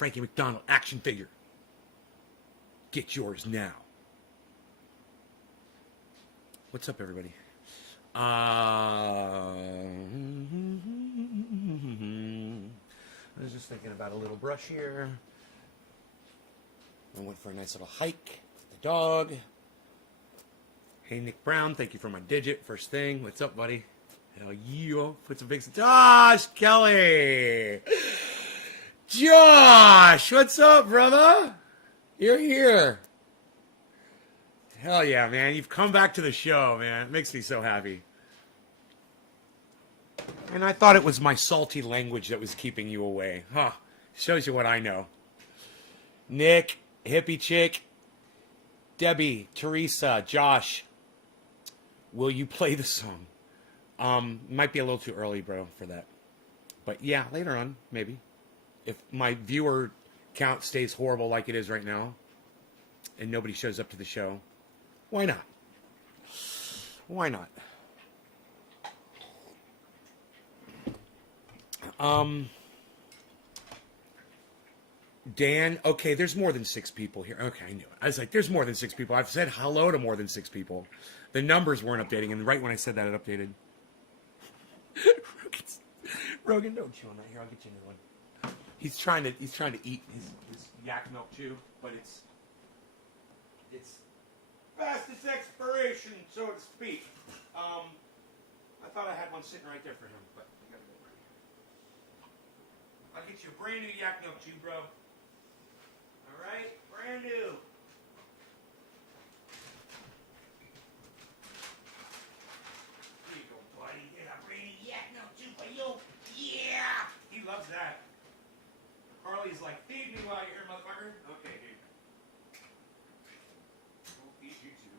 Frankie McDonald action figure. Get yours now. What's up, everybody? I was just thinking about a little brush here. I went for a nice little hike with the dog. Hey, Nick Brown, thank you for my digit. First thing, what's up, buddy? Hell yeah. Put some big... Josh Kelly! Josh, what's up, brother? You're here. Hell yeah, man. You've come back to the show, man. It makes me so happy. And I thought it was my salty language that was keeping you away. Huh. Shows you what I know. Nick, Hippie Chick, Debbie, Teresa, Josh. Will you play the song? Might be a little too early, bro, for that. But yeah, later on, maybe. If my viewer count stays horrible like it is right now, and nobody shows up to the show, why not? Why not? Dan, okay, there's more than 6 people here. Okay, I knew it. I was like, there's more than 6 people. I've said hello to more than 6 people. The numbers weren't updating, and right when I said that, it updated. Rogan, don't chew on that. Here, I'll get you a new one. He's trying to eat his yak milk chew, but it's past its expiration, so to speak. I thought I had one sitting right there for him, but I gotta go right here. I'll get you a brand new yak milk chew, bro. All right, brand new. Here you go, buddy. Get a brand new yak milk chew for you. Yeah, he loves that. Harley's like, feed me while you're here, motherfucker. Okay, here you go. We'll feed you too.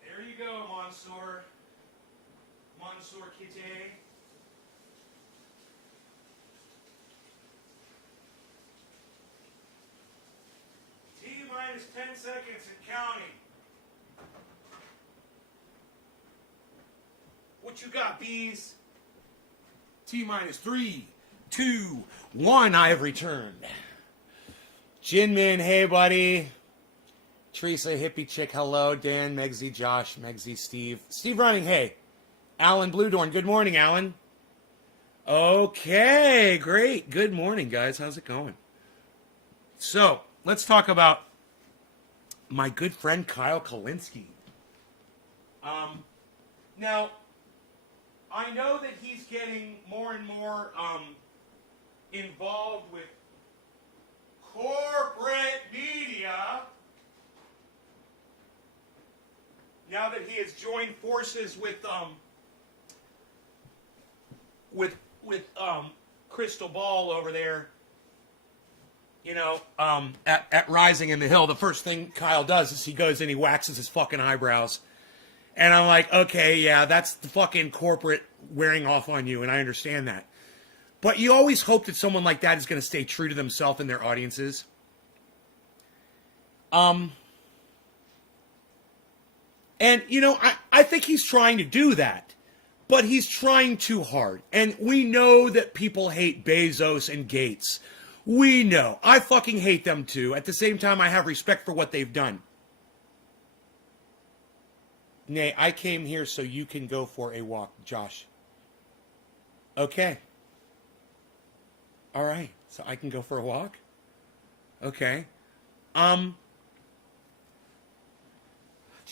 There you go, Mansoor. Mansoor Kitty. T-minus 10 seconds and counting. What you got, bees? T-minus 3, 2, 1. I have returned. Jinmin, hey, buddy. Teresa, Hippie Chick, hello. Dan, Megsy, Josh, Megsy, Steve. Steve Running, hey. Alan Bluedorn, good morning, Alan. Okay, great. Good morning, guys. How's it going? So, let's talk about my good friend Kyle Kalinske. Now, I know that he's getting more and more involved with corporate media now that he has joined forces with Crystal Ball over there. You know, at Rising in the Hill, the first thing Kyle does is he goes and he waxes his fucking eyebrows. And I'm like, okay, yeah, that's the fucking corporate wearing off on you, and I understand that. But you always hope that someone like that is going to stay true to themselves and their audiences. And, you know, I think he's trying to do that. But he's trying too hard. And we know that people hate Bezos and Gates. We know. I fucking hate them too. At the same time, I have respect for what they've done. Nay, I came here so you can go for a walk, Josh. Okay. All right. So I can go for a walk? Okay. Do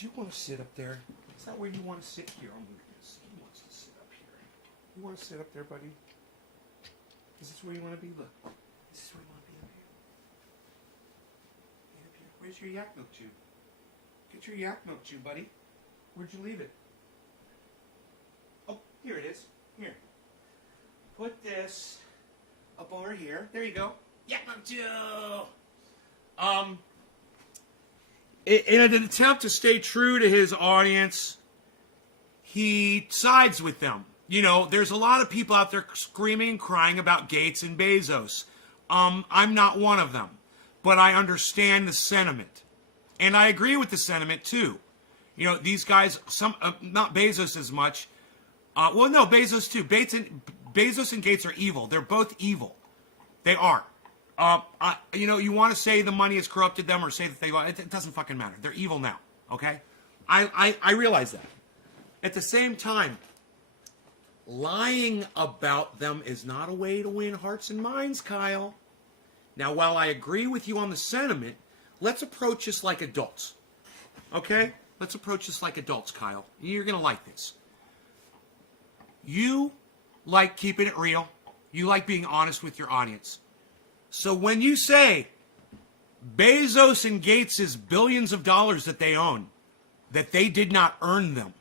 you want to sit up there? Is that where you want to sit here? I'm going to see. He wants to sit up here. You want to sit up there, buddy? Is this where you want to be? Look. This is where you want to be up here. Get up here. Where's your yak milk chew? Get your yak milk chew, buddy. Where'd you leave it? Oh, here it is. Here. Put this up over here. There you go. Yak milk chew. In an attempt to stay true to his audience, he sides with them. You know, there's a lot of people out there screaming and crying about Gates and Bezos. I'm not one of them. But I understand the sentiment. And I agree with the sentiment, too. You know, these guys, not Bezos as much. Well, no, Bezos, too. Bezos and Gates are evil. They're both evil. They are. You want to say the money has corrupted them or say that it doesn't fucking matter. They're evil now, okay? I realize that. At the same time, lying about them is not a way to win hearts and minds, Kyle. Now, while I agree with you on the sentiment, let's approach this like adults, okay? Let's approach this like adults, Kyle. You're going to like this. You like keeping it real. You like being honest with your audience. So when you say Bezos and Gates' billions of dollars that they own, that they did not earn them,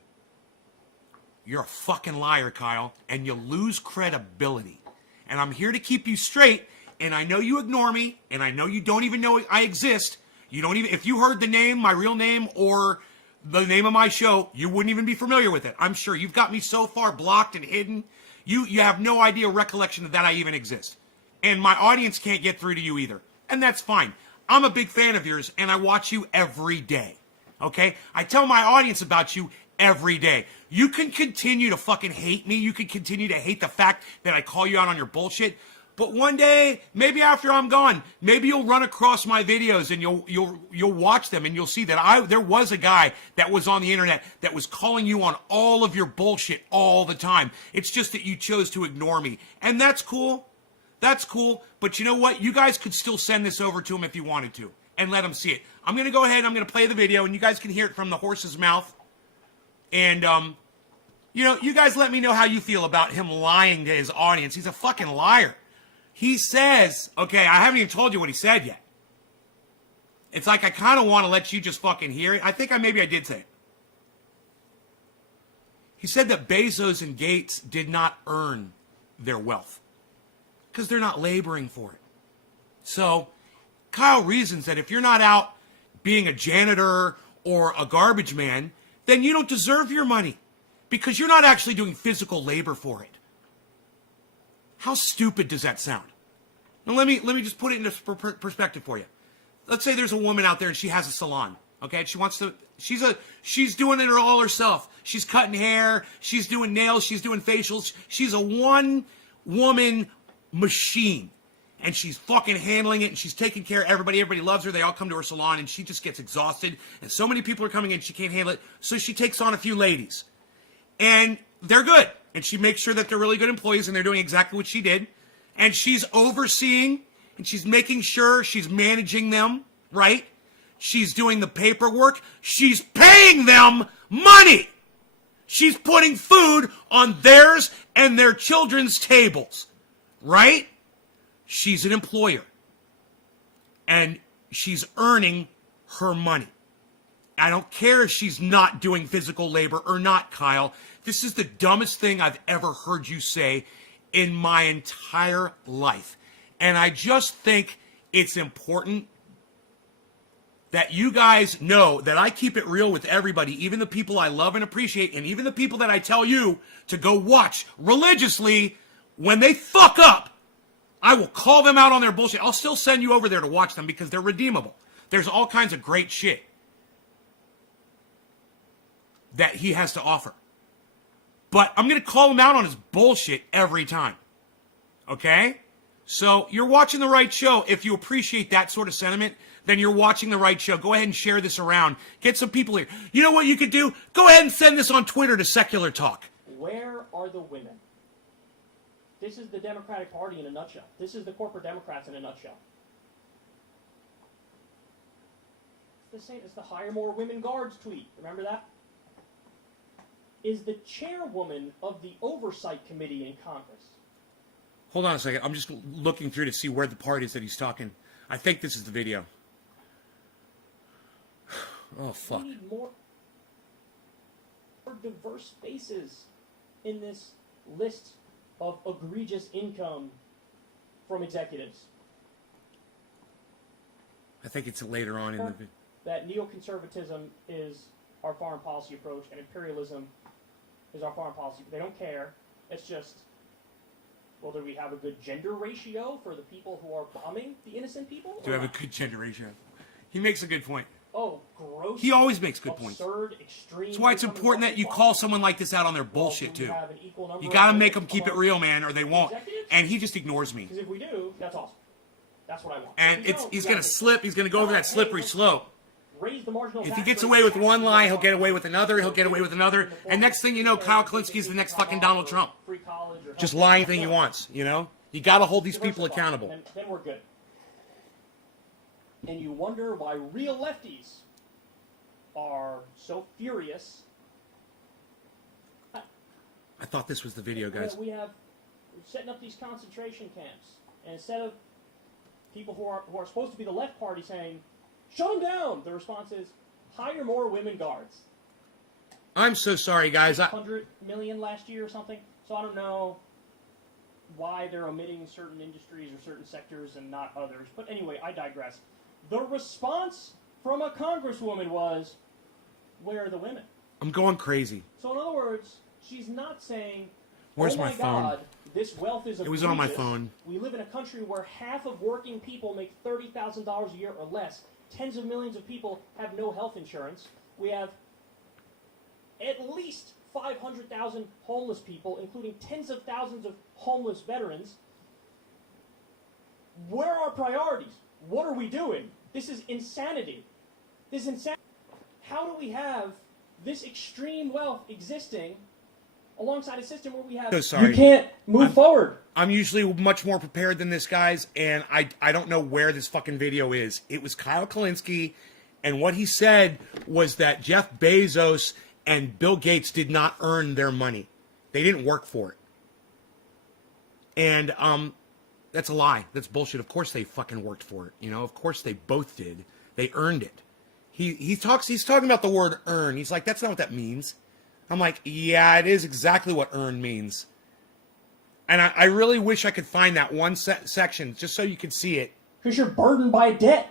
you're a fucking liar, Kyle, and you lose credibility. And I'm here to keep you straight, and I know you ignore me, and I know you don't even know I exist. You don't even, if you heard the name, my real name, or the name of my show, you wouldn't even be familiar with it. I'm sure you've got me so far blocked and hidden. You have no idea, recollection that I even exist. And my audience can't get through to you either. And that's fine. I'm a big fan of yours, and I watch you every day. Okay? I tell my audience about you every day. You can continue to fucking hate me. You can continue to hate the fact that I call you out on your bullshit. But one day, maybe after I'm gone, maybe you'll run across my videos and you'll watch them and you'll see that there was a guy that was on the internet that was calling you on all of your bullshit all the time. It's just that you chose to ignore me. And that's cool. That's cool. But you know what? You guys could still send this over to him if you wanted to and let him see it. I'm going to go ahead and I'm going to play the video and you guys can hear it from the horse's mouth. And, you guys let me know how you feel about him lying to his audience. He's a fucking liar. He says, okay, I haven't even told you what he said yet. It's like I kind of want to let you just fucking hear it. I think maybe I did say it. He said that Bezos and Gates did not earn their wealth because they're not laboring for it. So Kyle reasons that if you're not out being a janitor or a garbage man, then you don't deserve your money because you're not actually doing physical labor for it. How stupid does that sound? Now let me just put it into perspective for you. Let's say there's a woman out there and she has a salon. Okay, she's doing it all herself. She's cutting hair, she's doing nails, she's doing facials. She's a one-woman machine. And she's fucking handling it and she's taking care of everybody. Everybody loves her. They all come to her salon and she just gets exhausted. And so many people are coming in, she can't handle it. So she takes on a few ladies. And they're good. And she makes sure that they're really good employees and they're doing exactly what she did. And she's overseeing and she's making sure she's managing them, right? She's doing the paperwork. She's paying them money. She's putting food on theirs and their children's tables, right? She's an employer. And she's earning her money. I don't care if she's not doing physical labor or not, Kyle. This is the dumbest thing I've ever heard you say in my entire life. And I just think it's important that you guys know that I keep it real with everybody, even the people I love and appreciate, and even the people that I tell you to go watch religiously. When they fuck up, I will call them out on their bullshit. I'll still send you over there to watch them because they're redeemable. There's all kinds of great shit that he has to offer. But I'm going to call him out on his bullshit every time. Okay? So you're watching the right show. If you appreciate that sort of sentiment, then you're watching the right show. Go ahead and share this around. Get some people here. You know what you could do? Go ahead and send this on Twitter to Secular Talk. Where are the women? This is the Democratic Party in a nutshell. This is the corporate Democrats in a nutshell. It's the same as the hire more women guards tweet. Remember that? Is the chairwoman of the Oversight Committee in Congress. Hold on a second. I'm just looking through to see where the part is that he's talking. I think this is the video. Oh, fuck. We need more diverse faces in this list of egregious income from executives. I think it's later on in the video. That neoconservatism is our foreign policy approach and imperialism is our foreign policy. They don't care. It's just, well, do we have a good gender ratio for the people who are bombing the innocent people? Do we have a good gender ratio? He makes a good point. oh, gross. He always makes good points. Absurd, extreme. That's why it's important that you call someone like this out on their bullshit, too. You gotta make them keep it real, man, or they won't. And he just ignores me. Because if we do, that's awesome. That's what I want. And he's gonna slip. He's gonna go over that slippery slope. Raise the marginal If he gets away with one lie, he'll get away with another. He'll get away with another. And next thing you know, Kyle Kalinski's the next fucking Donald Trump. Just lying anything he wants, you know? You gotta hold these people accountable. Then we're good. And you wonder why real lefties are so furious. I thought this was the video, guys. We're setting up these concentration camps. And instead of people who are supposed to be the left party saying, shut them down, the response is, hire more women guards. I'm so sorry, guys. 100 million last year or something. So I don't know why they're omitting certain industries or certain sectors and not others. But anyway, I digress. The response from a congresswoman was, where are the women? I'm going crazy. So in other words, she's not saying, where's oh my phone? God, this wealth is It was on my phone. We live in a country where half of working people make $30,000 a year or less. Tens of millions of people have no health insurance. We have at least 500,000 homeless people, including tens of thousands of homeless veterans. Where are our priorities? What are we doing? This is insanity. This is insanity. How do we have this extreme wealth existing alongside a system where we have... So sorry. You can't move forward. I'm usually much more prepared than this, guys, and I don't know where this fucking video is. It was Kyle Kalinske, and what he said was that Jeff Bezos and Bill Gates did not earn their money. They didn't work for it. And that's a lie. That's bullshit. Of course they fucking worked for it. You know, of course they both did. They earned it. He's talking about the word earn. He's like, that's not what that means. I'm like, yeah, it is exactly what earn means. And I really wish I could find that one section just so you could see it. Because you're burdened by debt.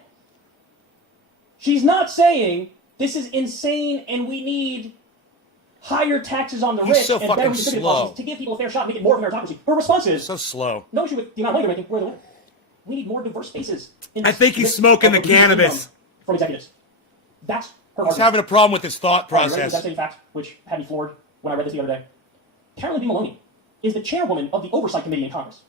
She's not saying this is insane and we need higher taxes on the rich so and fucking better redistributive slow. policies to give people a fair shot and make it more of a meritocracy. Her response is, So slow. no issue with the amount of money they're making, we're the winner. We need more diverse spaces. I think he's smoking the cannabis. From executives. That's her He's argument. having a problem with his thought Ready for the process. devastating fact, which had me floored when I read this the other day. Carolyn B. Maloney is the chairwoman of the Oversight Committee in Congress.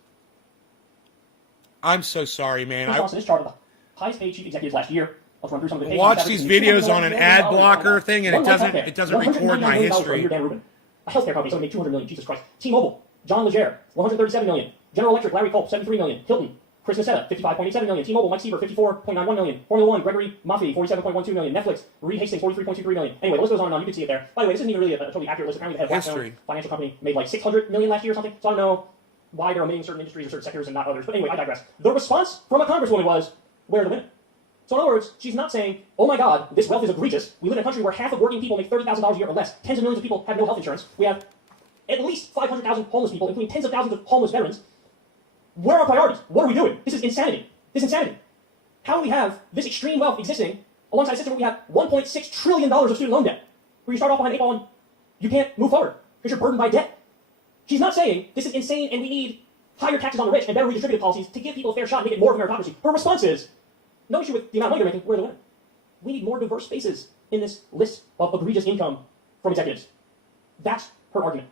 I'm so sorry, man. Her response to this chart of the highest paid chief executives last year. Let's run through some of the Watch these videos on an ad blocker thing, and it doesn't record my history. A healthcare company, someone made $200 million. Jesus Christ. T-Mobile, John Legere, $137 million. General Electric, Larry Culp, $73 million. Hilton, Chris Nassetta, $55.87 million. T-Mobile, Mike Siever, $54.91 million. Formula One, Gregory Maffei, $47.12 million. Netflix, Reed Hastings, $43.23 million. Anyway, the list goes on and on. You can see it there. By the way, this isn't even really a totally accurate list. Apparently, the head of Blackstone financial company made like $600 million last year or something. So I don't know why they're omitting certain industries or certain sectors and not others. But anyway, I digress. The response from a congresswoman was, where are the women? So in other words, she's not saying, oh my God, this wealth is egregious. We live in a country where half of working people make $30,000 a year or less. Tens of millions of people have no health insurance. We have at least 500,000 homeless people, including tens of thousands of homeless veterans. Where are our priorities? What are we doing? This is insanity. This is insanity. How do we have this extreme wealth existing alongside a system where we have $1.6 trillion of student loan debt? Where you start off behind the 8 ball and you can't move forward because you're burdened by debt. She's not saying this is insane and we need higher taxes on the rich and better redistributive policies to give people a fair shot and make it more of a meritocracy. Her response is, no issue with the amount of money they're making, we're the winner. We need more diverse spaces in this list of egregious income from executives. That's her argument.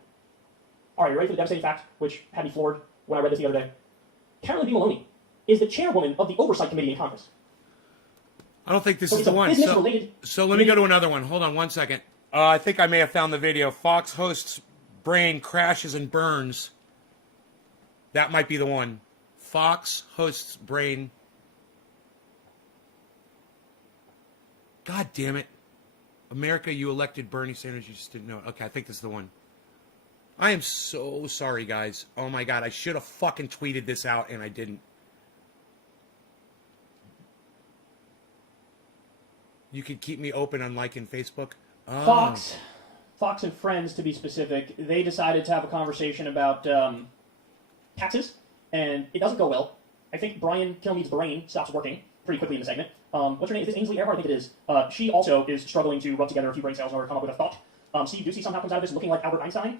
All right, you ready for the devastating fact, which had me floored when I read this the other day? Carolyn B. Maloney is the chairwoman of the Oversight Committee in Congress. I don't think this is the one. So let me go to another one. Hold on one second. I think I may have found the video. Fox hosts brain crashes and burns. That might be the one. Fox hosts brain. God damn it. America, you elected Bernie Sanders. You just didn't know. Okay, I think this is the one. I am so sorry, guys. Oh my God, I should have fucking tweeted this out and I didn't. You could keep me open on like in Facebook. Oh. Fox and Friends, to be specific, they decided to have a conversation about taxes, and it doesn't go well. I think Brian Kilmeade's brain stops working pretty quickly in the segment. What's her name? Is this Ainsley Earhart? I think it is. She also is struggling to rub together a few brain cells in order to come up with a thought. Steve Ducey somehow comes out of this looking like Albert Einstein.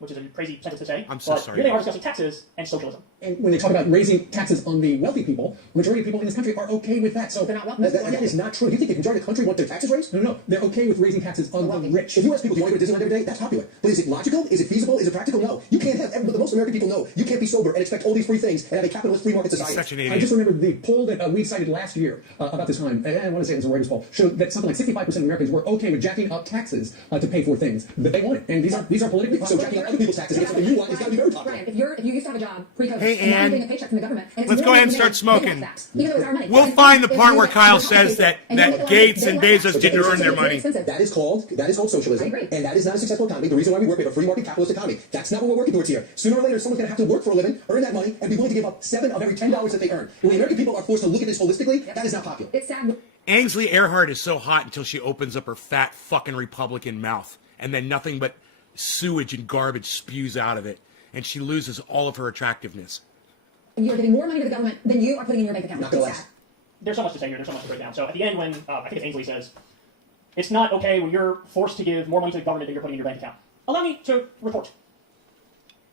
which is a crazy sentence to say. I'm so but sorry. Here they are discussing taxes and socialism. And when they talk about raising taxes on the wealthy people, the majority of people in this country are okay with that. So They're not wealthy. that is not true. Do you think the majority of the country want their taxes raised? No. They're okay with raising taxes on the rich. If you ask people, do you want to go to Disneyland every day? That's popular. But is it logical? Is it feasible? Is it practical? No. You can't have, but the most American people know, you can't be sober and expect all these free things and have a capitalist free market society. Such an idiot. I just remember the poll that we cited last year about this time, and I want to say it was a Reuters poll, showed that something like 65% of Americans were okay with jacking up taxes to pay for things that they wanted. And these are politically, so jacking up other people's taxes to get something you want is got to be very popular. Brian, if you used to have a job pre-COVID, Hey, and now Ann. you're getting a paycheck from the government, and it's Let's more go ahead and than start you smoking. tax, even though it's our money. We'll And find the if part you where get Kyle your says tax paid that for, and you that make a lot of Gates money, and they want Bezos that. didn't earn their money. Expensive. That is called socialism, I agree. and that is not a successful economy. The reason why we work, we have a free market capitalist economy. That's not what we're working towards here. Sooner or later, someone's going to have to work for a living, earn that money, and be willing to give up $7 of every $10 that they earn. When the American people are forced to look at this holistically, that is not popular. It's sad. Ainsley Earhart is so hot until she opens up her fat fucking Republican mouth, and then nothing but sewage and garbage spews out of it, and she loses all of her attractiveness. You're giving more money to the government than you are putting in your bank account. Not gonna It's last. sad. There's so much to say here. There's so much to break down. So at the end, when I think it's Ainsley says, it's not okay when you're forced to give more money to the government than you're putting in your bank account. Allow me to report.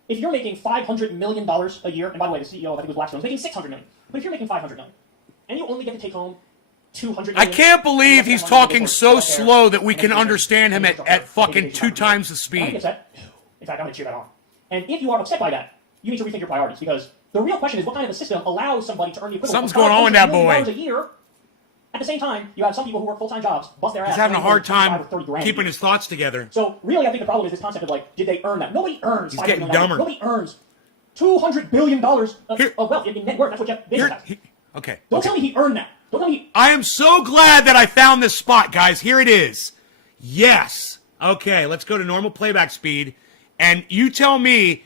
If you're making $500 million a year, and by the way, the CEO of I think it was Blackstone is making $600 million, but if you're making $500 million, and you only get to take home $200 million, I can't believe he's talking so slow that we can and understand him at fucking 2 times the Am I speed. upset? No. In fact, I'm going to cheer that on. And if you are upset by that, you need to rethink your priorities, because the real question is what kind of a system allows somebody to earn the equivalent Something's of going on with that $500 million boy. a year. At the same time, you have some people who work full-time jobs, bust their ass. He's having a earning hard 25 time or 30 grand a keeping year. his thoughts together. So really, I think the problem is this concept of like, did they earn that? Nobody earns. He's $500 getting million. dumber. Nobody earns $200 billion Here- of wealth in net worth. That's what Jeff Bezos has. Okay. Don't tell me he earned that. Don't tell me. I am so glad that I found this spot, guys. Here it is. Yes. Okay, let's go to normal playback speed. And you tell me,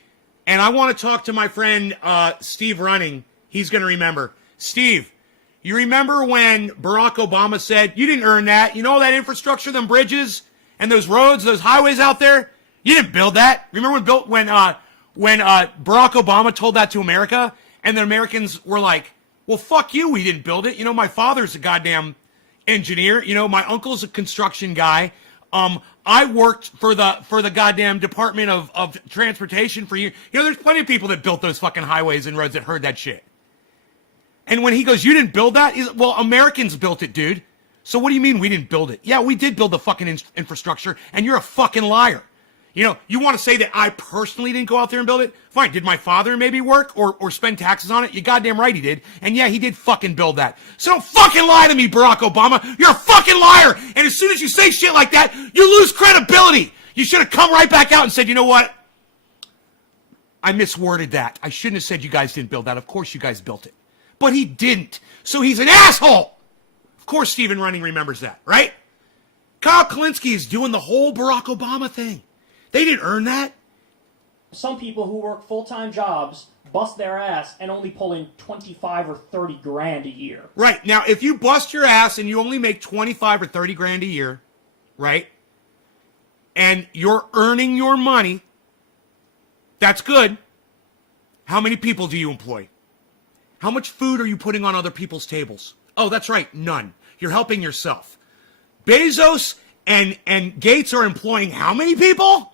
and I want to talk to my friend Steve Running. He's going to remember. Steve, you remember when Barack Obama said, you didn't earn that. You know all that infrastructure, them bridges, and those roads, those highways out there? You didn't build that. Remember when Barack Obama told that to America? And the Americans were like, well, fuck you, we didn't build it. You know, my father's a goddamn engineer. You know, my uncle's a construction guy. I worked for the goddamn Department of Transportation for years. You know, there's plenty of people that built those fucking highways and roads that heard that shit. And when he goes, you didn't build that? He's, well, Americans built it, dude. So what do you mean we didn't build it? Yeah, we did build the fucking infrastructure, and you're a fucking liar. You know, you want to say that I personally didn't go out there and build it? Fine. Did my father maybe work or spend taxes on it? You goddamn right he did. And yeah, he did fucking build that. So don't fucking lie to me, Barack Obama. You're a fucking liar. And as soon as you say shit like that, you lose credibility. You should have come right back out and said, you know what? I misworded that. I shouldn't have said you guys didn't build that. Of course you guys built it. But he didn't. So he's an asshole. Of course Stephen Running remembers that, right? Kyle Kalinske is doing the whole Barack Obama thing. They didn't earn that. Some people who work full-time jobs bust their ass and only pull in 25 or 30 grand a year. Right. Now, if you bust your ass and you only make 25 or 30 grand a year, right? And you're earning your money, that's good. How many people do you employ? How much food are you putting on other people's tables? Oh, that's right. None. You're helping yourself. Bezos and Gates are employing how many people?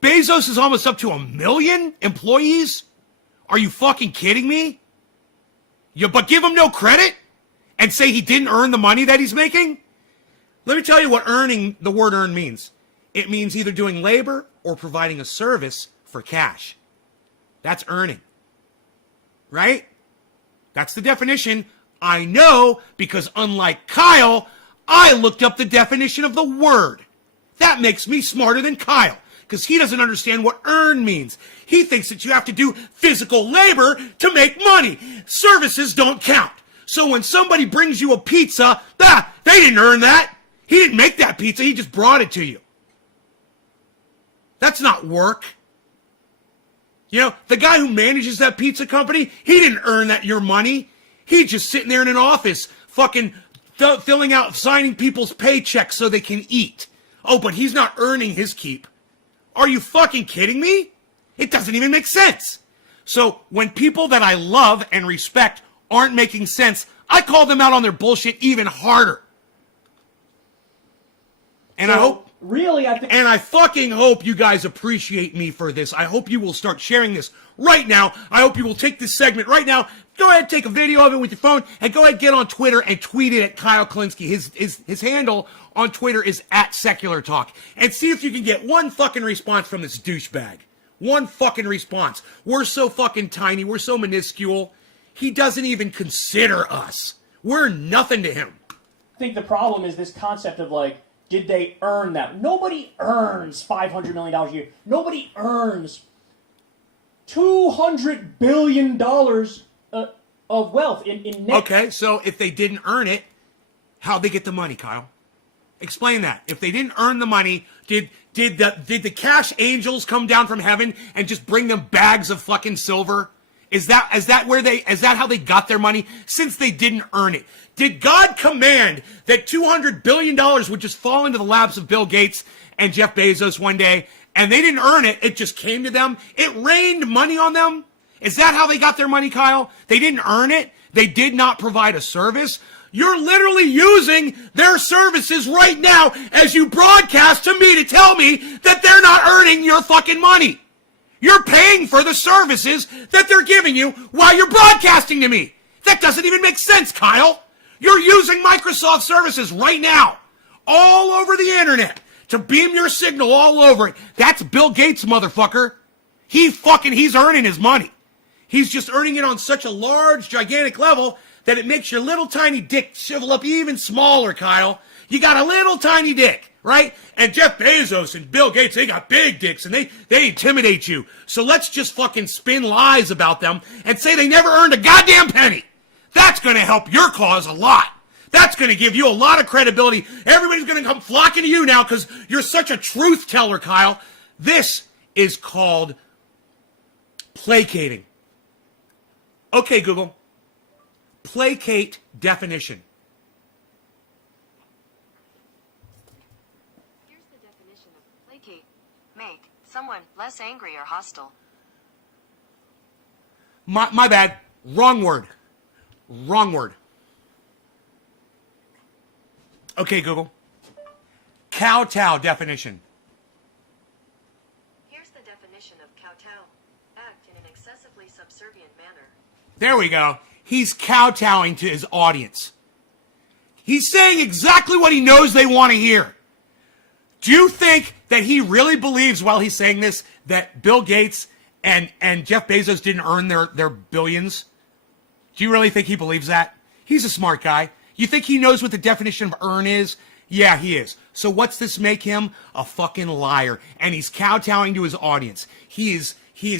Bezos is almost up to 1 million employees? Are you fucking kidding me? But give him no credit and say he didn't earn the money that he's making? Let me tell you what the word earn means. It means either doing labor or providing a service for cash. That's earning. Right? That's the definition. I know because unlike Kyle, I looked up the definition of the word. That makes me smarter than Kyle. Because he doesn't understand what earn means. He thinks that you have to do physical labor to make money. Services don't count. So when somebody brings you a pizza, they didn't earn that. He didn't make that pizza, he just brought it to you. That's not work. You know, the guy who manages that pizza company, he didn't earn your money. He's just sitting there in an office, fucking filling out, signing people's paychecks so they can eat. Oh, but he's not earning his keep. Are you fucking kidding me? It doesn't even make sense. So when people that I love and respect aren't making sense, I call them out on their bullshit even harder. And I hope really, I think... And I fucking hope you guys appreciate me for this. I hope you will start sharing this right now. I hope you will take this segment right now. Go ahead, take a video of it with your phone, and go ahead, get on Twitter and tweet it at Kyle Klinsky. His handle on Twitter is @SecularTalk. And see if you can get one fucking response from this douchebag. One fucking response. We're so fucking tiny. We're so minuscule. He doesn't even consider us. We're nothing to him. I think the problem is this concept of, like, did they earn that? Nobody earns $500 million a year. Nobody earns $200 billion of wealth in net. Okay, so if they didn't earn it, how'd they get the money, Kyle? Explain that. If they didn't earn the money, did the cash angels come down from heaven and just bring them bags of fucking silver? Is that how they got their money? Since they didn't earn it. Did God command that $200 billion would just fall into the laps of Bill Gates and Jeff Bezos one day, and they didn't earn it, it just came to them? It rained money on them? Is that how they got their money, Kyle? They didn't earn it? They did not provide a service? You're literally using their services right now as you broadcast to me to tell me that they're not earning your fucking money. You're paying for the services that they're giving you while you're broadcasting to me. That doesn't even make sense, Kyle. You're using Microsoft services right now, all over the internet, to beam your signal all over it. That's Bill Gates, motherfucker. He's earning his money. He's just earning it on such a large, gigantic level that it makes your little tiny dick shrivel up even smaller, Kyle. You got a little tiny dick, right? And Jeff Bezos and Bill Gates, they got big dicks, and they intimidate you. So let's just fucking spin lies about them and say they never earned a goddamn penny. That's going to help your cause a lot. That's going to give you a lot of credibility. Everybody's going to come flocking to you now because you're such a truth teller, Kyle. This is called placating. Okay, Google. Placate definition. Here's the definition of placate. Make someone less angry or hostile. My bad. Wrong word. Wrong word. Okay, Google. Kowtow definition. Here's the definition of kowtow. Act in an excessively subservient manner. There we go. He's kowtowing to his audience. He's saying exactly what he knows they want to hear. Do you think that he really believes while he's saying this that Bill Gates and Jeff Bezos didn't earn their billions? Do you really think he believes that? He's a smart guy. You think he knows what the definition of earn is? Yeah, he is. So what's this make him? A fucking liar. And he's kowtowing to his audience. He is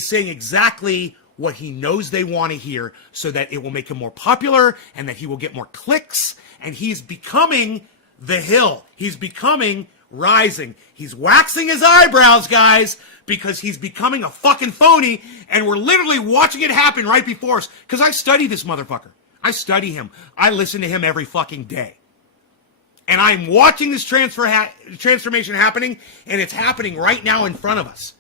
saying exactly what he knows they want to hear so that it will make him more popular and that he will get more clicks. And he's becoming the hill. He's becoming rising. He's waxing his eyebrows, guys, because he's becoming a fucking phony, and we're literally watching it happen right before us. Because I study this motherfucker. I study him. I listen to him every fucking day. And I'm watching this transformation happening, and it's happening right now in front of us.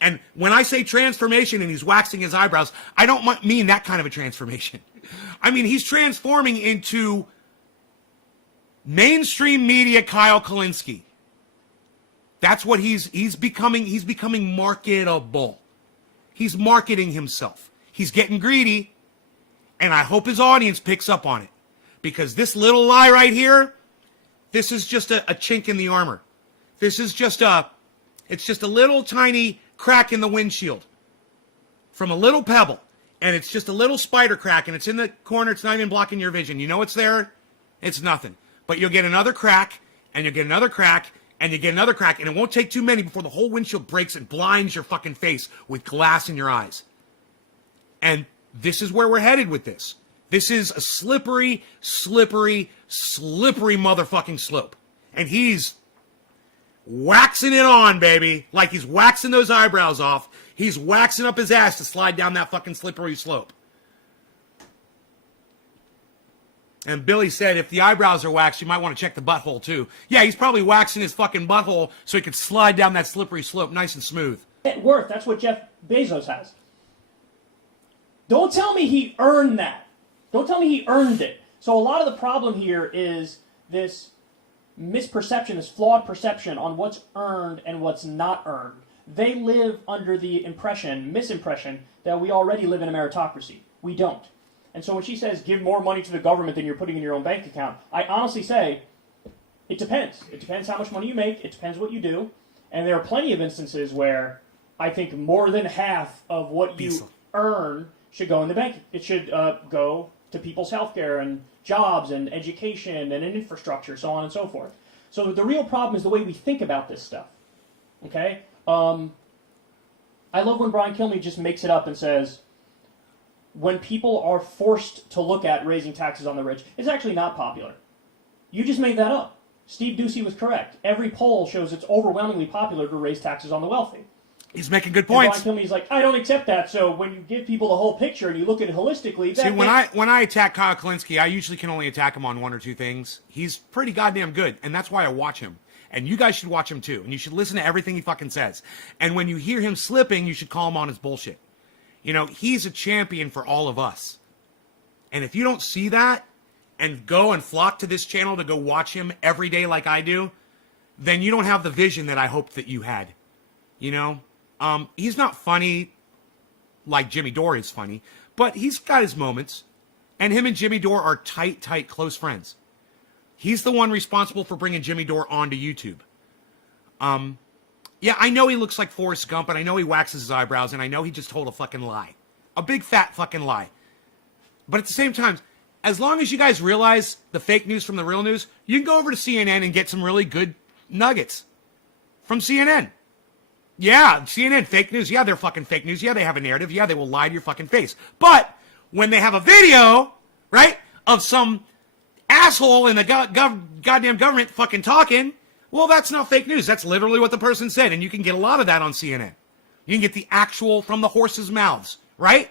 And when I say transformation and he's waxing his eyebrows, I don't mean that kind of a transformation. I mean, he's transforming into mainstream media Kyle Klinsky. That's what he's becoming. He's becoming marketable. He's marketing himself. He's getting greedy. And I hope his audience picks up on it. Because this little lie right here, this is just a chink in the armor. This is just it's just a little tiny crack in the windshield from a little pebble. And it's just a little spider crack, and it's in the corner. It's not even blocking your vision. You know it's there? It's nothing. But you'll get another crack, and you'll get another crack, and you get another crack, and it won't take too many before the whole windshield breaks and blinds your fucking face with glass in your eyes. And this is where we're headed with this. This is a slippery, slippery, slippery motherfucking slope. And he's waxing it on, baby. Like he's waxing those eyebrows off. He's waxing up his ass to slide down that fucking slippery slope. And Billy said if the eyebrows are waxed, you might want to check the butthole too. Yeah, he's probably waxing his fucking butthole so he could slide down that slippery slope nice and smooth. Net worth, that's what Jeff Bezos has. Don't tell me he earned that. Don't tell me he earned it. So a lot of the problem here is this misperception, this flawed perception on what's earned and what's not earned. They live under the misimpression, that we already live in a meritocracy. We don't. And so when she says, give more money to the government than you're putting in your own bank account, I honestly say, it depends. It depends how much money you make. It depends what you do. And there are plenty of instances where I think more than half of what you earn should go in the bank. It should go to people's healthcare and jobs and education and infrastructure, so on and so forth. So the real problem is the way we think about this stuff. Okay? I love when Brian Kilmeade just makes it up and says, when people are forced to look at raising taxes on the rich, it's actually not popular. You just made that up. Steve Ducey was correct. Every poll shows it's overwhelmingly popular to raise taxes on the wealthy. He's making good points. And Brian Kilmeade's like, I don't accept that. So when you give people the whole picture and you look at it holistically... See, when I attack Kyle Kalinske, I usually can only attack him on one or two things. He's pretty goddamn good, and that's why I watch him. And you guys should watch him too. And you should listen to everything he fucking says. And when you hear him slipping, you should call him on his bullshit. You know, he's a champion for all of us. And if you don't see that and go and flock to this channel to go watch him every day like I do, then you don't have the vision that I hoped that you had. You know? He's not funny like Jimmy Dore is funny, but he's got his moments. And him and Jimmy Dore are tight, close friends. He's the one responsible for bringing Jimmy Dore onto YouTube. Yeah, I know he looks like Forrest Gump, and I know he waxes his eyebrows, and I know he just told a fucking lie. A big, fat fucking lie. But at the same time, as long as you guys realize the fake news from the real news, you can go over to CNN and get some really good nuggets from CNN. Yeah, CNN, fake news. Yeah, they're fucking fake news. Yeah, they have a narrative. Yeah, they will lie to your fucking face. But when they have a video, right, of some asshole in the goddamn government fucking talking, well, that's not fake news. That's literally what the person said, and you can get a lot of that on CNN. You can get the actual from the horse's mouths, right?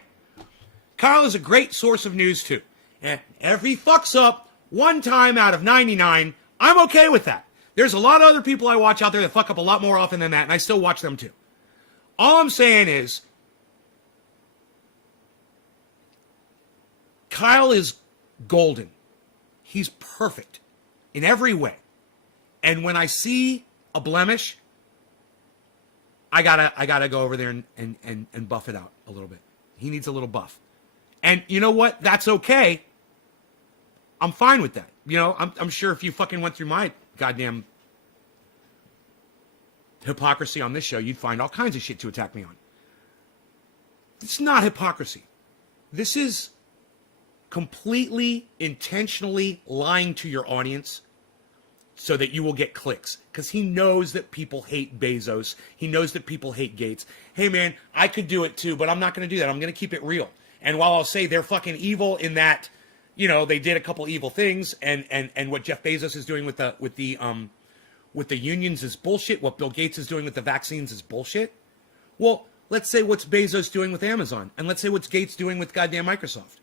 Kyle is a great source of news, too. And if he fucks up one time out of 99, I'm okay with that. There's a lot of other people I watch out there that fuck up a lot more often than that, and I still watch them, too. All I'm saying is, Kyle is golden. He's perfect in every way. And when I see a blemish, I gotta go over there and buff it out a little bit. He needs a little buff. And you know what? That's okay. I'm fine with that. You know, I'm sure if you fucking went through my goddamn hypocrisy on this show, you'd find all kinds of shit to attack me on. It's not hypocrisy. This is completely, intentionally lying to your audience so that you will get clicks. Because he knows that people hate Bezos. He knows that people hate Gates. Hey, man, I could do it too, but I'm not going to do that. I'm going to keep it real. And while I'll say they're fucking evil in that, you know, they did a couple evil things, and what Jeff Bezos is doing with the unions is bullshit. What Bill Gates is doing with the vaccines is bullshit. Well, let's say what's Bezos doing with Amazon, and let's say what's Gates doing with goddamn Microsoft.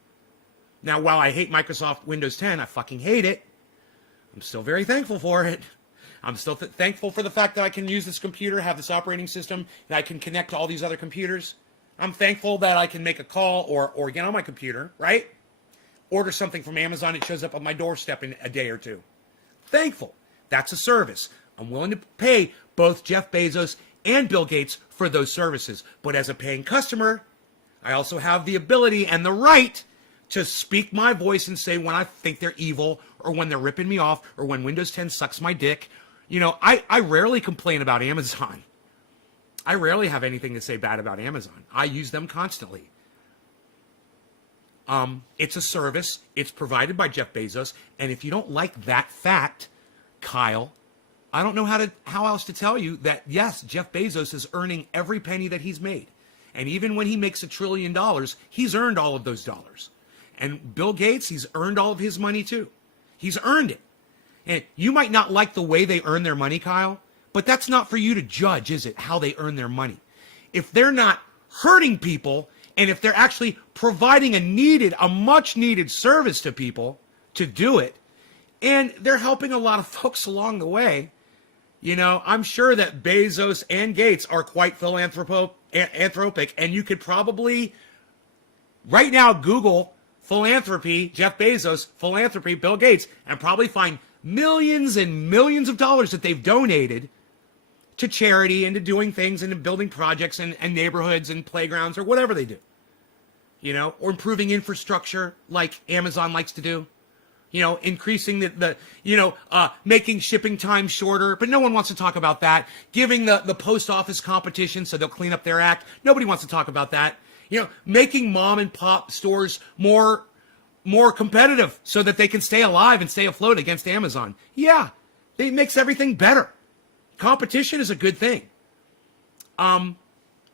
Now, while I hate Microsoft Windows 10, I fucking hate it. I'm still very thankful for it. I'm still thankful for the fact that I can use this computer, have this operating system, and I can connect to all these other computers. I'm thankful that I can make a call or get on my computer, right? Order something from Amazon, it shows up on my doorstep in a day or two. Thankful. That's a service. I'm willing to pay both Jeff Bezos and Bill Gates for those services. But as a paying customer, I also have the ability and the right to speak my voice and say when I think they're evil or when they're ripping me off or when Windows 10 sucks my dick. You know, I rarely complain about Amazon. I rarely have anything to say bad about Amazon. I use them constantly. It's a service. It's provided by Jeff Bezos. And if you don't like that fact, Kyle, I don't know how else to tell you that, yes, Jeff Bezos is earning every penny that he's made. And even when he makes $1 trillion, he's earned all of those dollars. And Bill Gates, he's earned all of his money too. He's earned it. And you might not like the way they earn their money, Kyle, but that's not for you to judge, is it, how they earn their money? If they're not hurting people, and if they're actually providing a much needed service to people to do it, and they're helping a lot of folks along the way, you know, I'm sure that Bezos and Gates are quite philanthropic, and you could probably, right now, Google philanthropy, Jeff Bezos, philanthropy, Bill Gates, and probably find millions and millions of dollars that they've donated to charity and to doing things and to building projects and neighborhoods and playgrounds or whatever they do. You know, or improving infrastructure like Amazon likes to do. You know, increasing making shipping time shorter, but no one wants to talk about that. Giving the post office competition so they'll clean up their act. Nobody wants to talk about that. You know, making mom and pop stores more competitive so that they can stay alive and stay afloat against Amazon. Yeah, it makes everything better. Competition is a good thing.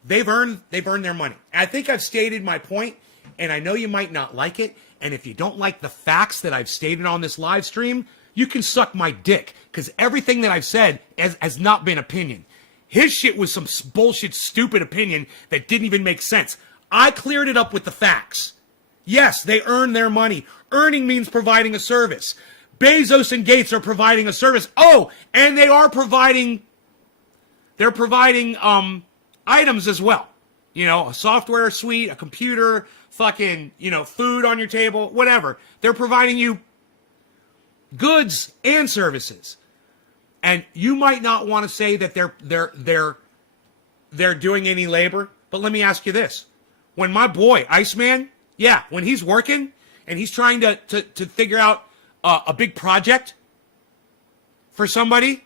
They've earned their money. I think I've stated my point, and I know you might not like it. And if you don't like the facts that I've stated on this live stream, you can suck my dick, because everything that I've said has not been opinion. His shit was some bullshit, stupid opinion that didn't even make sense. I cleared it up with the facts. Yes, they earn their money. Earning means providing a service. Bezos and Gates are providing a service. Oh, and they are providing items as well. You know, a software suite, a computer, fucking, you know, food on your table, whatever. They're providing you goods and services. And you might not want to say that they're doing any labor, but let me ask you this. When my boy, Iceman, yeah, when he's working and he's trying to figure out a big project for somebody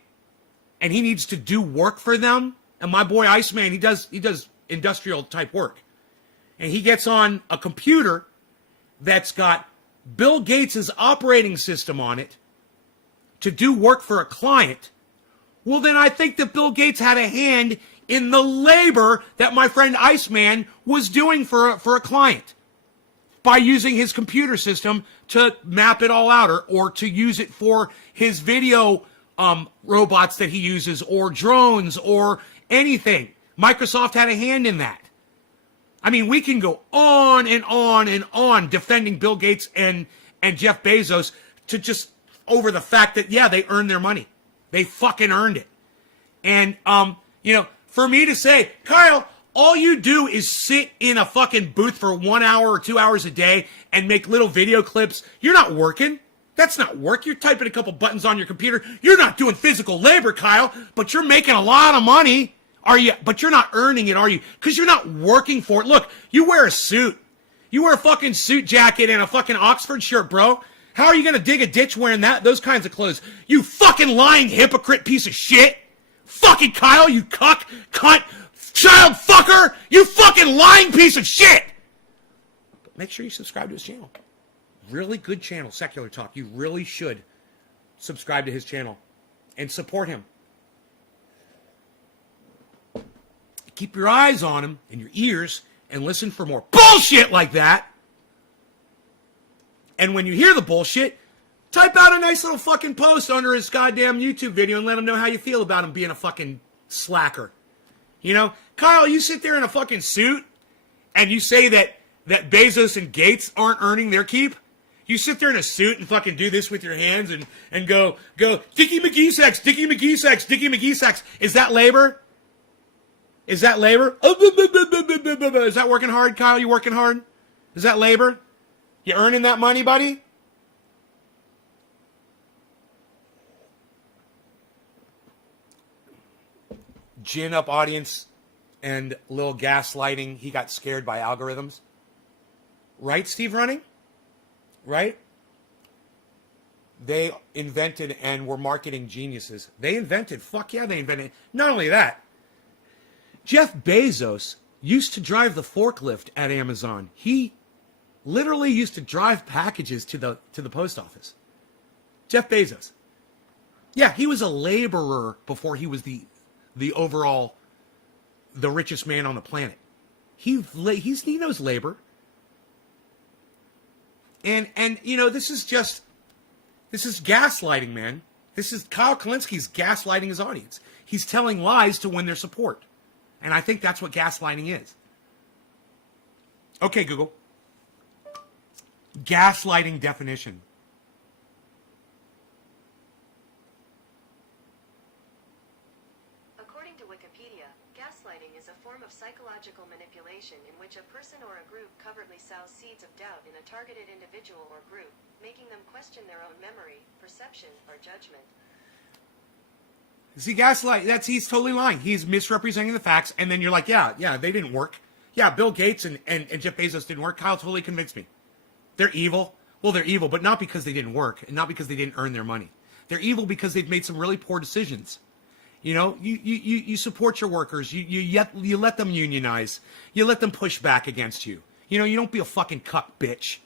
and he needs to do work for them, and my boy Iceman, he does industrial type work. And he gets on a computer that's got Bill Gates' operating system on it to do work for a client. Well, then I think that Bill Gates had a hand in the labor that my friend Iceman was doing for a client by using his computer system to map it all out or to use it for his video robots that he uses or drones or anything. Microsoft had a hand in that. I mean, we can go on and on and on defending Bill Gates and Jeff Bezos to just over the fact that, yeah, they earned their money. They fucking earned it. And, for me to say, Kyle, all you do is sit in a fucking booth for 1 hour or 2 hours a day and make little video clips. You're not working. That's not work. You're typing a couple buttons on your computer. You're not doing physical labor, Kyle, but you're making a lot of money. Are you? But you're not earning it, are you? Because you're not working for it. Look, you wear a suit. You wear a fucking suit jacket and a fucking Oxford shirt, bro. How are you going to dig a ditch wearing those kinds of clothes? You fucking lying hypocrite piece of shit. Fucking Kyle, you cuck, cunt, child fucker. You fucking lying piece of shit. But make sure you subscribe to his channel. Really good channel, Secular Talk. You really should subscribe to his channel and support him. Keep your eyes on him and your ears and listen for more bullshit like that. And when you hear the bullshit, type out a nice little fucking post under his goddamn YouTube video and let him know how you feel about him being a fucking slacker. You know, Kyle, you sit there in a fucking suit and you say that Bezos and Gates aren't earning their keep. You sit there in a suit and fucking do this with your hands and go, Dickie McGee sex, Dickie McGee sex, Dickie McGee sex. Is that labor? Is that labor? Is that working hard, Kyle? You working hard? Is that labor? You earning that money, buddy? Gin up audience and a little gaslighting. He got scared by algorithms. Right, Steve Running? Right? They invented and were marketing geniuses. They invented. Not only that, Jeff Bezos used to drive the forklift at Amazon. He literally used to drive packages to the post office. Jeff Bezos. Yeah, he was a laborer before he was the richest man on the planet. He knows labor. And this is gaslighting, man. This is Kyle Kalinski's gaslighting his audience. He's telling lies to win their support. And I think that's what gaslighting is. Okay, Google. Gaslighting definition. According to Wikipedia, gaslighting is a form of psychological manipulation in which a person or a group covertly sows seeds of doubt in a targeted individual or group, making them question their own memory, perception, or judgment. See, gaslight, he's totally lying. He's misrepresenting the facts, and then you're like, yeah, they didn't work. Yeah, Bill Gates and Jeff Bezos didn't work. Kyle totally convinced me. They're evil. Well, they're evil, but not because they didn't work, and not because they didn't earn their money. They're evil because they've made some really poor decisions. You know, you support your workers. You let them unionize. You let them push back against you. You know, you don't be a fucking cuck bitch.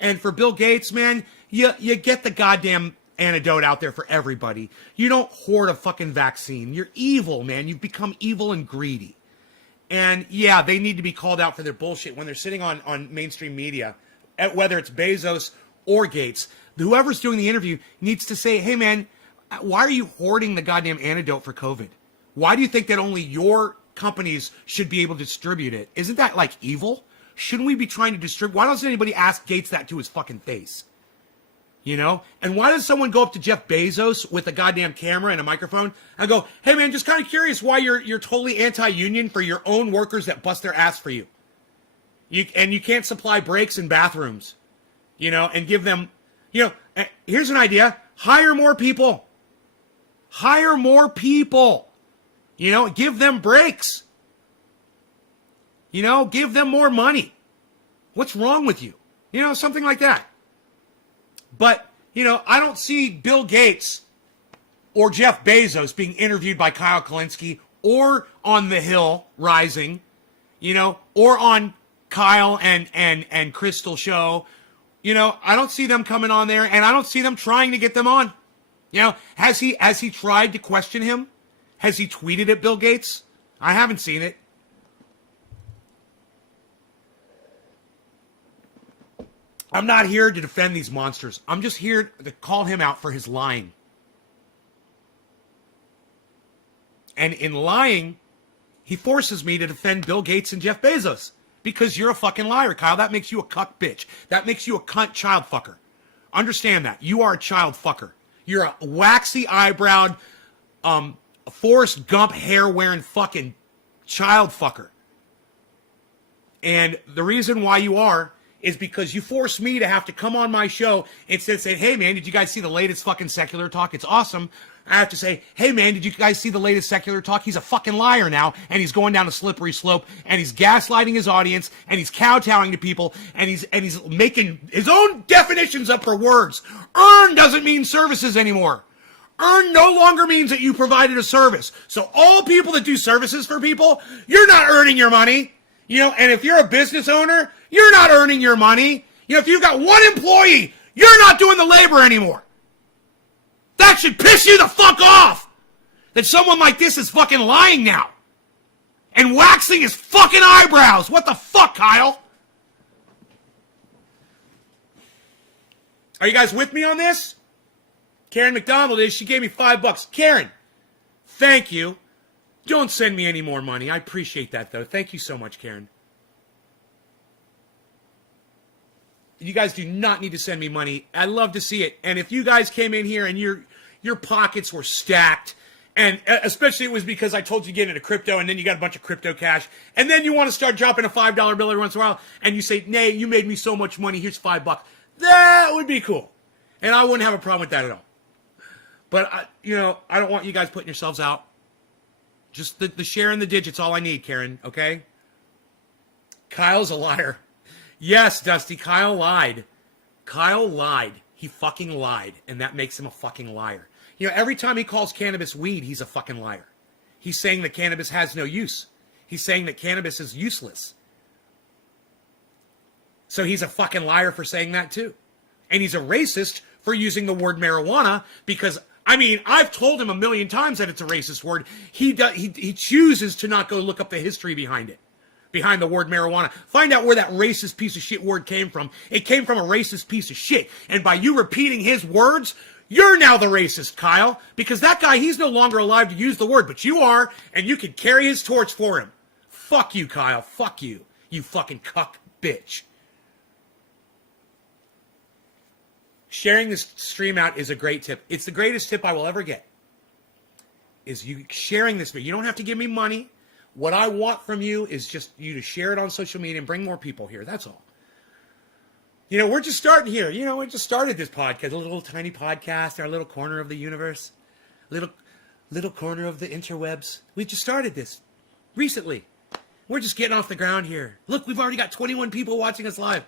And for Bill Gates, man, you get the goddamn antidote out there for everybody. You don't hoard a fucking vaccine. You're evil, man. You've become evil and greedy. And yeah, they need to be called out for their bullshit when they're sitting on mainstream media, whether it's Bezos or Gates. Whoever's doing the interview needs to say, hey man, why are you hoarding the goddamn antidote for COVID? Why do you think that only your companies should be able to distribute it? Isn't that like evil? Shouldn't we be trying to distribute? Why doesn't anybody ask Gates that to his fucking face? You know? And why does someone go up to Jeff Bezos with a goddamn camera and a microphone and go, hey man, just kind of curious why you're totally anti-union for your own workers that bust their ass for you. And you can't supply breaks in bathrooms, you know, and give them, you know, here's an idea. Hire more people. Hire more people. You know, give them breaks. You know, give them more money. What's wrong with you? You know, something like that. But, you know, I don't see Bill Gates or Jeff Bezos being interviewed by Kyle Kalinske or on The Hill Rising, you know, or on Kyle and Crystal show. You know, I don't see them coming on there, and I don't see them trying to get them on. You know, has he tried to question him? Has he tweeted at Bill Gates? I haven't seen it. I'm not here to defend these monsters. I'm just here to call him out for his lying. And in lying, he forces me to defend Bill Gates and Jeff Bezos. Because you're a fucking liar, Kyle. That makes you a cuck bitch. That makes you a cunt child fucker. Understand that. You are a child fucker. You're a waxy eyebrowed, Forrest Gump hair wearing fucking child fucker. And the reason why you are is because you force me to have to come on my show instead of saying, hey man, did you guys see the latest fucking secular talk? It's awesome. I have to say, hey man, did you guys see the latest secular talk? He's a fucking liar now, and he's going down a slippery slope, and he's gaslighting his audience, and he's kowtowing to people, and he's making his own definitions up for words. Earn doesn't mean services anymore. Earn no longer means that you provided a service. So all people that do services for people, you're not earning your money. You know, and if you're a business owner, you're not earning your money. You know, if you've got one employee, you're not doing the labor anymore. That should piss you the fuck off. That someone like this is fucking lying now. And waxing his fucking eyebrows. What the fuck, Kyle? Are you guys with me on this? Karen McDonald is. She gave me $5. Karen, thank you. Don't send me any more money. I appreciate that, though. Thank you so much, Karen. You guys do not need to send me money. I love to see it. And if you guys came in here and your pockets were stacked, and especially it was because I told you to get into crypto, and then you got a bunch of crypto cash, and then you want to start dropping a $5 bill every once in a while, and you say, "Nay, you made me so much money. Here's $5." That would be cool, and I wouldn't have a problem with that at all. But I don't want you guys putting yourselves out. Just the share and the digits, all I need, Karen. Okay. Kyle's a liar. Yes, Dusty, Kyle lied. Kyle lied. He fucking lied, and that makes him a fucking liar. You know, every time he calls cannabis weed, he's a fucking liar. He's saying that cannabis has no use. He's saying that cannabis is useless. So he's a fucking liar for saying that too. And he's a racist for using the word marijuana because, I mean, I've told him a million times that it's a racist word. He chooses to not go look up the history behind it. Behind the word marijuana. Find out where that racist piece of shit word came from. It came from a racist piece of shit. And by you repeating his words, you're now the racist, Kyle. Because that guy, he's no longer alive to use the word, but you are, and you can carry his torch for him. Fuck you, Kyle. Fuck you. You fucking cuck bitch. Sharing this stream out is a great tip. It's the greatest tip I will ever get. Is you sharing this video. You don't have to give me money. What I want from you is just you to share it on social media and bring more people here. That's all. You know, we're just starting here. You know, we just started this podcast, a little tiny podcast, our little corner of the universe, little corner of the interwebs. We just started this recently. We're just getting off the ground here. Look, we've already got 21 people watching us live.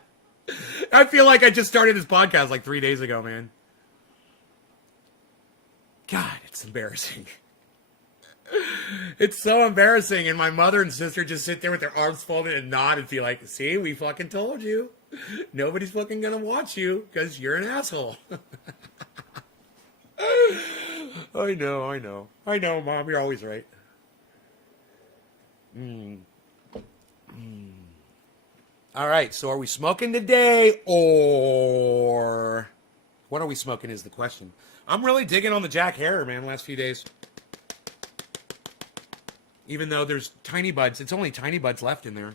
I feel like I just started this podcast like 3 days ago, man. God, it's embarrassing. It's so embarrassing. And my mother and sister just sit there with their arms folded and nod and be like, see, we fucking told you. Nobody's fucking gonna watch you because you're an asshole. I know, Mom. You're always right. All right, so are we smoking today or what are we smoking is the question. I'm really digging on the Jack Herer, man, the last few days. Even though there's tiny buds. It's only tiny buds left in there.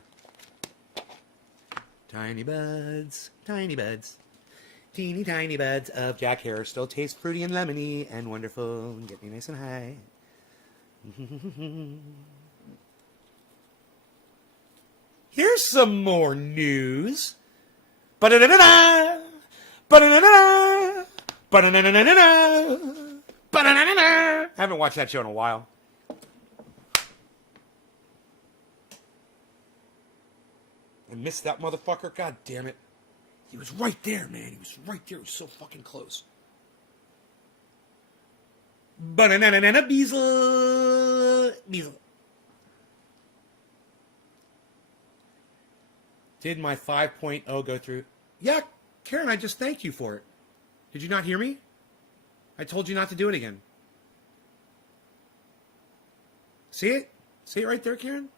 Tiny buds. Teeny tiny buds of Jack Herer. Still taste fruity and lemony and wonderful. And get me nice and high. Here's some more news. Ba-da-da-da-da. Ba-da-da-da-da. Ba-da-da-da-da-da. Ba-da-da-da-da. I haven't watched that show in a while. I missed that motherfucker. God damn it. He was right there, man. He was right there. He was so fucking close. Ba-na-na-na-na-na. Beezle. Did my 5.0 go through? Yeah, Karen, I just thanked you for it. Did you not hear me? I told you not to do it again. See it? See it right there, Karen?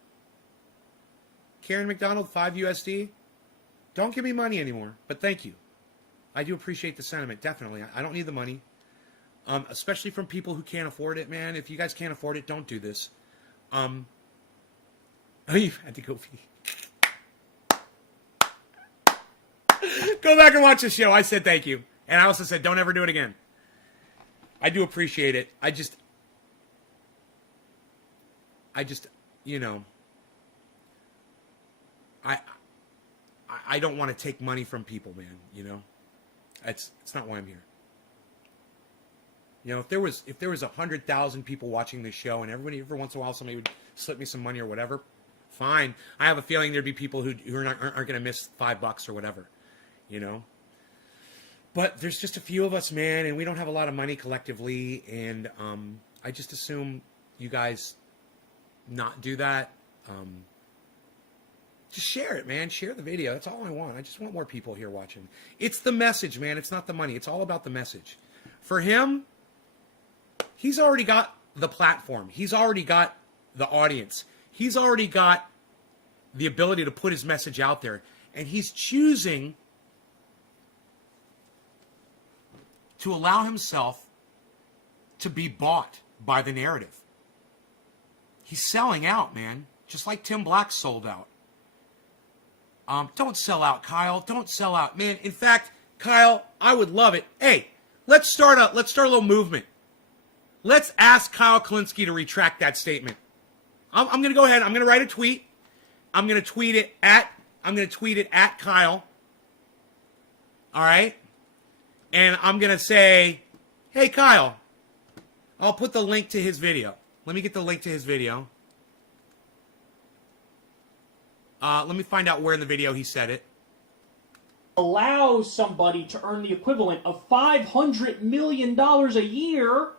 Karen McDonald, 5 USD. Don't give me money anymore, but thank you. I do appreciate the sentiment, definitely. I don't need the money, especially from people who can't afford it, man. If you guys can't afford it, don't do this. You had to go pee. Go back and watch the show. I said thank you. And I also said don't ever do it again. I do appreciate it. I just, you know, I don't want to take money from people, man, you know? It's not why I'm here. You know, if there was 100,000 people watching this show and every once in a while somebody would slip me some money or whatever, fine. I have a feeling there'd be people who aren't going to miss $5 or whatever, you know? But there's just a few of us, man, and we don't have a lot of money collectively, and I just assume you guys not do that. Just share it, man. Share the video. That's all I want. I just want more people here watching. It's the message, man. It's not the money. It's all about the message. For him, he's already got the platform. He's already got the audience. He's already got the ability to put his message out there. And he's choosing to allow himself to be bought by the narrative. He's selling out, man. Just like Tim Black sold out. Don't sell out, Kyle. Don't sell out, man. In fact, Kyle, I would love it. Hey, let's start a little movement. Let's ask Kyle Kalinske to retract that statement. I'm going to go ahead. I'm going to write a tweet. I'm going to tweet it at Kyle. All right? And I'm going to say, "Hey Kyle, I'll put the link to his video. Let me get the link to his video. Let me find out where in the video he said it. Allows somebody to earn the equivalent of $500 million a year.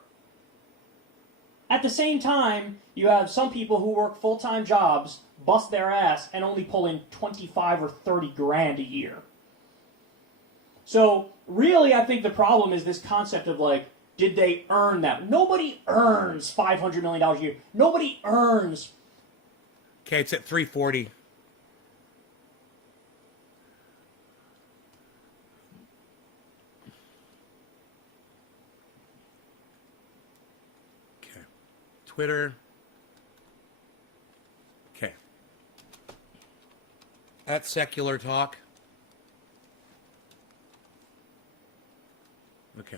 At the same time, you have some people who work full-time jobs, bust their ass, and only pull in 25 or 30 grand a year. So, really, I think the problem is this concept of, like, did they earn that? Nobody earns $500 million a year. Nobody earns... Okay, it's at 340. Twitter. Okay. At Secular Talk. Okay.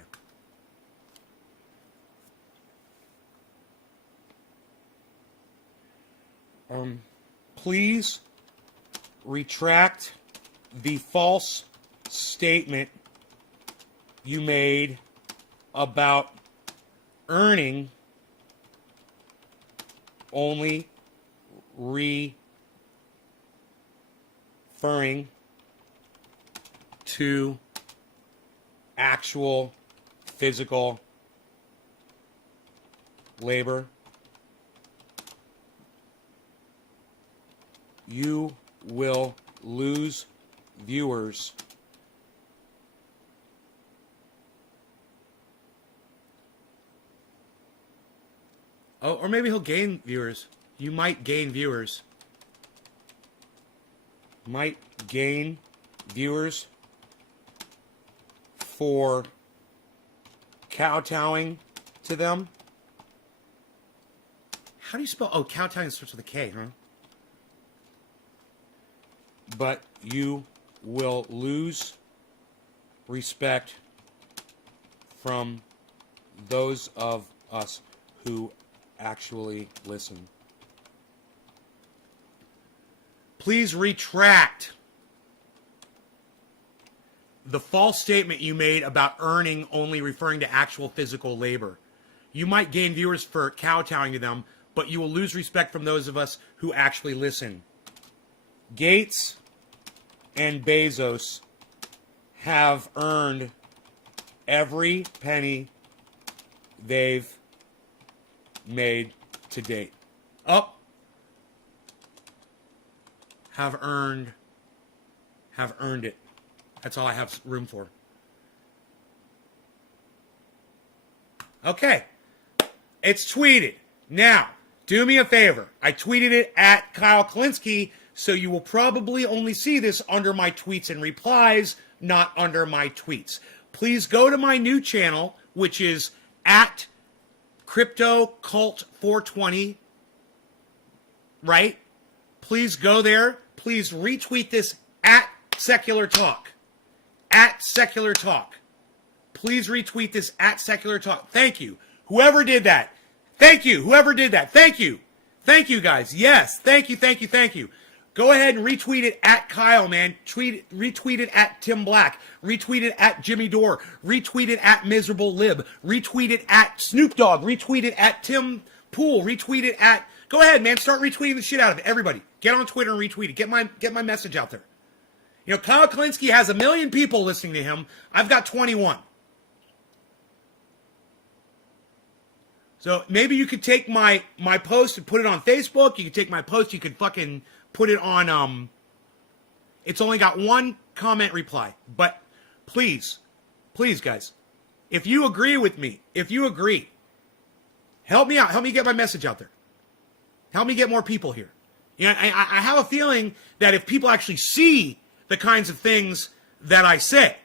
Please retract the false statement you made about earning only referring to actual physical labor. You will lose viewers or maybe he'll gain viewers. You might gain viewers. Might gain viewers for kowtowing to them. How do you spell? Oh, kowtowing starts with a K, huh? But you will lose respect from those of us who actually listen. Please retract the false statement you made about earning only referring to actual physical labor. You might gain viewers for kowtowing to them, but you will lose respect from those of us who actually listen. Gates and Bezos have earned every penny they've made to date. Have earned it. That's all I have room for. Okay. It's tweeted. Now, do me a favor. I tweeted it at Kyle Klinsky, so you will probably only see this under my tweets and replies, not under my tweets. Please go to my new channel, which is at CryptoCult420, right? Please go there. Please retweet this at Secular Talk. At Secular Talk. Please retweet this at Secular Talk. Thank you. Whoever did that. Thank you. Whoever did that. Thank you. Thank you, guys. Yes. Thank you. Thank you. Thank you. Go ahead and retweet it at Kyle, man. Retweet it at Tim Black. Retweet it at Jimmy Dore. Retweet it at Miserable Lib. Retweet it at Snoop Dogg. Retweet it at Tim Pool. Retweet it at... Go ahead, man. Start retweeting the shit out of it. Everybody. Get on Twitter and retweet it. Get my message out there. You know, Kyle Klinsky has 1 million people listening to him. I've got 21. So maybe you could take my post and put it on Facebook. You could take my post. You could fucking put it on... It's only got 1 comment reply. But please, guys, if you agree with me, help me out. Help me get my message out there. Help me get more people here. You know, I have a feeling that if people actually see the kinds of things that I say,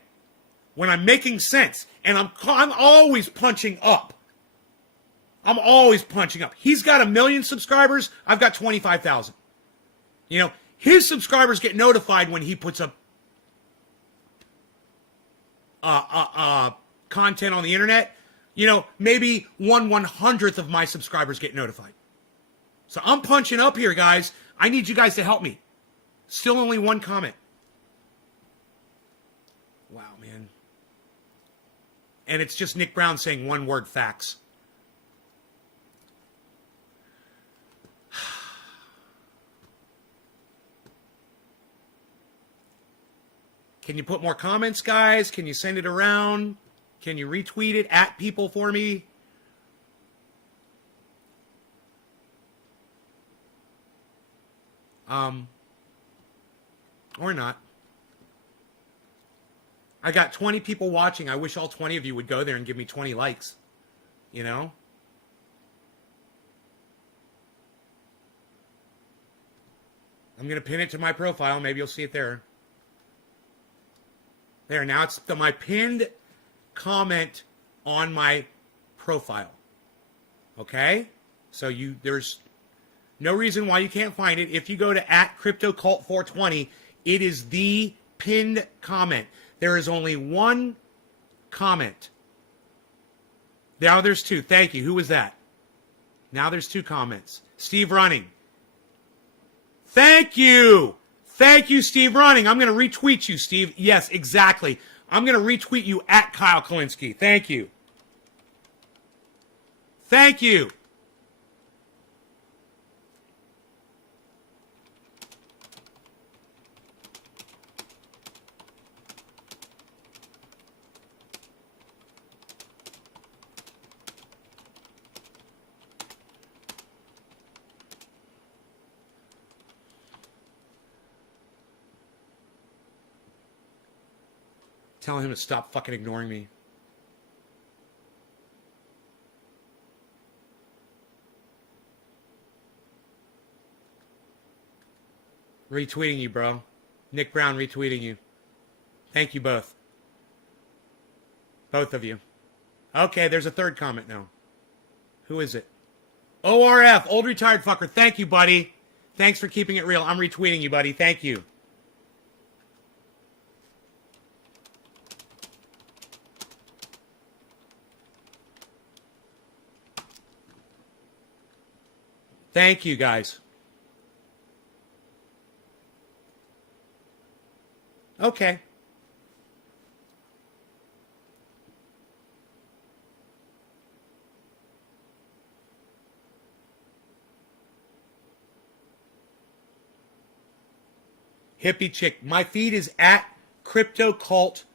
when I'm making sense, and I'm always punching up. I'm always punching up. He's got 1 million subscribers. I've got 25,000. You know, his subscribers get notified when he puts up content on the internet. You know, maybe 1/100th of my subscribers get notified. So I'm punching up here, guys. I need you guys to help me. Still only 1 comment. Wow, man. And it's just Nick Brown saying 1 word, facts. Can you put more comments, guys? Can you send it around? Can you retweet it at people for me? Or not. I got 20 people watching. I wish all 20 of you would go there and give me 20 likes. You know? I'm going to pin it to my profile. Maybe you'll see it there. There, now it's my pinned comment on my profile. Okay? So there's no reason why you can't find it. If you go to at CryptoCult420, it is the pinned comment. There is only 1 comment. Now there's 2. Thank you. Who was that? Now there's 2 comments. Steve Running. Thank you. Thank you, Steve Running. I'm going to retweet you, Steve. Yes, exactly. I'm going to retweet you at Kyle Kalinske. Thank you. Thank you. Telling him to stop fucking ignoring me. Retweeting you, bro. Nick Brown retweeting you. Thank you both. Both of you. Okay, there's a third comment now. Who is it? ORF, old retired fucker. Thank you, buddy. Thanks for keeping it real. I'm retweeting you, buddy. Thank you. Thank you, guys. Okay. Hippie chick. My feed is at Crypto Cult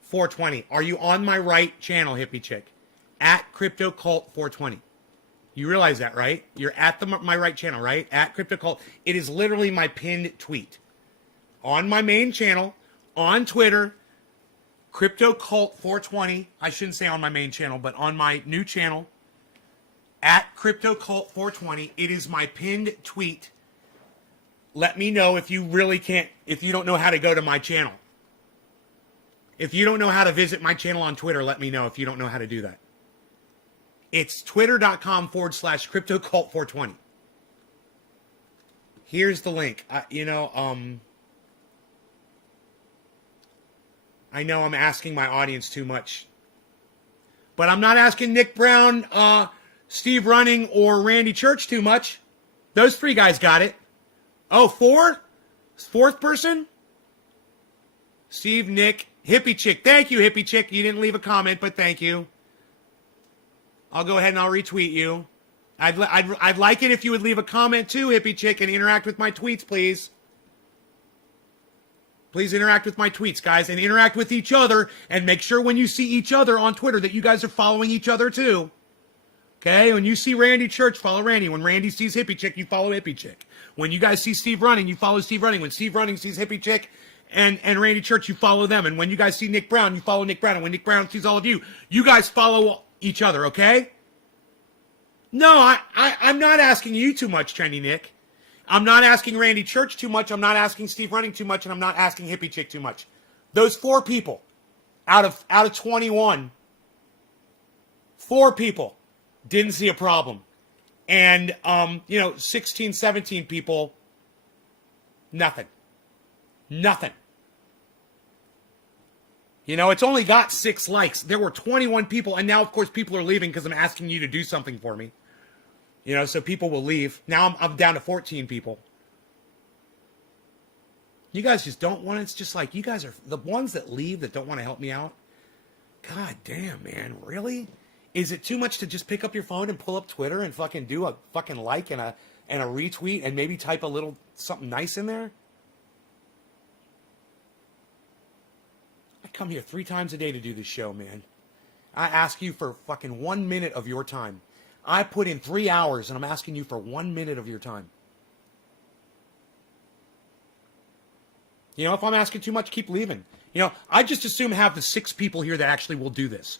420. Are you on my right channel, hippie chick? At Crypto Cult 420. You realize that, right? You're at my right channel, right? At Crypto Cult. It is literally my pinned tweet. On my main channel, on Twitter, Crypto Cult 420. I shouldn't say on my main channel, but on my new channel, at Crypto Cult 420. It is my pinned tweet. Let me know if you really can't, if you don't know how to go to my channel. If you don't know how to visit my channel on Twitter, let me know if you don't know how to do that. It's twitter.com/CryptoCult420. Here's the link. I know I'm asking my audience too much. But I'm not asking Nick Brown, Steve Running, or Randy Church too much. Those three guys got it. Oh, fourth person? Steve, Nick, Hippie Chick. Thank you, Hippie Chick. You didn't leave a comment, but thank you. I'll go ahead and I'll retweet you. I'd like it if you would leave a comment too, Hippie Chick, and interact with my tweets, please. Please interact with my tweets, guys, and interact with each other, and make sure when you see each other on Twitter that you guys are following each other too. Okay? When you see Randy Church, follow Randy. When Randy sees Hippie Chick, you follow Hippie Chick. When you guys see Steve Running, you follow Steve Running. When Steve Running sees Hippie Chick and Randy Church, you follow them. And when you guys see Nick Brown, you follow Nick Brown. And when Nick Brown sees all of you, you guys follow each other, okay? No, I'm not asking you too much, Trendy Nick. I'm not asking Randy Church too much. I'm not asking Steve Running too much. And I'm not asking Hippie Chick too much. Those 4 people out of 21, 4 people didn't see a problem. And, 16, 17 people, nothing. Nothing. It's only got 6 likes. There were 21 people, and now, of course, people are leaving because I'm asking you to do something for me. So people will leave. Now I'm down to 14 people. You guys just don't want it. It's just like, you guys are the ones that leave that don't want to help me out. God damn, man. Really? Is it too much to just pick up your phone and pull up Twitter and fucking do a fucking like and a retweet and maybe type a little something nice in there? I come here 3 times a day to do this show, man. I ask you for fucking 1 minute of your time. I put in 3 hours and I'm asking you for 1 minute of your time. If I'm asking too much, keep leaving. I just assume have the 6 people here that actually will do this.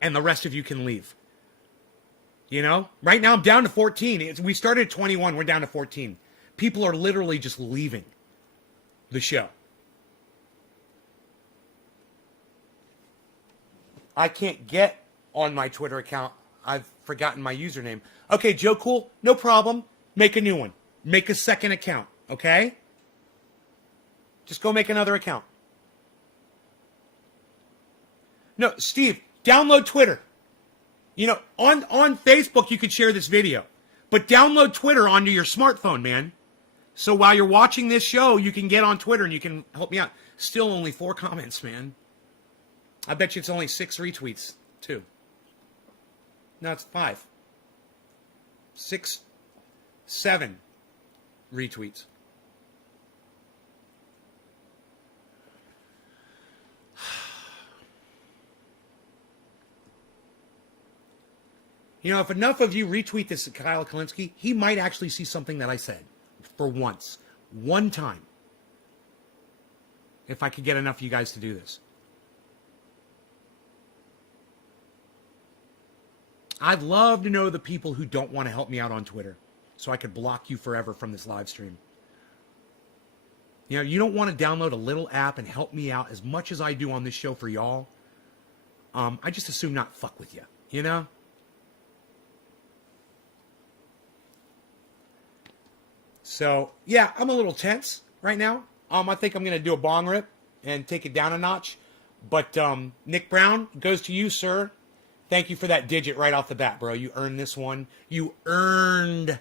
And the rest of you can leave. Right now I'm down to 14. We started at 21. We're down to 14. People are literally just leaving the show. I can't get on my Twitter account. I've forgotten my username. Okay, Joe Cool, no problem. Make a new one. Make a second account, okay? Just go make another account. No, Steve, download Twitter. On Facebook you could share this video. But download Twitter onto your smartphone, man. So while you're watching this show, you can get on Twitter and you can help me out. Still only 4 comments, man. I bet you it's only 6 retweets, too. No, it's 5. 6, 7 retweets. You know, if enough of you retweet this at Kyle Kalinske, he might actually see something that I said for once. One time. If I could get enough of you guys to do this. I'd love to know the people who don't want to help me out on Twitter so I could block you forever from this live stream. You know, you don't want to download a little app and help me out as much as I do on this show for y'all. I just assume not fuck with you, you know? So, yeah, I'm a little tense right now. I think I'm going to do a bong rip and take it down a notch. But Nick Brown, goes to you, sir. Thank you for that digit right off the bat, bro. You earned this one. You earned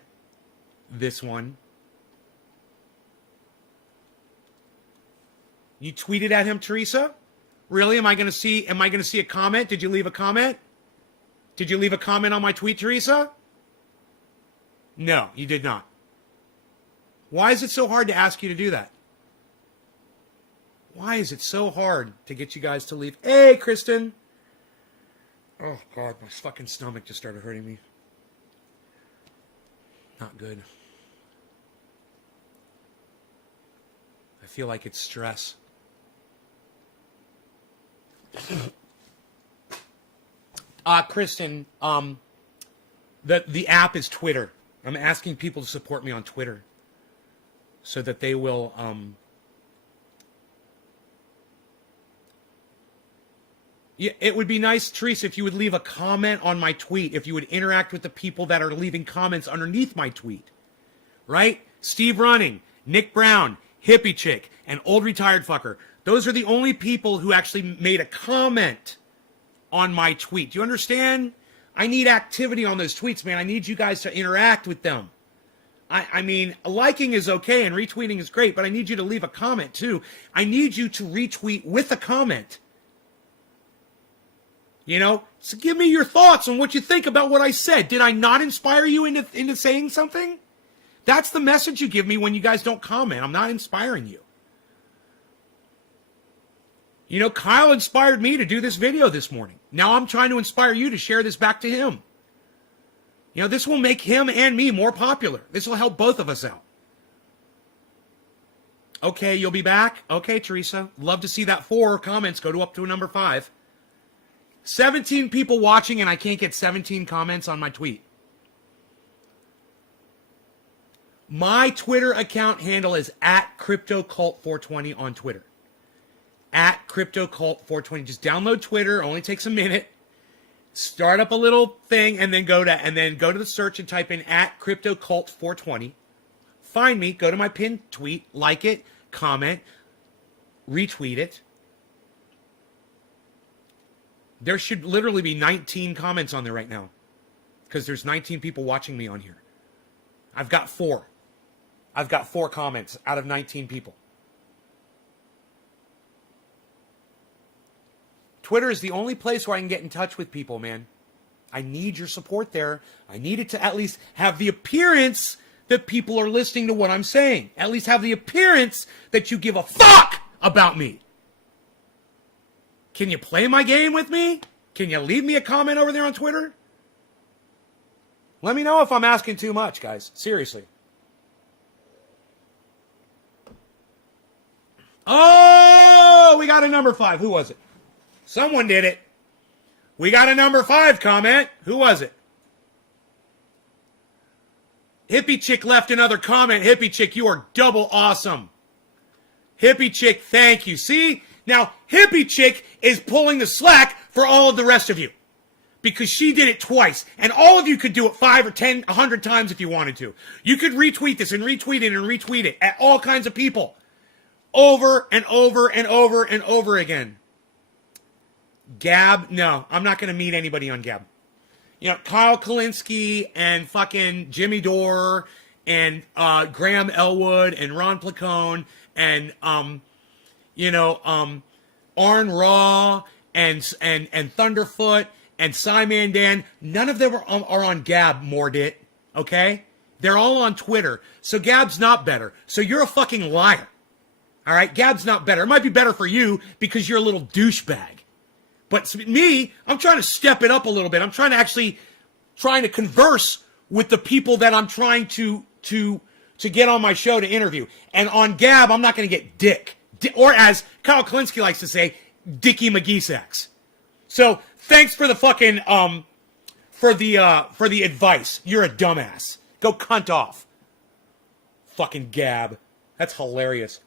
this one. You tweeted at him, Teresa? Really? Am I going to see a comment? Did you leave a comment? Did you leave a comment on my tweet, Teresa? No, you did not. Why is it so hard to ask you to do that? Why is it so hard to get you guys to leave? Hey, Kristen. Oh, God, my fucking stomach just started hurting me. Not good. I feel like it's stress. Kristen, the app is Twitter. I'm asking people to support me on Twitter so that they will, yeah, it would be nice, Teresa, if you would leave a comment on my tweet, if you would interact with the people that are leaving comments underneath my tweet, right? Steve Running, Nick Brown, Hippie Chick, and Old Retired Fucker. Those are the only people who actually made a comment on my tweet. Do you understand? I need activity on those tweets, man. I need you guys to interact with them. I mean, liking is okay and retweeting is great, but I need you to leave a comment too. I need you to retweet with a comment. You know, so give me your thoughts on what you think about what I said. Did I not inspire you into saying something? That's the message you give me when you guys don't comment. I'm not inspiring you. You know, Kyle inspired me to do this video this morning. Now I'm trying to inspire you to share this back to him. You know, this will make him and me more popular. This will help both of us out. Okay, you'll be back? Okay, Teresa. Love to see that 4 comments go up to a number 5. 17 people watching and I can't get 17 comments on my tweet. My Twitter account handle is @CryptoCult420 on Twitter. @CryptoCult420. Just download Twitter. Only takes a minute. Start up a little thing and then go to the search and type in @CryptoCult420. Find me. Go to my pinned tweet. Like it. Comment. Retweet it. There should literally be 19 comments on there right now. Because there's 19 people watching me on here. I've got 4. I've got 4 comments out of 19 people. Twitter is the only place where I can get in touch with people, man. I need your support there. I need it to at least have the appearance that people are listening to what I'm saying. At least have the appearance that you give a fuck about me. Can you play my game with me? Can you leave me a comment over there on Twitter? Let me know if I'm asking too much, guys. Seriously. Oh, we got a number 5. Who was it? Someone did it. We got a number 5 comment. Who was it? Hippie Chick left another comment. Hippie Chick, you are double awesome. Hippie Chick, thank you. See? Now, Hippie Chick is pulling the slack for all of the rest of you. Because she did it twice. And all of you could do it 5 or 10, 100 times if you wanted to. You could retweet this and retweet it and retweet it at all kinds of people. Over and over and over and over again. Gab, no, I'm not going to meet anybody on Gab. You know, Kyle Kalinske and fucking Jimmy Dore and Graham Elwood and Ron Placone and Arn Raw and Thunderfoot and Simon Dan. None of them are on Gab, Mordit. Okay, they're all on Twitter. So Gab's not better. So you're a fucking liar. All right, Gab's not better. It might be better for you because you're a little douchebag. But me, I'm trying to step it up a little bit. I'm trying to converse with the people that I'm trying to get on my show to interview. And on Gab, I'm not going to get dick. Or as Kyle Klinsky likes to say, Dickie McGee sex. So thanks for the fucking for the advice. You're a dumbass. Go cunt off. Fucking Gab. That's hilarious.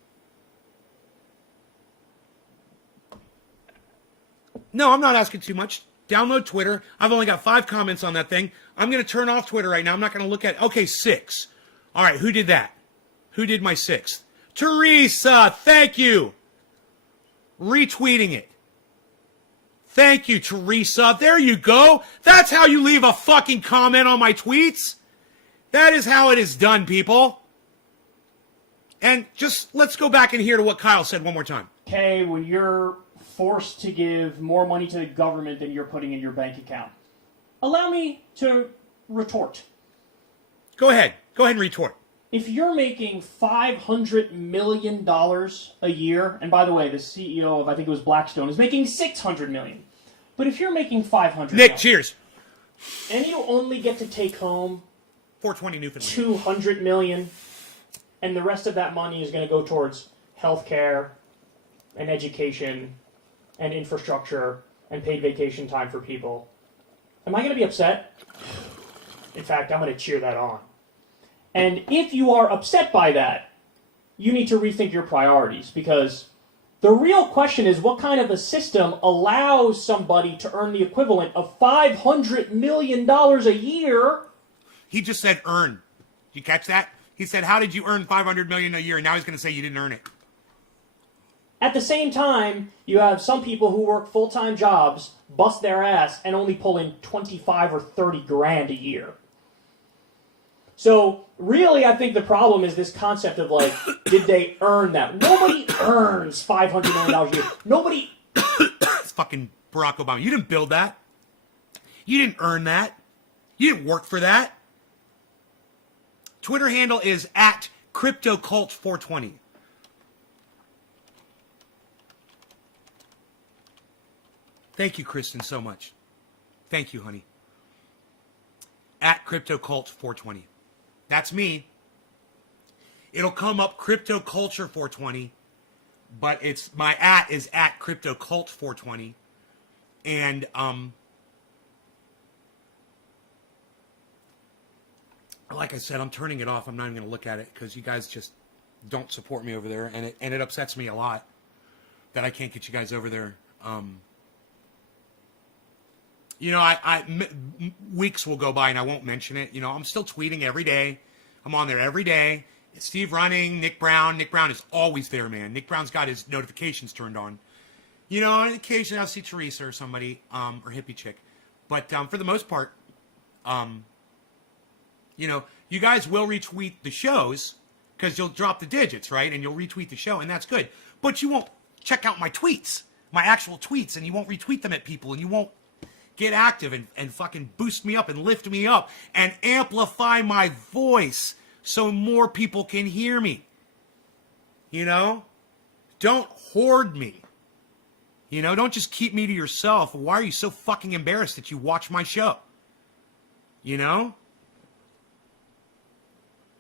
No, I'm not asking too much. Download Twitter. I've only got 5 comments on that thing. I'm going to turn off Twitter right now. I'm not going to look at it. Okay, 6. All right, who did that? Who did my 6th? Teresa, thank you. Retweeting it. Thank you, Teresa. There you go. That's how you leave a fucking comment on my tweets. That is how it is done, people. And just let's go back and hear to what Kyle said one more time. Okay, when you're forced to give more money to the government than you're putting in your bank account. Allow me to retort. Go ahead. Go ahead and retort. If you're making $500 million a year, and by the way, the CEO of, I think it was Blackstone, is making $600 million. But if you're making $500 Nick, cheers. and you only get to take home 420 Newfoundland. $200 million, and the rest of that money is going to go towards healthcare and education and infrastructure and paid vacation time for people, am I going to be upset? In fact, I'm going to cheer that on. And if you are upset by that, you need to rethink your priorities, because the real question is, what kind of a system allows somebody to earn the equivalent of $500 million a year? He just said earn. Did you catch that? He said, how did you earn $500 million a year? And now he's going to say you didn't earn it. At the same time, you have some people who work full-time jobs, bust their ass, and only pull in 25 or 30 grand a year. So, really, I think the problem is this concept of, like, did they earn that? Nobody earns $500 million a year. Nobody... It's fucking Barack Obama. You didn't build that. You didn't earn that. You didn't work for that. Twitter handle is at CryptoCult420. Thank you, Kristen, so much. Thank you, honey. At CryptoCult420. That's me. It'll come up CryptoCulture420, but it's my at is at CryptoCult420. And like I said, I'm turning it off. I'm not even going to look at it because you guys just don't support me over there, and it upsets me a lot that I can't get you guys over there. You know, weeks will go by and I won't mention it. You know, I'm still tweeting every day. I'm on there every day. It's Steve Running, Nick Brown. Nick Brown is always there, man. Nick Brown's got his notifications turned on. You know, on occasion I'll see Teresa or somebody, or Hippie Chick. But for the most part, you know, you guys will retweet the shows because you'll drop the digits, right? And you'll retweet the show, and that's good. But you won't check out my tweets, my actual tweets, and you won't retweet them at people, and you won't get active and fucking boost me up and lift me up and amplify my voice so more people can hear me. You know? Don't hoard me. You know, don't just keep me to yourself. Why are you so fucking embarrassed that you watch my show? You know?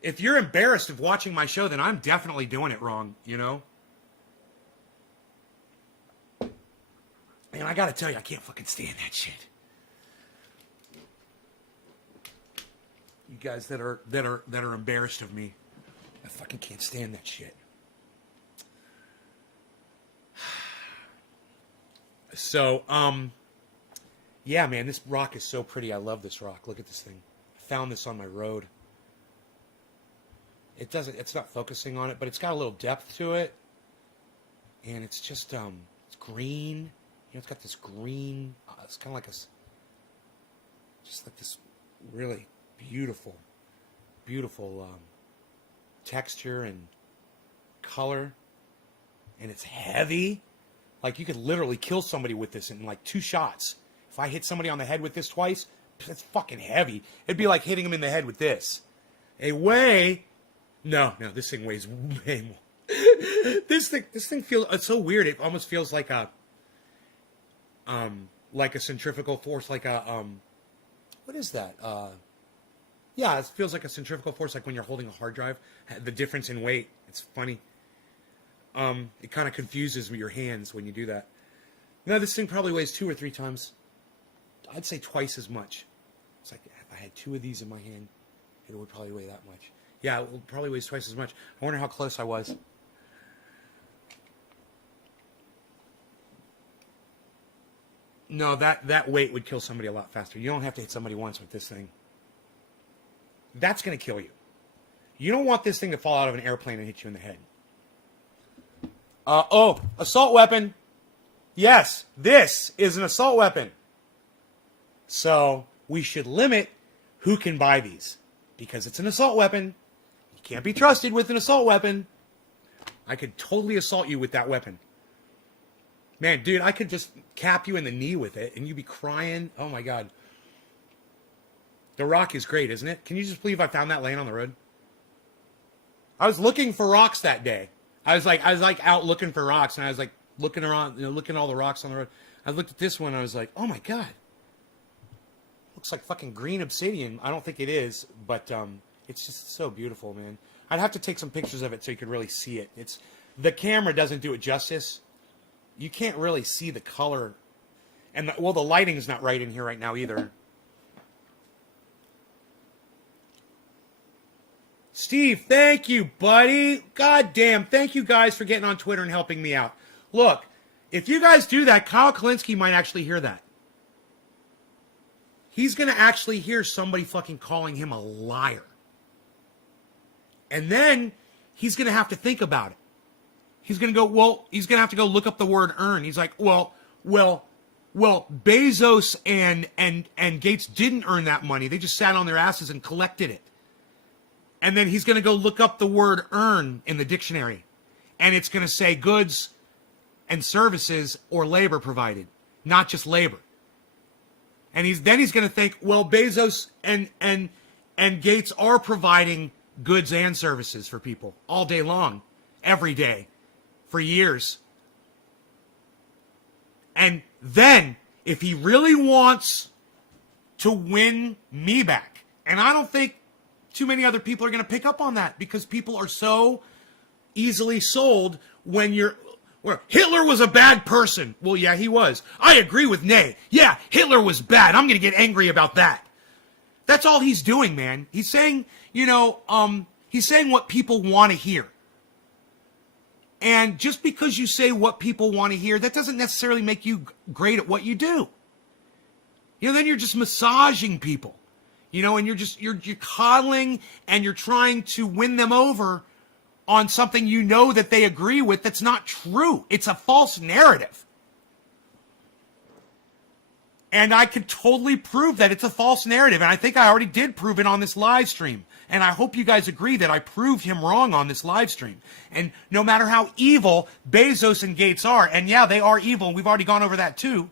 If you're embarrassed of watching my show, then I'm definitely doing it wrong, you know? And I gotta tell you, I can't fucking stand that shit. You guys that are embarrassed of me, I fucking can't stand that shit. So, yeah, man, this rock is so pretty. I love this rock. Look at this thing. I found this on my road. It's not focusing on it, but it's got a little depth to it. And it's just, it's green. You know, it's got this green, it's kind of like just like this really beautiful beautiful texture and color, and it's heavy. Like, you could literally kill somebody with this in like 2 shots. If I hit somebody on the head with this twice, that's fucking heavy. It'd be like hitting them in the head with this. No, this thing weighs way more. This thing feels, it's so weird. It almost feels like a centrifugal force, like a what is that? Yeah, it feels like a centrifugal force, like when you're holding a hard drive. The difference in weight, it's funny. It kind of confuses your hands when you do that. No, this thing probably weighs 2 or 3 times. I'd say twice as much. It's like if I had 2 of these in my hand, it would probably weigh that much. Yeah, it probably weighs twice as much. I wonder how close I was. No, that weight would kill somebody a lot faster. You don't have to hit somebody once with this thing. That's going to kill you. You don't want this thing to fall out of an airplane and hit you in the head. Assault weapon. Yes, this is an assault weapon. So we should limit who can buy these, because it's an assault weapon. You can't be trusted with an assault weapon. I could totally assault you with that weapon. Man, dude, I could just cap you in the knee with it and you'd be crying. Oh my God. The rock is great, isn't it? Can you just believe I found that laying on the road? I was looking for rocks that day. I was like out looking for rocks, and I was like looking around, looking at all the rocks on the road. I looked at this one, and I was like, oh my God. Looks like fucking green obsidian. I don't think it is, but it's just so beautiful, man. I'd have to take some pictures of it so you could really see it. The camera doesn't do it justice. You can't really see the color. And the lighting's not right in here right now either. Steve, thank you, buddy. God damn, thank you guys for getting on Twitter and helping me out. Look, if you guys do that, Kyle Kalinske might actually hear that. He's going to actually hear somebody fucking calling him a liar. And then he's going to have to think about it. He's going to go, he's going to have to go look up the word earn. He's like, well, Bezos and Gates didn't earn that money. They just sat on their asses and collected it. And then he's going to go look up the word earn in the dictionary. And it's going to say goods and services or labor provided, not just labor. And he's going to think, well, Bezos and Gates are providing goods and services for people all day long, every day, for years. And then, if he really wants to win me back, and I don't think too many other people are going to pick up on that, because people are so easily sold when Hitler was a bad person. Well, yeah, he was. I agree with Nay. Yeah, Hitler was bad. I'm going to get angry about that. That's all he's doing, man. He's saying, he's saying what people want to hear. And just because you say what people want to hear, that doesn't necessarily make you great at what you do. Then you're just massaging people. And you're coddling, and you're trying to win them over on something that they agree with that's not true. It's a false narrative. And I could totally prove that it's a false narrative. And I think I already did prove it on this live stream. And I hope you guys agree that I proved him wrong on this live stream. And no matter how evil Bezos and Gates are, and yeah, they are evil, and we've already gone over that too,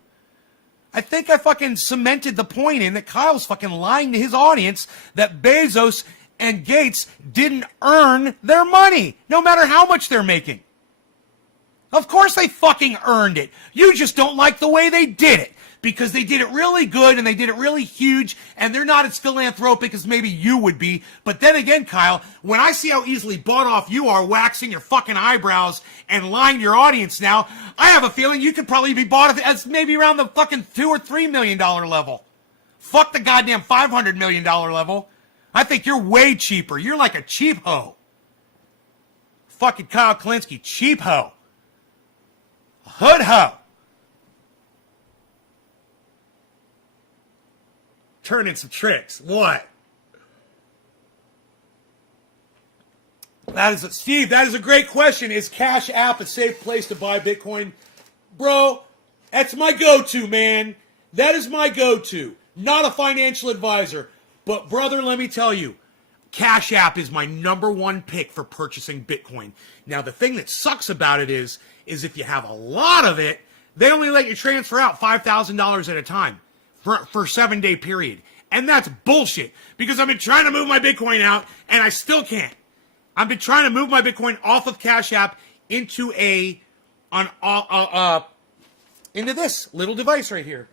I think I fucking cemented the point in that Kyle's fucking lying to his audience that Bezos and Gates didn't earn their money, no matter how much they're making. Of course they fucking earned it. You just don't like the way they did it, because they did it really good and they did it really huge, and they're not as philanthropic as maybe you would be. But then again, Kyle, when I see how easily bought off you are, waxing your fucking eyebrows and lying to your audience now, I have a feeling you could probably be bought as maybe around the fucking $2 or $3 million level. Fuck the goddamn $500 million level. I think you're way cheaper. You're like a cheap hoe. Fucking Kyle Kalinske, cheap hoe. Hood hoe. Turn in some tricks. What? Steve, that is a great question. Is Cash App a safe place to buy Bitcoin? Bro, that's my go-to, man. That is my go-to. Not a financial advisor. But, brother, let me tell you, Cash App is my number one pick for purchasing Bitcoin. Now, the thing that sucks about it is if you have a lot of it, they only let you transfer out $5,000 at a time for a 7-day period. And that's bullshit, because I've been trying to move my Bitcoin out and I still can't. I've been trying to move my Bitcoin off of Cash App into into this little device right here.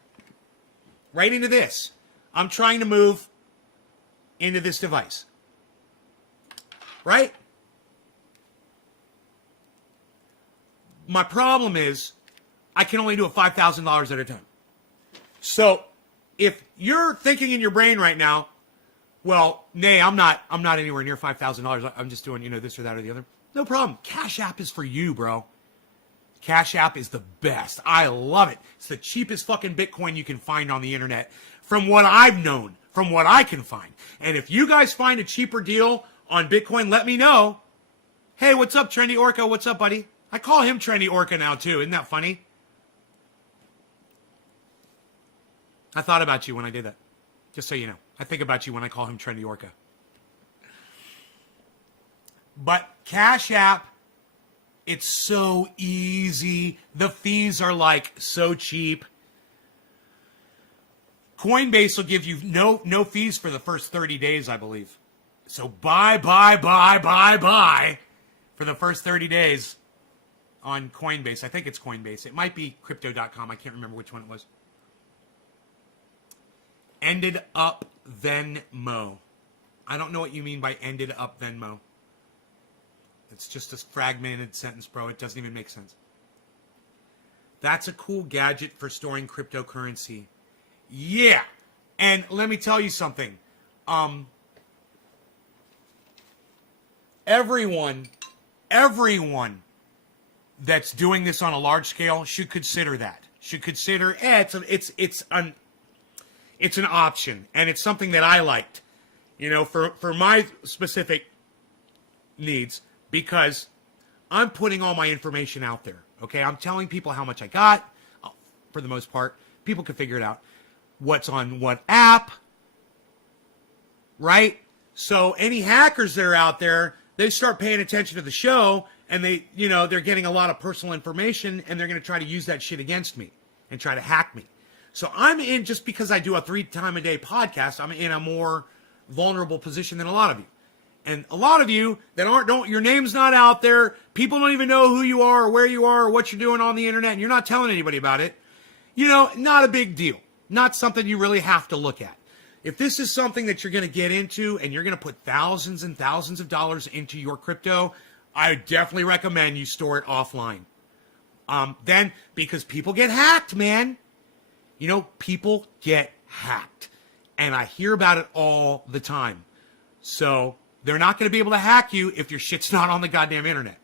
Right into this. I'm trying to move into this device. Right? My problem is I can only do it $5,000 at a time. So if you're thinking in your brain right now, well, nay, I'm not anywhere near $5,000. I'm just doing, this or that or the other. No problem. Cash App is for you, bro. Cash App is the best. I love it. It's the cheapest fucking Bitcoin you can find on the internet, from what I've known, from what I can find. And if you guys find a cheaper deal on Bitcoin, let me know. Hey, what's up, Trendy Orca? What's up, buddy? I call him Trendy Orca now, too. Isn't that funny? I thought about you when I did that. Just so you know. I think about you when I call him Trendy Orca. But Cash App, it's so easy. The fees are like so cheap. Coinbase will give you no fees for the first 30 days, I believe. So buy for the first 30 days on Coinbase. I think it's Coinbase. It might be crypto.com. I can't remember which one it was. Ended up Venmo. I don't know what you mean by ended up Venmo. It's just a fragmented sentence, bro. It doesn't even make sense. That's a cool gadget for storing cryptocurrency. Yeah. And let me tell you something. Everyone that's doing this on a large scale should consider that. Should consider it's an option, and it's something that I liked, for my specific needs, because I'm putting all my information out there. Okay, I'm telling people how much I got, for the most part. People can figure it out. What's on what app, right? So any hackers that are out there, they start paying attention to the show, and they're getting a lot of personal information, and they're going to try to use that shit against me and try to hack me. So I'm in, just because I do a 3-time-a-day podcast, I'm in a more vulnerable position than a lot of you. And a lot of you that your name's not out there, people don't even know who you are or where you are or what you're doing on the internet, and you're not telling anybody about it. Not a big deal. Not something you really have to look at. If this is something that you're going to get into and you're going to put thousands and thousands of dollars into your crypto, I definitely recommend you store it offline. Then, because people get hacked, man. People get hacked. And I hear about it all the time. So they're not going to be able to hack you if your shit's not on the goddamn internet.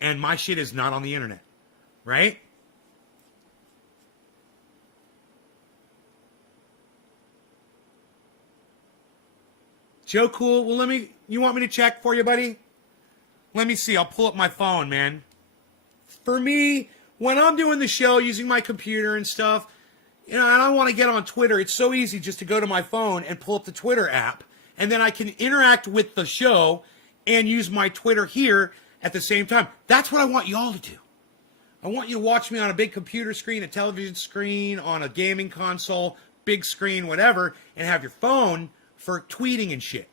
And my shit is not on the internet. Right? Joe Cool, well, you want me to check for you, buddy? Let me see. I'll pull up my phone, man. For me, when I'm doing the show using my computer and stuff, and I want to get on Twitter, it's so easy just to go to my phone and pull up the Twitter app, and then I can interact with the show and use my Twitter here at the same time. That's what I want you all to do. I want you to watch me on a big computer screen, a television screen, on a gaming console, big screen, whatever, and have your phone for tweeting and shit,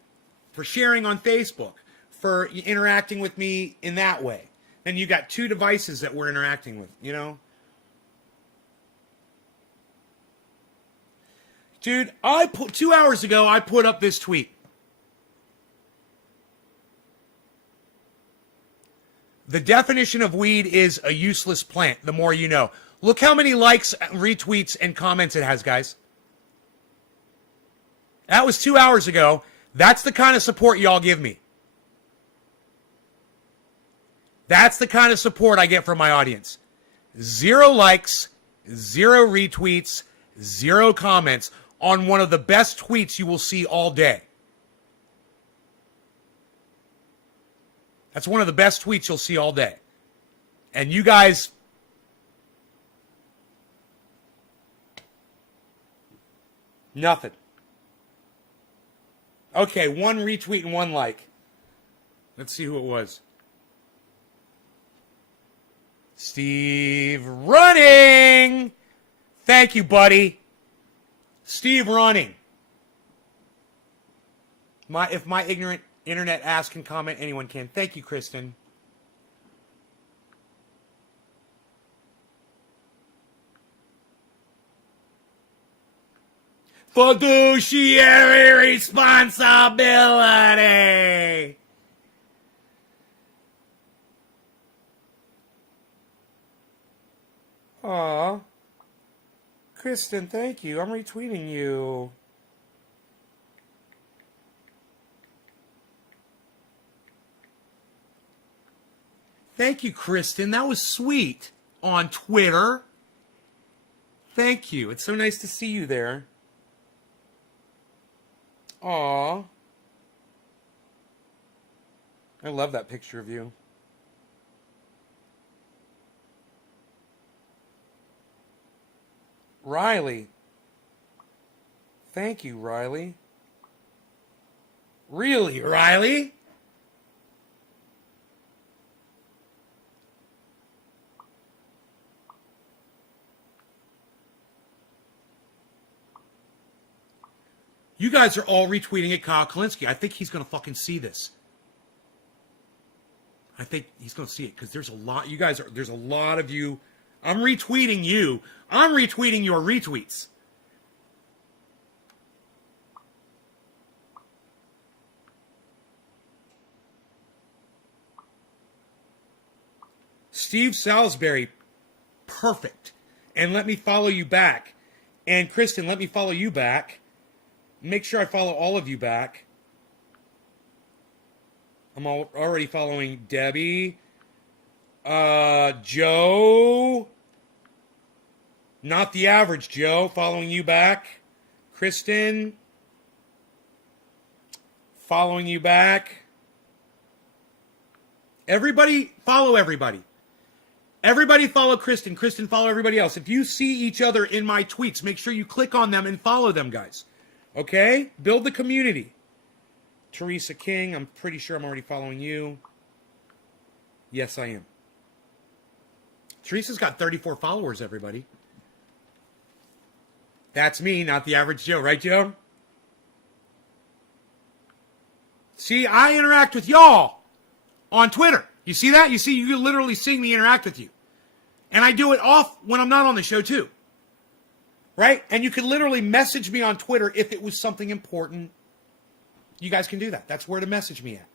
for sharing on Facebook, for interacting with me in that way. Then you got 2 devices that we're interacting with, Dude, 2 hours ago, I put up this tweet. The definition of weed is a useless plant, the more you know. Look how many likes, retweets, and comments it has, guys. That was 2 hours ago. That's the kind of support y'all give me. That's the kind of support I get from my audience. 0 likes, 0 retweets, 0 comments on one of the best tweets you will see all day. That's one of the best tweets you'll see all day. And you guys... Nothing. Okay, 1 retweet and 1 like. Let's see who it was. Steve Running! Thank you, buddy. Steve Running. If my ignorant internet ass can comment, anyone can. Thank you, Kristen. Fiduciary responsibility. Aw. Kristen, thank you. I'm retweeting you. Thank you, Kristen. That was sweet. On Twitter. Thank you. It's so nice to see you there. Aw. I love that picture of you. Riley. Thank you, Riley. Really, Riley? You guys are all retweeting at Kyle Kalinske. I think he's going to fucking see this. I think he's going to see it because there's a lot. You guys are. There's a lot of you. I'm retweeting you. I'm retweeting your retweets. Steve Salisbury, perfect. And let me follow you back. And Kristen, let me follow you back. Make sure I follow all of you back. I'm already following Debbie. Joe. Not the average Joe. Following you back. Kristen. Following you back. Everybody, follow everybody. Everybody follow Kristen. Kristen, follow everybody else. If you see each other in my tweets, make sure you click on them and follow them, guys. Okay? Build the community. Teresa King, I'm pretty sure I'm already following you. Yes, I am. Teresa's got 34 followers, everybody. That's me, not the average Joe. Right, Joe? See, I interact with y'all on Twitter. You see that? You see, you literally see me interact with you. And I do it off when I'm not on the show, too. Right? And you can literally message me on Twitter if it was something important. You guys can do that. That's where to message me at.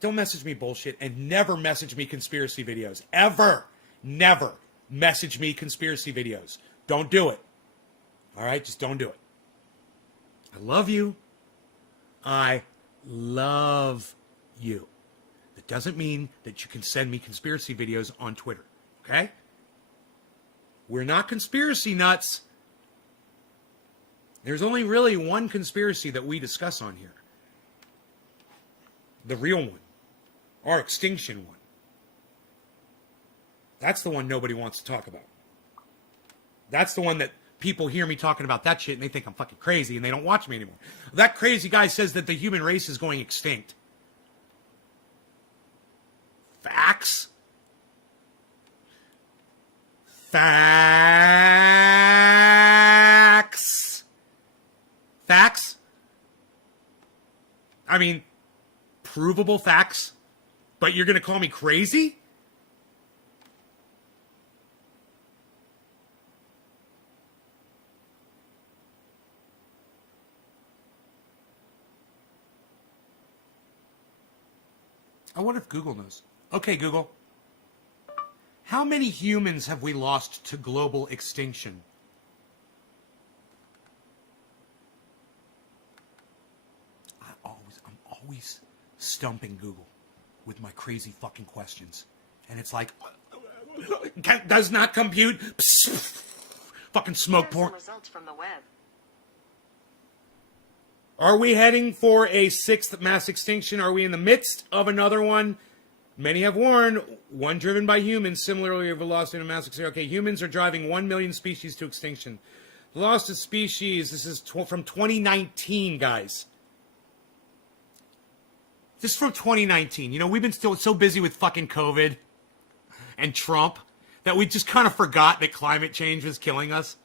Don't message me bullshit and never message me conspiracy videos. Ever. Never message me conspiracy videos. Don't do it. All right? Just don't do it. I love you. I love you. That doesn't mean that you can send me conspiracy videos on Twitter. Okay? We're not conspiracy nuts. There's only really one conspiracy that we discuss on here. The real one. Our extinction one. That's the one nobody wants to talk about. That's the one that people hear me talking about that shit and they think I'm fucking crazy and they don't watch me anymore. That crazy guy says that the human race is going extinct. Facts? Facts. Facts? I mean, provable facts? But you're going to call me crazy? I wonder if Google knows. Okay, Google. How many humans have we lost to global extinction? I'm always stumping Google with my crazy fucking questions. And it's like, does not compute. Fucking smoke porn. Results from the web. Are we heading for a 6th mass extinction? Are we in the midst of another one? Many have warned, one driven by humans, similarly of velocity and mass extinction. Okay, humans are driving 1 million species to extinction. Lost a species. This is from 2019, guys. This is from 2019. You know, we've been still so busy with fucking COVID and Trump that we just kind of forgot that climate change was killing us.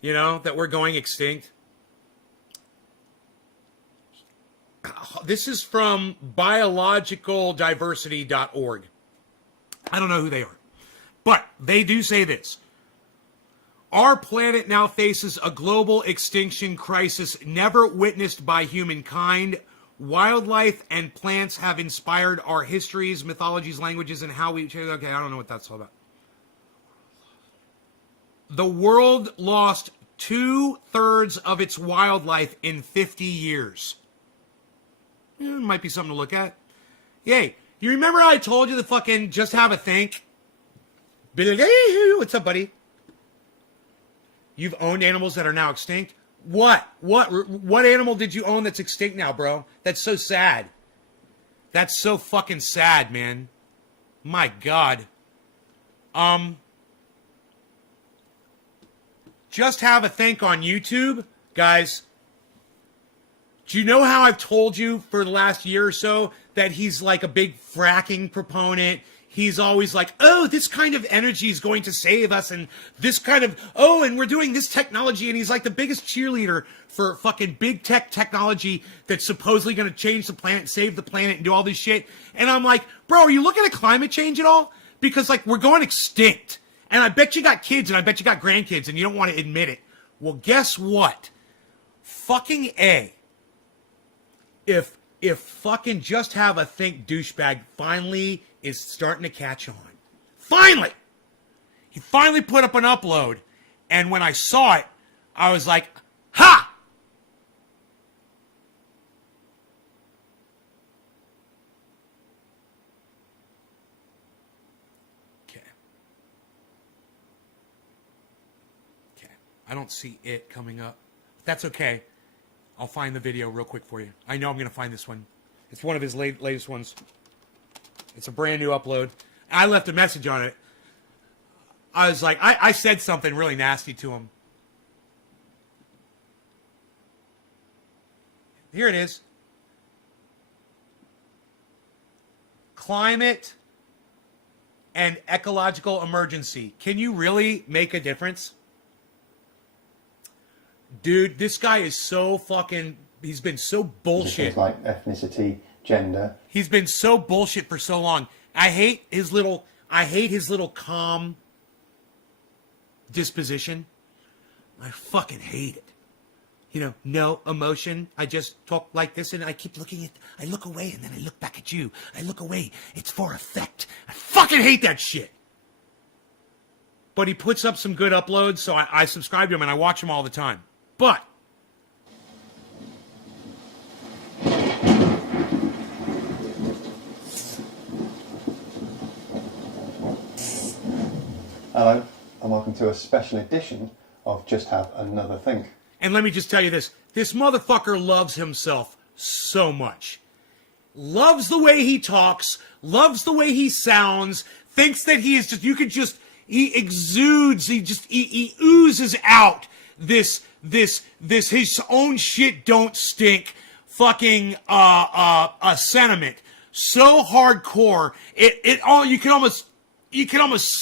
You know, that we're going extinct. This is from biologicaldiversity.org. I don't know who they are. But they do say this. Our planet now faces a global extinction crisis never witnessed by humankind. Wildlife and plants have inspired our histories, mythologies, languages, and how we... Okay, I don't know what that's all about. The world lost 2/3 of its wildlife in 50 years. Yeah, it might be something to look at. Yay. You remember how I told you to fucking just have a think? What's up, buddy? You've owned animals that are now extinct? What animal did you own that's extinct now, bro? That's so sad. That's so fucking sad, man. My God. Just have a think on YouTube, guys. Do you know how I've told you for the last year or so that he's like a big fracking proponent? He's always like, oh, this kind of energy is going to save us, and this kind of, oh, and we're doing this technology, and he's like the biggest cheerleader for fucking big tech technology that's supposedly going to change the planet, save the planet, and do all this shit. And I'm like, bro, are you looking at climate change at all? Because, like, we're going extinct. And I bet you got kids, and I bet you got grandkids, and you don't want to admit it. Well, guess what? Fucking A. If fucking just have a think douchebag finally is starting to catch on. Finally! He finally put up an upload, and when I saw it, I was like, ha! Okay. I don't see it coming up. That's okay. I'll find the video real quick for you. I know I'm going to find this one. It's one of his latest ones. It's a brand new upload. I left a message on it. I was like, I said something really nasty to him. Here it is. Climate and ecological emergency. Can you really make a difference? Dude, this guy is so fucking... He's been so bullshit. Things like ethnicity, gender. He's been so bullshit for so long. I hate his little calm disposition. I fucking hate it. You know, no emotion. I just talk like this and I keep looking at... I look away and then I look back at you. I look away. It's for effect. I fucking hate that shit. But he puts up some good uploads, so I subscribe to him and I watch him all the time. But hello, and welcome to a special edition of Just Have Another Think. And let me just tell you this. This motherfucker loves himself so much. Loves the way he talks, loves the way he sounds, thinks that he is just, he exudes, he oozes out this his own shit don't stink fucking sentiment so hardcore it all you can almost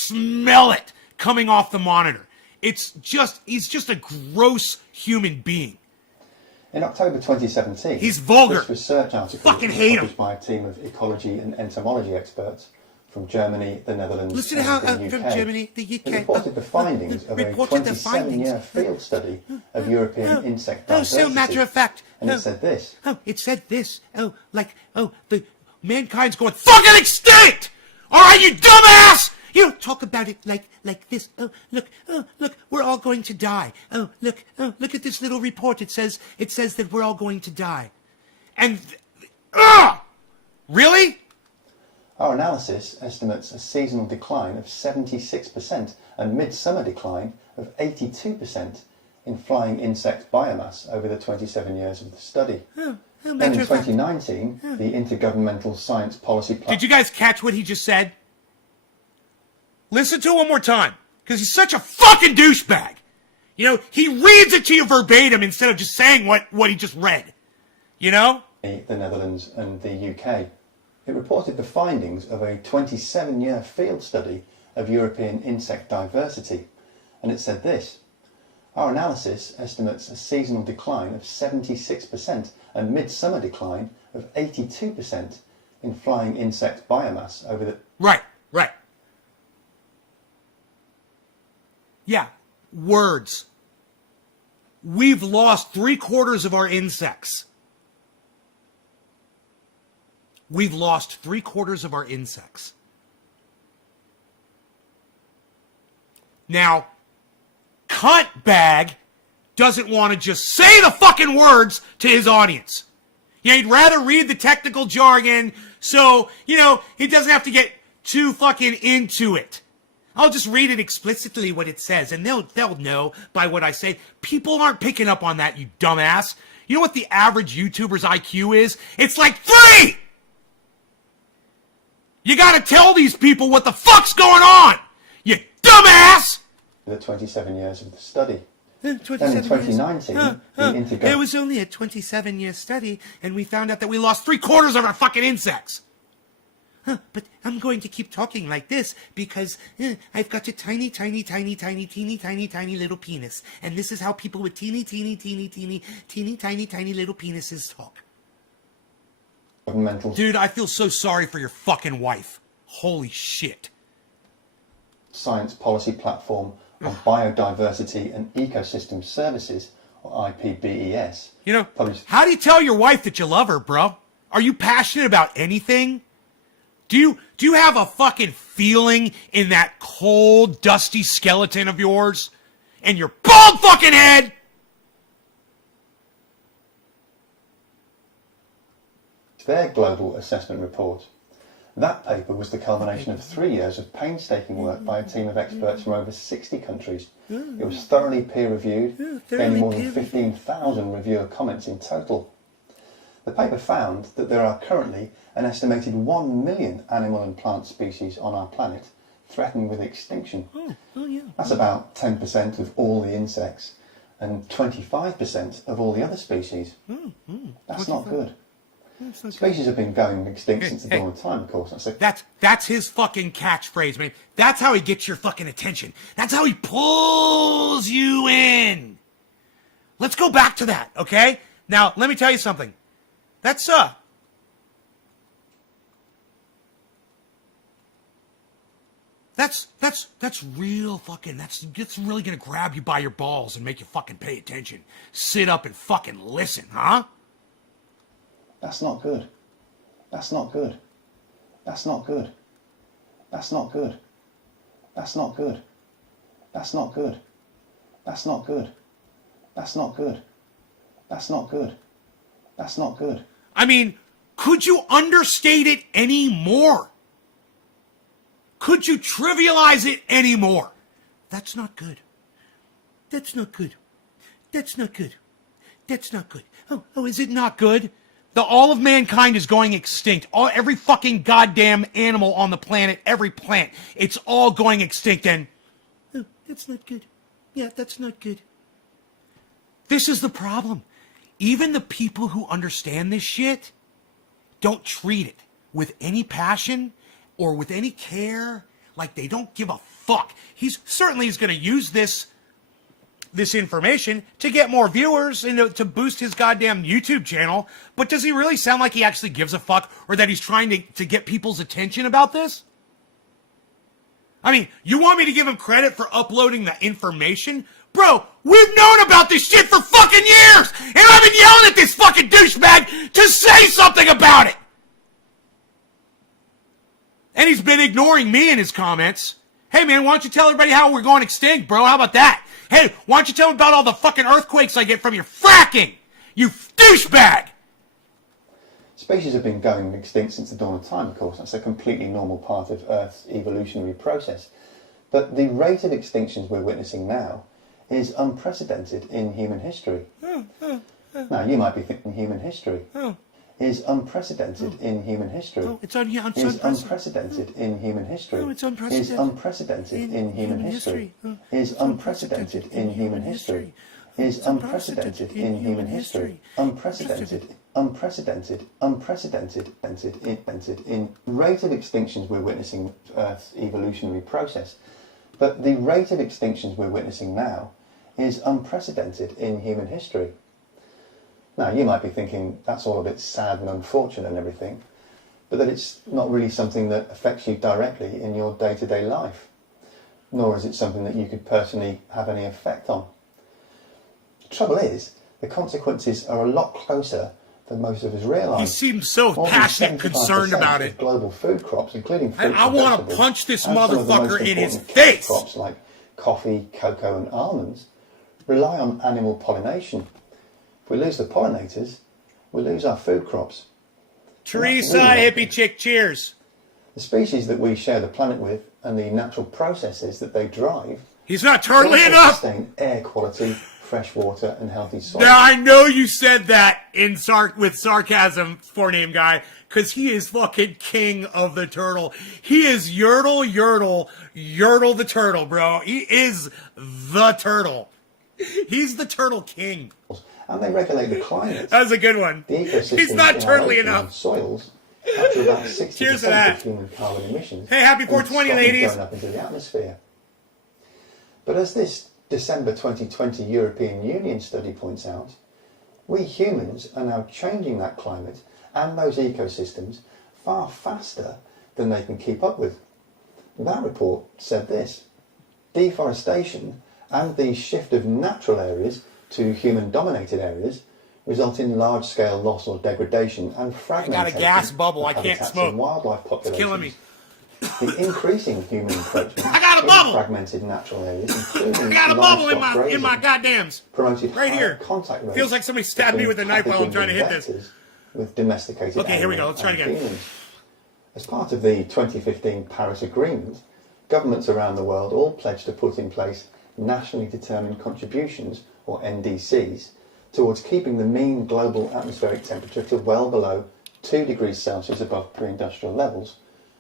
smell it coming off the monitor. He's just a gross human being. In October 2017, he's vulgar. This research article Fucking hate him. published by a team of ecology and entomology experts from Germany, the Netherlands, Listen and to how the UK. from Germany, the UK. It reported the findings of a 27-year field study of European insect diversity. So matter of fact. And it said this. It said this. The mankind's going fucking extinct! Alright, you dumbass! You don't talk about it like this. Oh, look, we're all going to die. Oh, look at this little report. It says that we're all going to die. And, really? Our analysis estimates a seasonal decline of 76% and midsummer decline of 82% in flying insect biomass over the 27 years of the study. Then in 2019, the Intergovernmental Science Policy Platform... Did you guys catch what he just said? Listen to it one more time, because he's such a fucking douchebag. You know, he reads it to you verbatim instead of just saying what he just read. You know? The Netherlands and the UK. It reported the findings of a 27-year field study of European insect diversity, and it said this: our analysis estimates a seasonal decline of 76% and midsummer decline of 82% in flying insect biomass over the... Right. Yeah, words. We've lost 3/4 of our insects. We've lost 3/4 of our insects. Now, Cuntbag doesn't want to just say the fucking words to his audience. You know, he'd rather read the technical jargon so, you know, he doesn't have to get too fucking into it. I'll just read it explicitly what it says, and they'll know by what I say. People aren't picking up on that, you dumbass. You know what the average YouTuber's IQ is? It's like 3! You gotta tell these people what the fuck's going on, you dumbass! The 27 years of the study. 27 Then in 2019, it was only a 27-year study, and we found out that we lost 3/4 of our fucking insects. But I'm going to keep talking like this because I've got a teeny, tiny little penis. And this is how people with teeny, tiny little penises talk. Governmental Dude, I feel so sorry for your fucking wife. Holy shit. Science Policy Platform on Biodiversity and Ecosystem Services, or IPBES. You know, published... how do you tell your wife that you love her, bro? Are you passionate about anything? Do you have a fucking feeling in that cold, dusty skeleton of yours? And your bald fucking head? Their global assessment report. That paper was the culmination of 3 years of painstaking work by a team of experts from over 60 countries. It was thoroughly peer-reviewed, gaining more than 15,000 reviewer comments in total. The paper found that there are currently an estimated 1 million animal and plant species on our planet threatened with extinction. That's about 10% of all the insects and 25% of all the other species. That's not good. Species have been going extinct since the dawn of time, of course. That's his fucking catchphrase, man. That's how he gets your fucking attention. That's how he pulls you in. Let's go back to that, okay? Now, let me tell you something. That's real fucking, that's really gonna grab you by your balls and make you fucking pay attention. Sit up and fucking listen, huh? That's not good. That's not good. That's not good. That's not good. That's not good. That's not good. That's not good. That's not good. That's not good. That's not good. I mean, could you understate it any more? Could you trivialize it any more? That's not good. That's not good. That's not good. That's not good. Oh, is it not good? All of mankind is going extinct. Every fucking goddamn animal on the planet, every plant, it's all going extinct, and that's not good. Yeah, that's not good. This is the problem. Even the people who understand this shit don't treat it with any passion or with any care. Like, they don't give a fuck. He's going to use this information to get more viewers and to boost his goddamn YouTube channel. But does he really sound like he actually gives a fuck, or that he's trying to get people's attention about this? I mean, you want me to give him credit for uploading the information? Bro, we've known about this shit for fucking years! And I've been yelling at this fucking douchebag to say something about it! And he's been ignoring me in his comments. Hey man, why don't you tell everybody how we're going extinct, bro? How about that? Hey, why don't you tell me about all the fucking earthquakes I get from your fracking? You douchebag! Species have been going extinct since the dawn of time, of course. That's a completely normal part of Earth's evolutionary process. But the rate of extinctions we're witnessing now is unprecedented in human history. Now, you might be thinking human history. is unprecedented in human history. Oh, it's unprecedented. Is unprecedented in human history. Oh, it's unprecedented. Is unprecedented in human history. Is unprecedented in human history. Is unprecedented in human history. Unprecedented, unprecedented in rate of extinctions we're witnessing Earth's evolutionary process. But the rate of extinctions we're witnessing now is unprecedented in human history. Now, you might be thinking that's all a bit sad and unfortunate and everything, but that it's not really something that affects you directly in your day-to-day life, nor is it something that you could personally have any effect on. The trouble is, the consequences are a lot closer than most of us realise. He seems so passionate and concerned about it. Global food crops, including fruits I want to punch this motherfucker in his face. Crops like coffee, cocoa, and almonds rely on animal pollination. If we lose the pollinators, we lose our food crops. Teresa, hippie chick, cheers. The species that we share the planet with and the natural processes that they drive. He's not turtling enough. Sustain air quality, fresh water, and healthy soil. Now I know you said that with sarcasm, four-name guy, because he is fucking king of the turtle. He is Yertle the turtle, bro. He is the turtle. He's the turtle king. And they regulate the climate. That was a good one. The ecosystem He's not turtly enough. Soils capture about 60% Cheers to that. of human carbon emissions. Hey, happy 420, ladies. Going up into the atmosphere. But as this December 2020 European Union study points out, we humans are now changing that climate and those ecosystems far faster than they can keep up with. That report said this: deforestation and the shift of natural areas to human-dominated areas result in large-scale loss or degradation and fragmentation. I got a gas bubble. I can't habitats smoke. and wildlife populations. It's killing me. The increasing human encroachment I got a bubble. in fragmented natural areas, including I got a bubble in livestock my grazing, goddams. promoted Right higher here. contact rates Feels like somebody stabbed me with a knife while I'm trying to hit this. vectors with domesticated Okay, here we go. animals Let's try it and again. humans. As part of the 2015 Paris Agreement, governments around the world all pledged to put in place nationally determined contributions, or NDCs, towards keeping the mean global atmospheric temperature to well below 2 degrees Celsius above pre-industrial levels,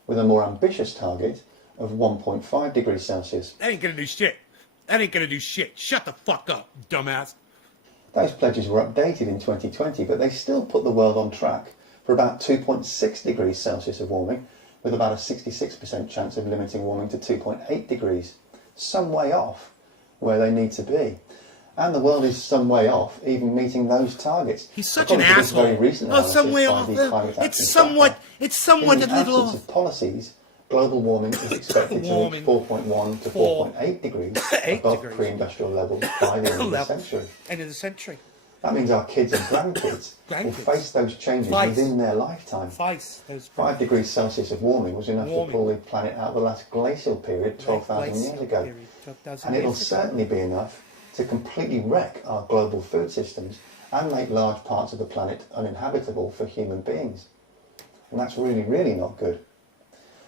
with a more ambitious target of 1.5 degrees Celsius. That ain't gonna do shit. That ain't gonna do shit. Shut the fuck up, dumbass. Those pledges were updated in 2020, but they still put the world on track for about 2.6 degrees Celsius of warming, with about a 66% chance of limiting warming to 2.8 degrees. Some way off where they need to be. And the world is some way off even meeting those targets. He's such an According to this asshole. very recent Oh, some analysis way by off. the Climate Action It's somewhat Tracker, a in the little. absence of policies, global warming is expected to reach 4.1 to 4.8 degrees above degrees. pre-industrial levels by the end of the century. End of the century. That means our kids and grandkids will face those changes within their lifetime. 5 degrees Celsius of warming was enough to pull the planet out of the last glacial period 12,000 years ago. And it'll certainly be enough to completely wreck our global food systems and make large parts of the planet uninhabitable for human beings. And that's really, really not good.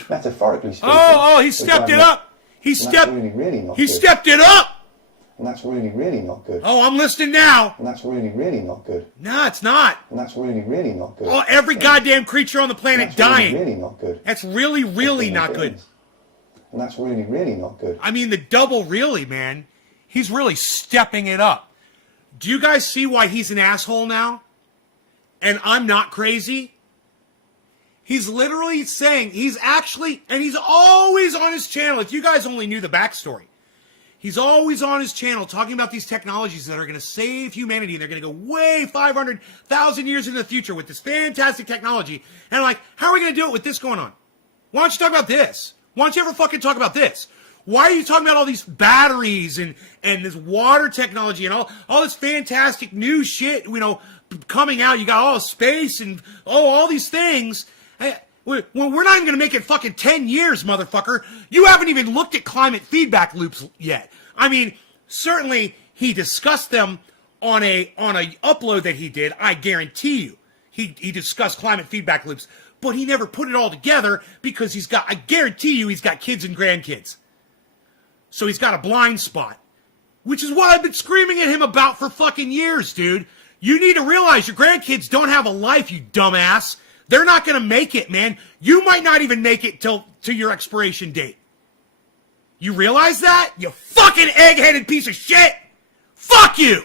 Metaphorically speaking... Oh, he stepped it up! He stepped it up! And that's really, really not good. Oh, I'm listening now. And that's really, really not good. No, it's not. And that's really, really not good. Oh, every goddamn creature on the planet dying. That's really, really not good. That's really, really not good. And that's really, really not good. I mean, the double really, man. He's really stepping it up. Do you guys see why he's an asshole now? And I'm not crazy? He's literally saying, he's always on his channel. If you guys only knew the backstory. He's always on his channel talking about these technologies that are going to save humanity. And they're going to go way 500,000 years into the future with this fantastic technology. And like, how are we going to do it with this going on? Why don't you talk about this? Why don't you ever fucking talk about this? Why are you talking about all these batteries and this water technology and all this fantastic new shit, coming out? You got all space and all these things. Well, we're not even going to make it fucking 10 years, motherfucker. You haven't even looked at climate feedback loops yet. I mean, certainly he discussed them on a upload that he did. I guarantee you, he discussed climate feedback loops, but he never put it all together because I guarantee you, he's got kids and grandkids. So he's got a blind spot, which is what I've been screaming at him about for fucking years, dude. You need to realize your grandkids don't have a life, you dumbass. They're not going to make it, man. You might not even make it to your expiration date. You realize that? You fucking egg-headed piece of shit! Fuck you!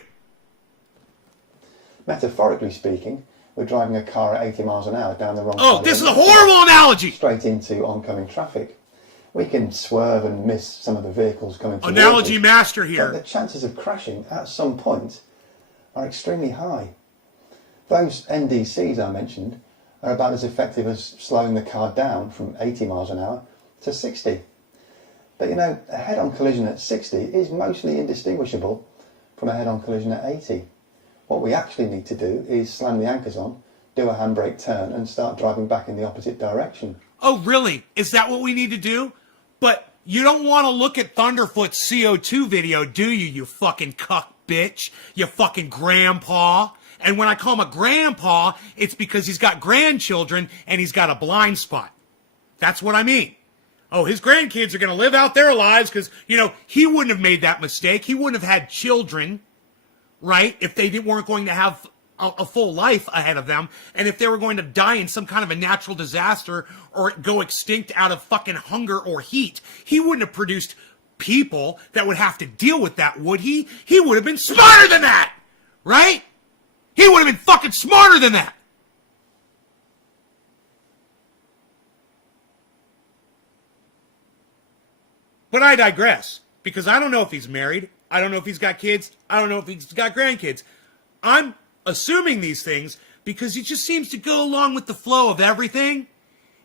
Metaphorically speaking, we're driving a car at 80 miles an hour down the wrong side. Oh, this is a horrible analogy! Straight into oncoming traffic. We can swerve and miss some of the vehicles coming towards Analogy us, master here. but the chances of crashing at some point are extremely high. Those NDCs I mentioned are about as effective as slowing the car down from 80 miles an hour to 60. But you know, a head-on collision at 60 is mostly indistinguishable from a head-on collision at 80. What we actually need to do is slam the anchors on, do a handbrake turn and start driving back in the opposite direction. Oh, really? Is that what we need to do? But you don't want to look at Thunderfoot's CO2 video, do you, you fucking cuck bitch? You fucking grandpa? And when I call him a grandpa, it's because he's got grandchildren and he's got a blind spot. That's what I mean. Oh, his grandkids are going to live out their lives because, you know, he wouldn't have made that mistake. He wouldn't have had children, right, if they weren't going to have a full life ahead of them, and if they were going to die in some kind of a natural disaster or go extinct out of fucking hunger or heat. He wouldn't have produced people that would have to deal with that, would he? He would have been smarter than that, right? He would have been fucking smarter than that. But I digress, because I don't know if he's married. I don't know if he's got kids. I don't know if he's got grandkids. I'm assuming these things because he just seems to go along with the flow of everything.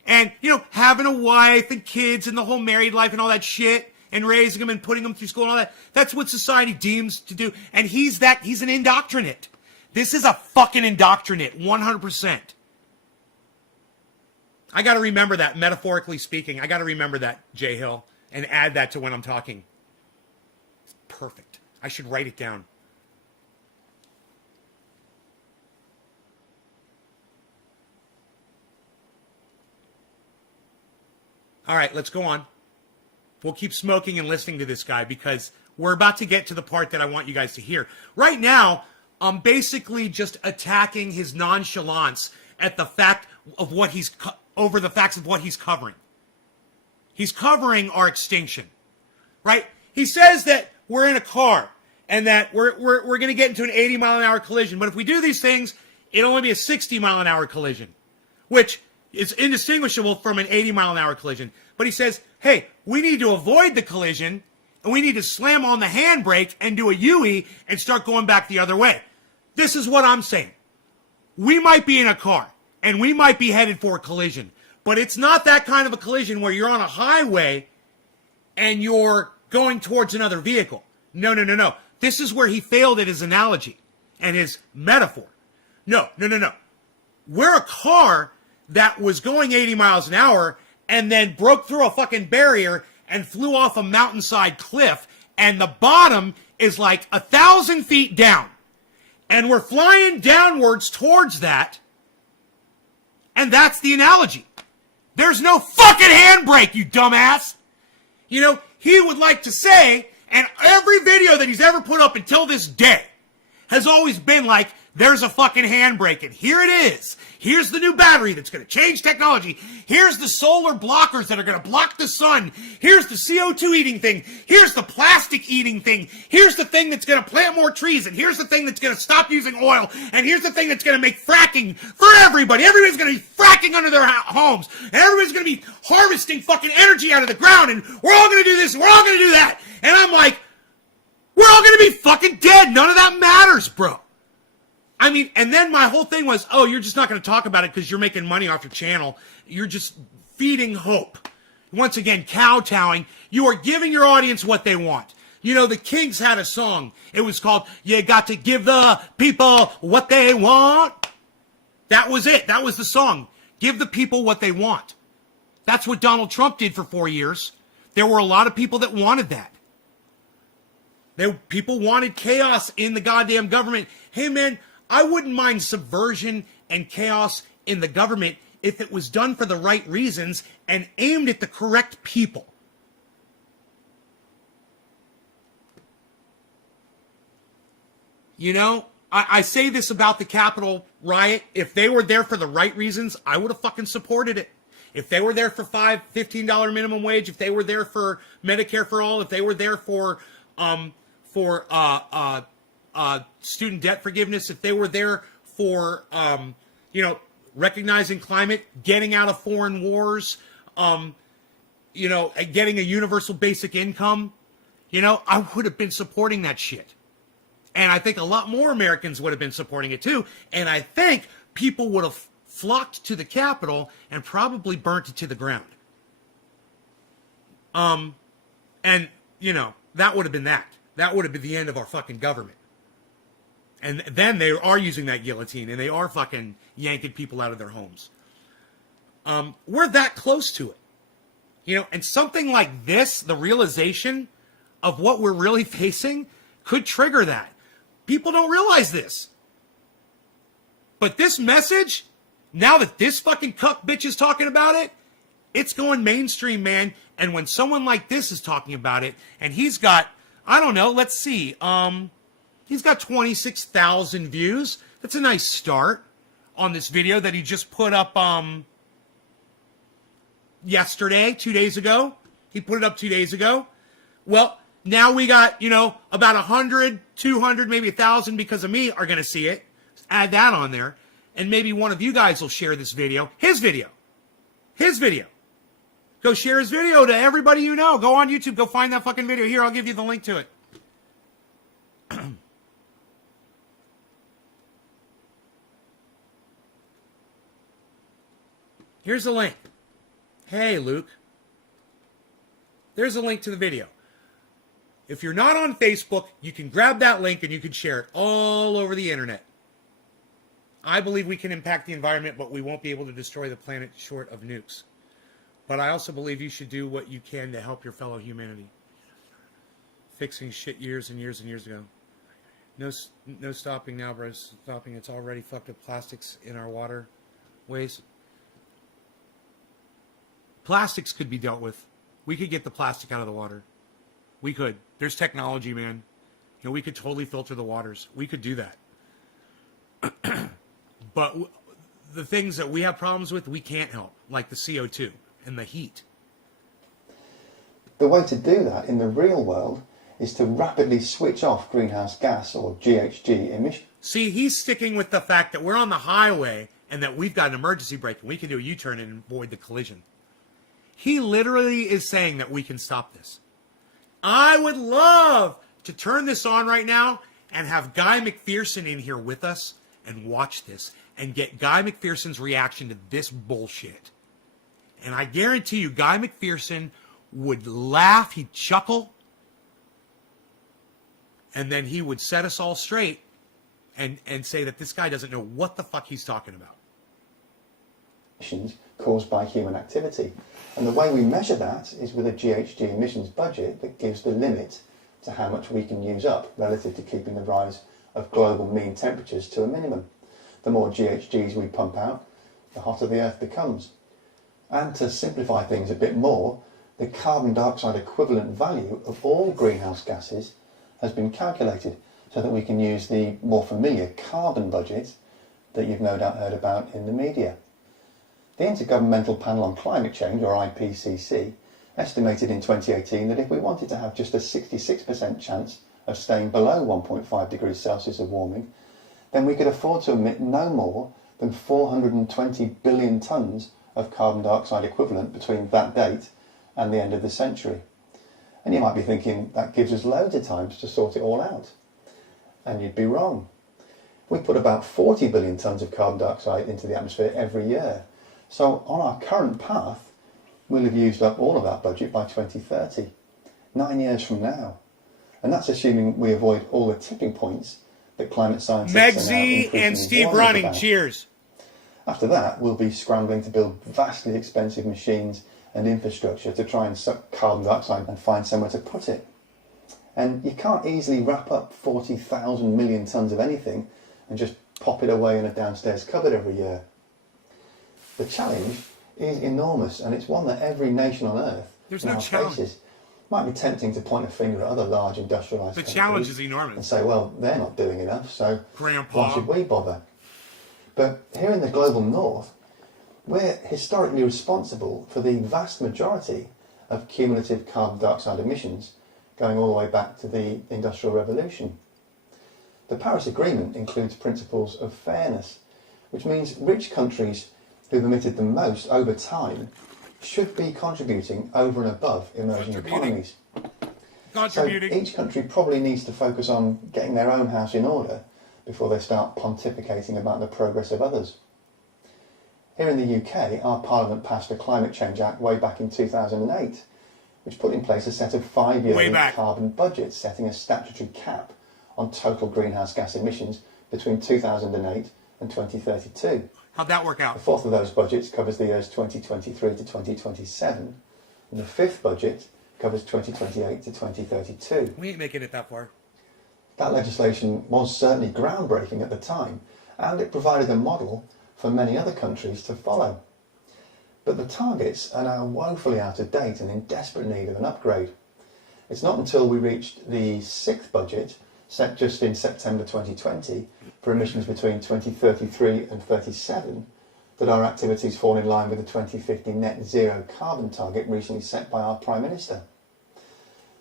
And, you know, having a wife and kids and the whole married life and all that shit and raising them and putting them through school and all that. That's what society deems to do. And he's an indoctrinate. This is a fucking indoctrinate, 100%. I got to remember that, metaphorically speaking. I got to remember that, Jay Hill, and add that to when I'm talking. It's perfect. I should write it down. All right, let's go on. We'll keep smoking and listening to this guy because we're about to get to the part that I want you guys to hear. Right now, I'm basically just attacking his nonchalance at the fact of what he's over the facts of what he's covering. He's covering our extinction, right? He says that we're in a car and that we're going to get into an 80-mile-an-hour collision. But if we do these things, it'll only be a 60-mile-an-hour collision, which is indistinguishable from an 80-mile-an-hour collision. But he says, hey, we need to avoid the collision, and we need to slam on the handbrake and do a U-E and start going back the other way. This is what I'm saying. We might be in a car, and we might be headed for a collision, but it's not that kind of a collision where you're on a highway and you're going towards another vehicle. No. This is where he failed at his analogy and his metaphor. No. We're a car that was going 80 miles an hour and then broke through a fucking barrier and flew off a mountainside cliff, and the bottom is like 1,000 feet down. And we're flying downwards towards that, and that's the analogy. There's no fucking handbrake, you dumbass. You know, he would like to say, and every video that he's ever put up until this day has always been like, there's a fucking handbrake, and here it is. Here's the new battery that's going to change technology. Here's the solar blockers that are going to block the sun. Here's the CO2 eating thing. Here's the plastic eating thing. Here's the thing that's going to plant more trees. And here's the thing that's going to stop using oil. And here's the thing that's going to make fracking for everybody. Everybody's going to be fracking under their homes. And everybody's going to be harvesting fucking energy out of the ground. And we're all going to do this. And we're all going to do that. And I'm like, we're all going to be fucking dead. None of that matters, bro. I mean, and then my whole thing was, oh, you're just not going to talk about it because you're making money off your channel. You're just feeding hope. Once again, kowtowing. You are giving your audience what they want. You know, the Kings had a song. It was called, You Got to Give the People What They Want. That was it. That was the song. Give the people what they want. That's what Donald Trump did for 4 years. There were a lot of people that wanted that. People wanted chaos in the goddamn government. Hey, man, I wouldn't mind subversion and chaos in the government if it was done for the right reasons and aimed at the correct people. You know, I say this about the Capitol riot. If they were there for the right reasons, I would have fucking supported it. If they were there for $15 minimum wage, if they were there for Medicare for all, if they were there for student debt forgiveness, if they were there for recognizing climate, getting out of foreign wars, getting a universal basic income, I would have been supporting that shit. And I think a lot more Americans would have been supporting it too. And I think people would have flocked to the Capitol and probably burnt it to the ground. That would have been that. That would have been the end of our fucking government. And then they are using that guillotine and they are fucking yanking people out of their homes. We're that close to it. And something like this, the realization of what we're really facing, could trigger that. People don't realize this. But this message, now that this fucking cuck bitch is talking about it, it's going mainstream, man. And when someone like this is talking about it, and he's got, I don't know, let's see, he's got 26,000 views. That's a nice start on this video that he just put up yesterday, 2 days ago. He put it up 2 days ago. Well, now we got, about 100, 200, maybe 1,000 because of me are going to see it. Add that on there. And maybe one of you guys will share this video. His video. Go share his video to everybody you know. Go on YouTube. Go find that fucking video. Here, I'll give you the link to it. Here's the link. Hey, Luke. There's a link to the video. If you're not on Facebook, you can grab that link and you can share it all over the internet. I believe we can impact the environment, but we won't be able to destroy the planet short of nukes. But I also believe you should do what you can to help your fellow humanity. Fixing shit years and years and years ago. No stopping now, bro. Stopping. It's already fucked up plastics in our waterways. Plastics could be dealt with. We could get the plastic out of the water. We could. There's technology, man. We could totally filter the waters. We could do that. But the things that we have problems with, we can't help, like the CO2 and the heat. The way to do that in the real world is to rapidly switch off greenhouse gas or GHG emissions. See, he's sticking with the fact that we're on the highway and that we've got an emergency brake and we can do a U-turn and avoid the collision. He literally is saying that we can stop this. I would love to turn this on right now and have Guy McPherson in here with us and watch this and get Guy McPherson's reaction to this bullshit. And I guarantee you, Guy McPherson would laugh, he'd chuckle, and then he would set us all straight and say that this guy doesn't know what the fuck he's talking about. Emissions caused by human activity. And the way we measure that is with a GHG emissions budget that gives the limit to how much we can use up relative to keeping the rise of global mean temperatures to a minimum. The more GHGs we pump out, the hotter the Earth becomes. And to simplify things a bit more, the carbon dioxide equivalent value of all greenhouse gases has been calculated so that we can use the more familiar carbon budget that you've no doubt heard about in the media. The Intergovernmental Panel on Climate Change, or IPCC, estimated in 2018 that if we wanted to have just a 66% chance of staying below 1.5 degrees Celsius of warming, then we could afford to emit no more than 420 billion tonnes of carbon dioxide equivalent between that date and the end of the century. And you might be thinking that gives us loads of time to sort it all out. And you'd be wrong. We put about 40 billion tonnes of carbon dioxide into the atmosphere every year. So on our current path, we'll have used up all of that budget by 2030, 9 years from now. And that's assuming we avoid all the tipping points that climate scientists are now Megsy and Steve Running, about. Cheers. After that, we'll be scrambling to build vastly expensive machines and infrastructure to try and suck carbon dioxide and find somewhere to put it. And you can't easily wrap up 40,000 million tonnes of anything and just pop it away in a downstairs cupboard every year. The challenge is enormous, and it's one that every nation on Earth now faces. Might be tempting to point a finger at other large industrialised The countries challenge is and enormous. say, well, they're not doing enough, so Grandpa. why should we bother? But here in the global north, we're historically responsible for the vast majority of cumulative carbon dioxide emissions going all the way back to the Industrial Revolution. The Paris Agreement includes principles of fairness, which means rich countries who've emitted the most over time should be contributing over and above emerging economies. So Contributing. each country probably needs to focus on getting their own house in order before they start pontificating about the progress of others. Here in the UK, our Parliament passed a Climate Change Act way back in 2008, which put in place a set of 5-yearly carbon budgets setting a statutory cap on total greenhouse gas emissions between 2008 and 2032. How'd that work The out? fourth of those budgets covers the years 2023 to 2027, and the fifth budget covers 2028 to 2032. We ain't making it that far. That legislation was certainly groundbreaking at the time, and it provided a model for many other countries to follow. But the targets are now woefully out of date and in desperate need of an upgrade. It's not until we reached the sixth budget, set just in September 2020, for emissions between 2033 and 37, that our activities fall in line with the 2050 net zero carbon target recently set by our Prime Minister.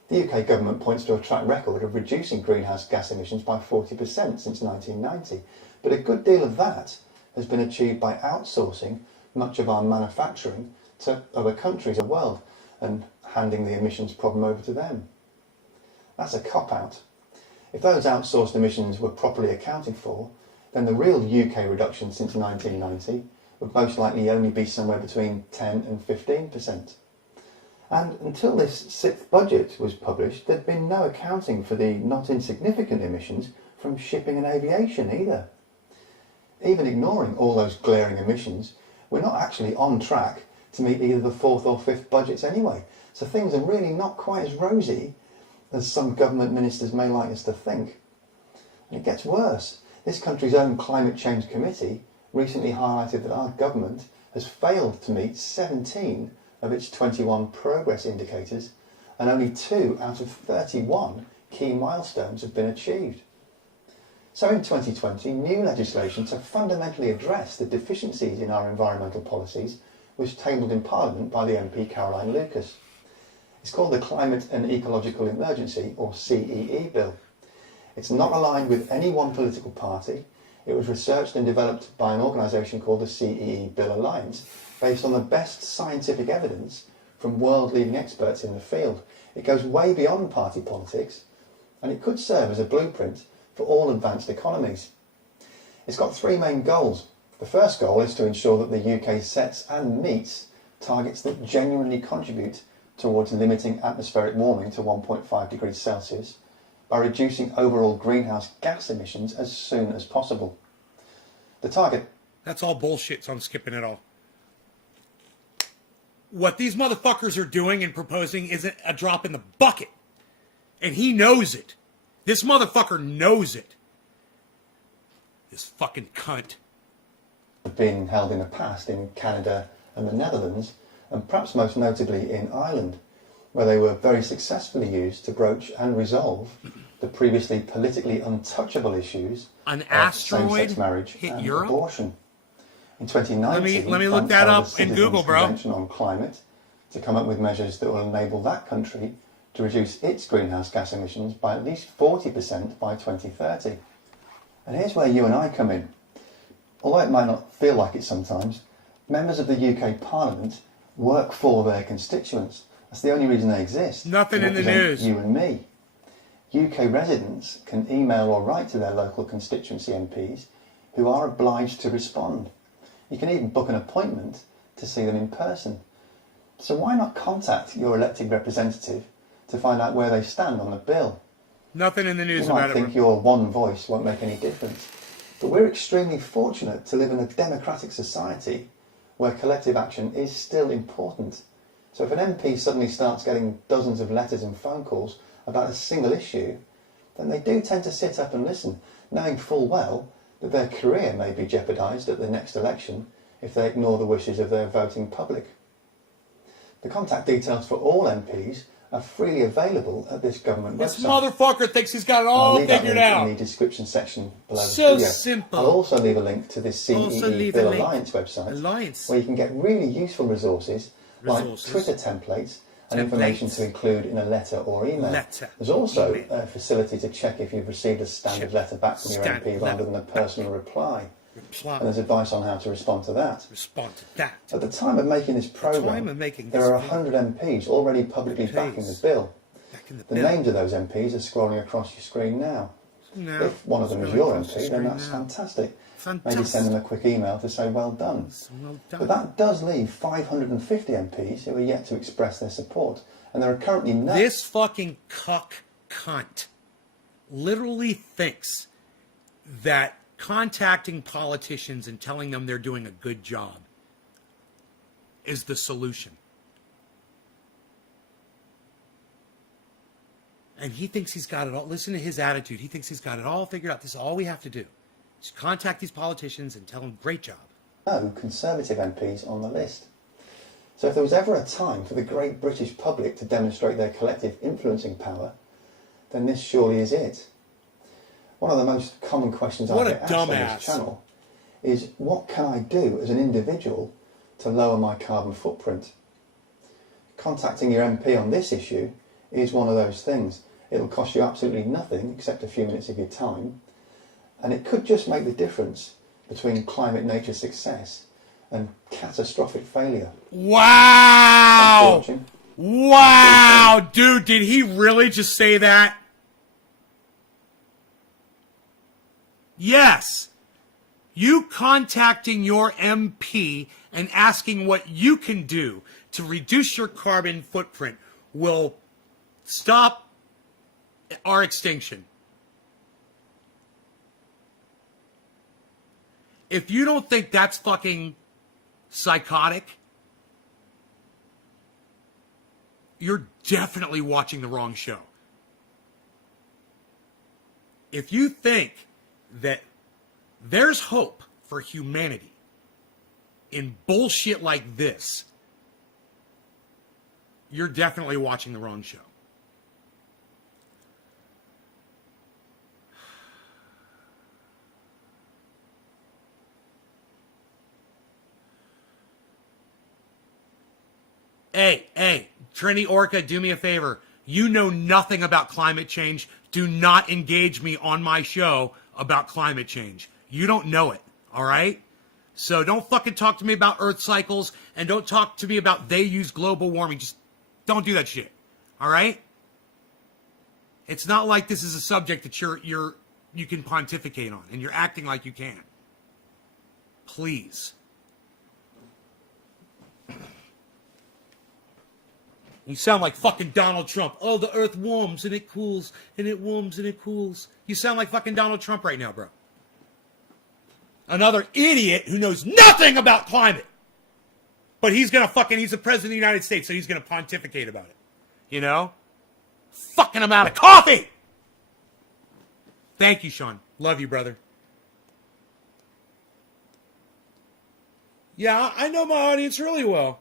The UK government points to a track record of reducing greenhouse gas emissions by 40% since 1990, but a good deal of that has been achieved by outsourcing much of our manufacturing to other countries of the world and handing the emissions problem over to them. That's a cop-out. If those outsourced emissions were properly accounted for, then the real UK reduction since 1990 would most likely only be somewhere between 10 and 15%. And until this sixth budget was published, there'd been no accounting for the not insignificant emissions from shipping and aviation either. Even ignoring all those glaring emissions, we're not actually on track to meet either the fourth or fifth budgets anyway. So things are really not quite as rosy as some government ministers may like us to think. And it gets worse. This country's own Climate Change Committee recently highlighted that our government has failed to meet 17 of its 21 progress indicators, and only 2 out of 31 key milestones have been achieved. So in 2020, new legislation to fundamentally address the deficiencies in our environmental policies was tabled in Parliament by the MP Caroline Lucas. It's called the Climate and Ecological Emergency, or CEE Bill. It's not aligned with any one political party. It was researched and developed by an organisation called the CEE Bill Alliance, based on the best scientific evidence from world-leading experts in the field. It goes way beyond party politics, and it could serve as a blueprint for all advanced economies. It's got 3 main goals. The first goal is to ensure that the UK sets and meets targets that genuinely contribute towards limiting atmospheric warming to 1.5 degrees Celsius by reducing overall greenhouse gas emissions as soon as possible. The target... That's all bullshit, so I'm skipping it all. What these motherfuckers are doing and proposing isn't a drop in the bucket. And he knows it. This motherfucker knows it. This fucking cunt. Been held in the past in Canada and the Netherlands, and perhaps most notably in Ireland, where they were very successfully used to broach and resolve the previously politically untouchable issues An of asteroid same-sex marriage hit and Europe? abortion. In 2019, Let me look France that held up a in Google, Citizens' bro. Convention on Climate to come up with measures that will enable that country to reduce its greenhouse gas emissions by at least 40% by 2030. And here's where you and I come in. Although it might not feel like it sometimes, members of the UK Parliament work for their constituents. That's the only reason they exist. Nothing to in the represent news. You and me. UK residents can email or write to their local constituency MPs, who are obliged to respond. You can even book an appointment to see them in person. So why not contact your elected representative to find out where they stand on the bill? Nothing in the news You might about think it. your one voice won't make any difference, but we're extremely fortunate to live in a democratic society where collective action is still important. So if an MP suddenly starts getting dozens of letters and phone calls about a single issue, then they do tend to sit up and listen, knowing full well that their career may be jeopardised at the next election if they ignore the wishes of their voting public. The contact details for all MPs are freely available at this government This website. motherfucker thinks he's got it I'll all leave that figured link out. in the description section below the So video. simple. I'll also leave a link to this Also CEE leave a Bill link. Alliance website, Alliance. where you can get really useful resources like Twitter templates and information to include in a letter or email. There's also a facility to check if you've received a standard letter back from your MP rather than a personal reply. And there's advice on how to respond to that. At the time of making this programme, there are 100 MPs already publicly backing the bill. The names of those MPs are scrolling across your screen now. If one of them is your MP, then that's fantastic. Maybe send them a quick email to say well done. But that does leave 550 MPs who are yet to express their support. And there are currently no... This fucking cunt literally thinks that contacting politicians and telling them they're doing a good job is the solution. And he thinks he's got it all. Listen to his attitude. He thinks he's got it all figured out. This is all we have to do. Just contact these politicians and tell them, great job. No Conservative MPs on the list. So if there was ever a time for the great British public to demonstrate their collective influencing power, then this surely is it. One of the most common questions I get asked on this channel is, what can I do as an individual to lower my carbon footprint? Contacting your MP on this issue is one of those things. It'll cost you absolutely nothing except a few minutes of your time, and it could just make the difference between climate nature success and catastrophic failure. Wow! Wow! Dude, did he really just say that? Yes. You contacting your MP and asking what you can do to reduce your carbon footprint will stop our extinction. If you don't think that's fucking psychotic, you're definitely watching the wrong show. If you think that there's hope for humanity in bullshit like this, you're definitely watching the wrong show. Hey, Trini Orca, do me a favor. You know nothing about climate change. Do not engage me on my show about climate change. You don't know it, all right? So don't fucking talk to me about Earth cycles, and don't talk to me about they use global warming. Just don't do that shit, all right? It's not like this is a subject that you can pontificate on, and you're acting like you can. Please. You sound like fucking Donald Trump. Oh, the earth warms and it cools and it warms and it cools. You sound like fucking Donald Trump right now, bro. Another idiot who knows nothing about climate. But he's the president of the United States, so he's gonna pontificate about it. You know? Fucking amount of coffee! Thank you, Sean. Love you, brother. Yeah, I know my audience really well.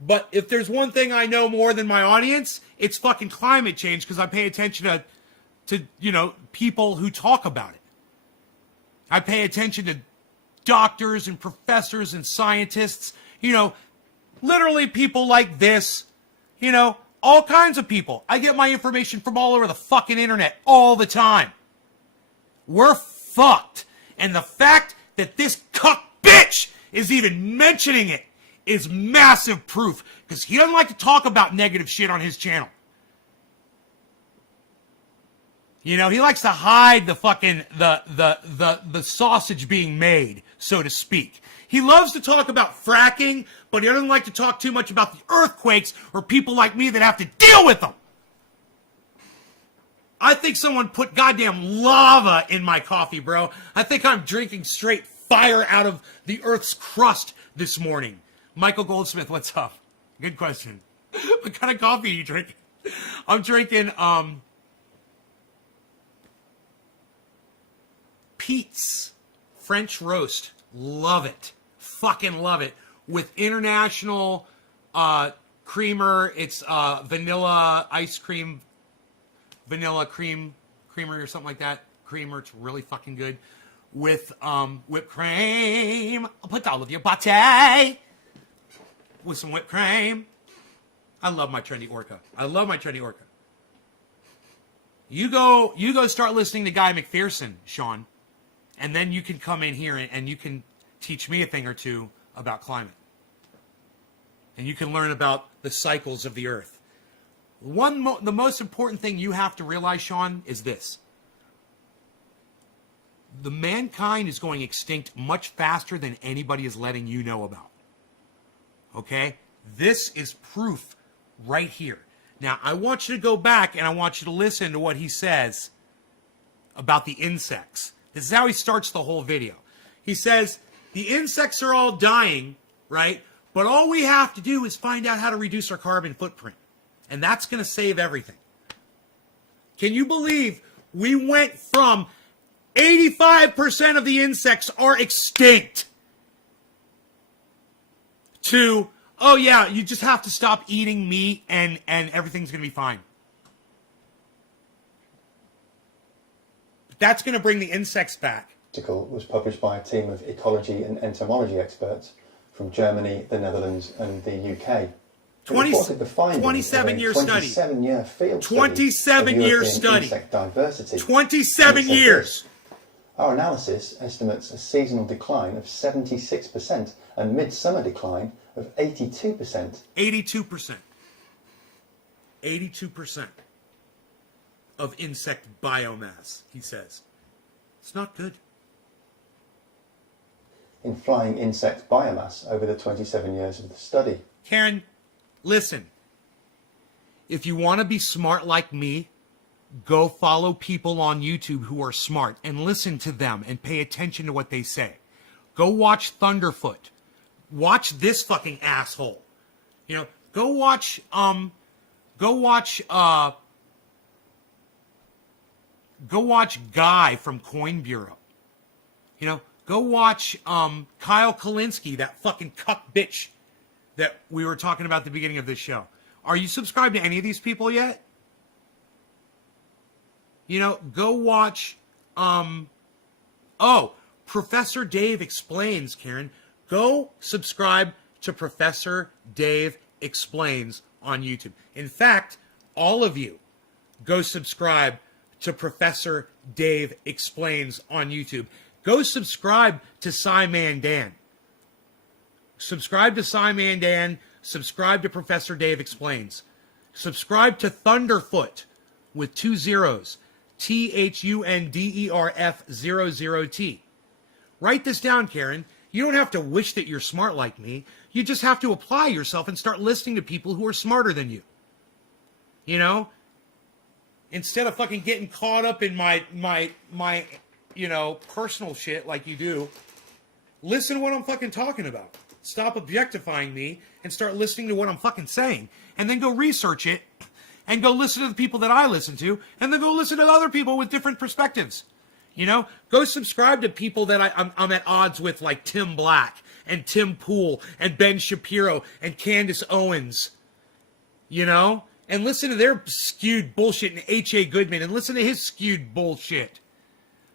But if there's one thing I know more than my audience, it's fucking climate change, because I pay attention to people who talk about it. I pay attention to doctors and professors and scientists, literally people like this, all kinds of people. I get my information from all over the fucking internet all the time. We're fucked. And the fact that this cuck bitch is even mentioning it is massive proof, because he doesn't like to talk about negative shit on his channel. He likes to hide the fucking the sausage being made, so to speak. He loves to talk about fracking, but he doesn't like to talk too much about the earthquakes or people like me that have to deal with them. I think someone put goddamn lava in my coffee, bro. I think I'm drinking straight fire out of the earth's crust this morning. Michael Goldsmith, what's up? Good question. What kind of coffee are you drinking? I'm drinking Pete's French roast. Love it. Fucking love it. With international creamer. It's vanilla ice cream, vanilla creamer or something like that. Creamer. It's really fucking good with whipped cream. I'll put all of your butter with some whipped cream. I love my trendy orca. I love my trendy orca. You go start listening to Guy McPherson, Sean, and then you can come in here and you can teach me a thing or two about climate. And you can learn about the cycles of the earth. The most important thing you have to realize, Sean, is this. The mankind is going extinct much faster than anybody is letting you know about. Okay? This is proof right here. Now, I want you to go back and I want you to listen to what he says about the insects. This is how he starts the whole video. He says, the insects are all dying, right? But all we have to do is find out how to reduce our carbon footprint. And that's going to save everything. Can you believe we went from 85% of the insects are extinct to, oh yeah, you just have to stop eating meat and everything's going to be fine. That's going to bring the insects back. The article was published by a team of ecology and entomology experts from Germany, the Netherlands and the UK. 27-year study. 27-year field 27-year study. Insect diversity. 27 years. Our analysis estimates a seasonal decline of 76% and midsummer decline of 82%. 82%. 82% of insect biomass, he says. It's not good. In flying insect biomass over the 27 years of the study. Karen, listen. If you want to be smart like me, go follow people on YouTube who are smart and listen to them and pay attention to what they say. Go watch Thunderfoot. Watch this fucking asshole. You know, go watch Guy from Coin Bureau. You know, go watch Kyle Kalinske, that fucking cuck bitch that we were talking about at the beginning of this show. Are you subscribed to any of these people yet? You know, go watch, Professor Dave Explains, Karen. Go subscribe to Professor Dave Explains on YouTube. In fact, all of you, go subscribe to Professor Dave Explains on YouTube. Go subscribe to Sci-Man Dan. Subscribe to Sci-Man Dan. Subscribe to Professor Dave Explains. Subscribe to Thunderfoot with 2 zeros. THUNDERF00T. Write this down, Karen. You don't have to wish that you're smart like me. You just have to apply yourself and start listening to people who are smarter than you. You know? Instead of fucking getting caught up in my personal shit like you do, listen to what I'm fucking talking about. Stop objectifying me and start listening to what I'm fucking saying. And then go research it and go listen to the people that I listen to, and then go listen to other people with different perspectives. You know, go subscribe to people that I'm at odds with, like Tim Black and Tim Pool and Ben Shapiro and Candace Owens. You know, and listen to their skewed bullshit and H.A. Goodman and listen to his skewed bullshit.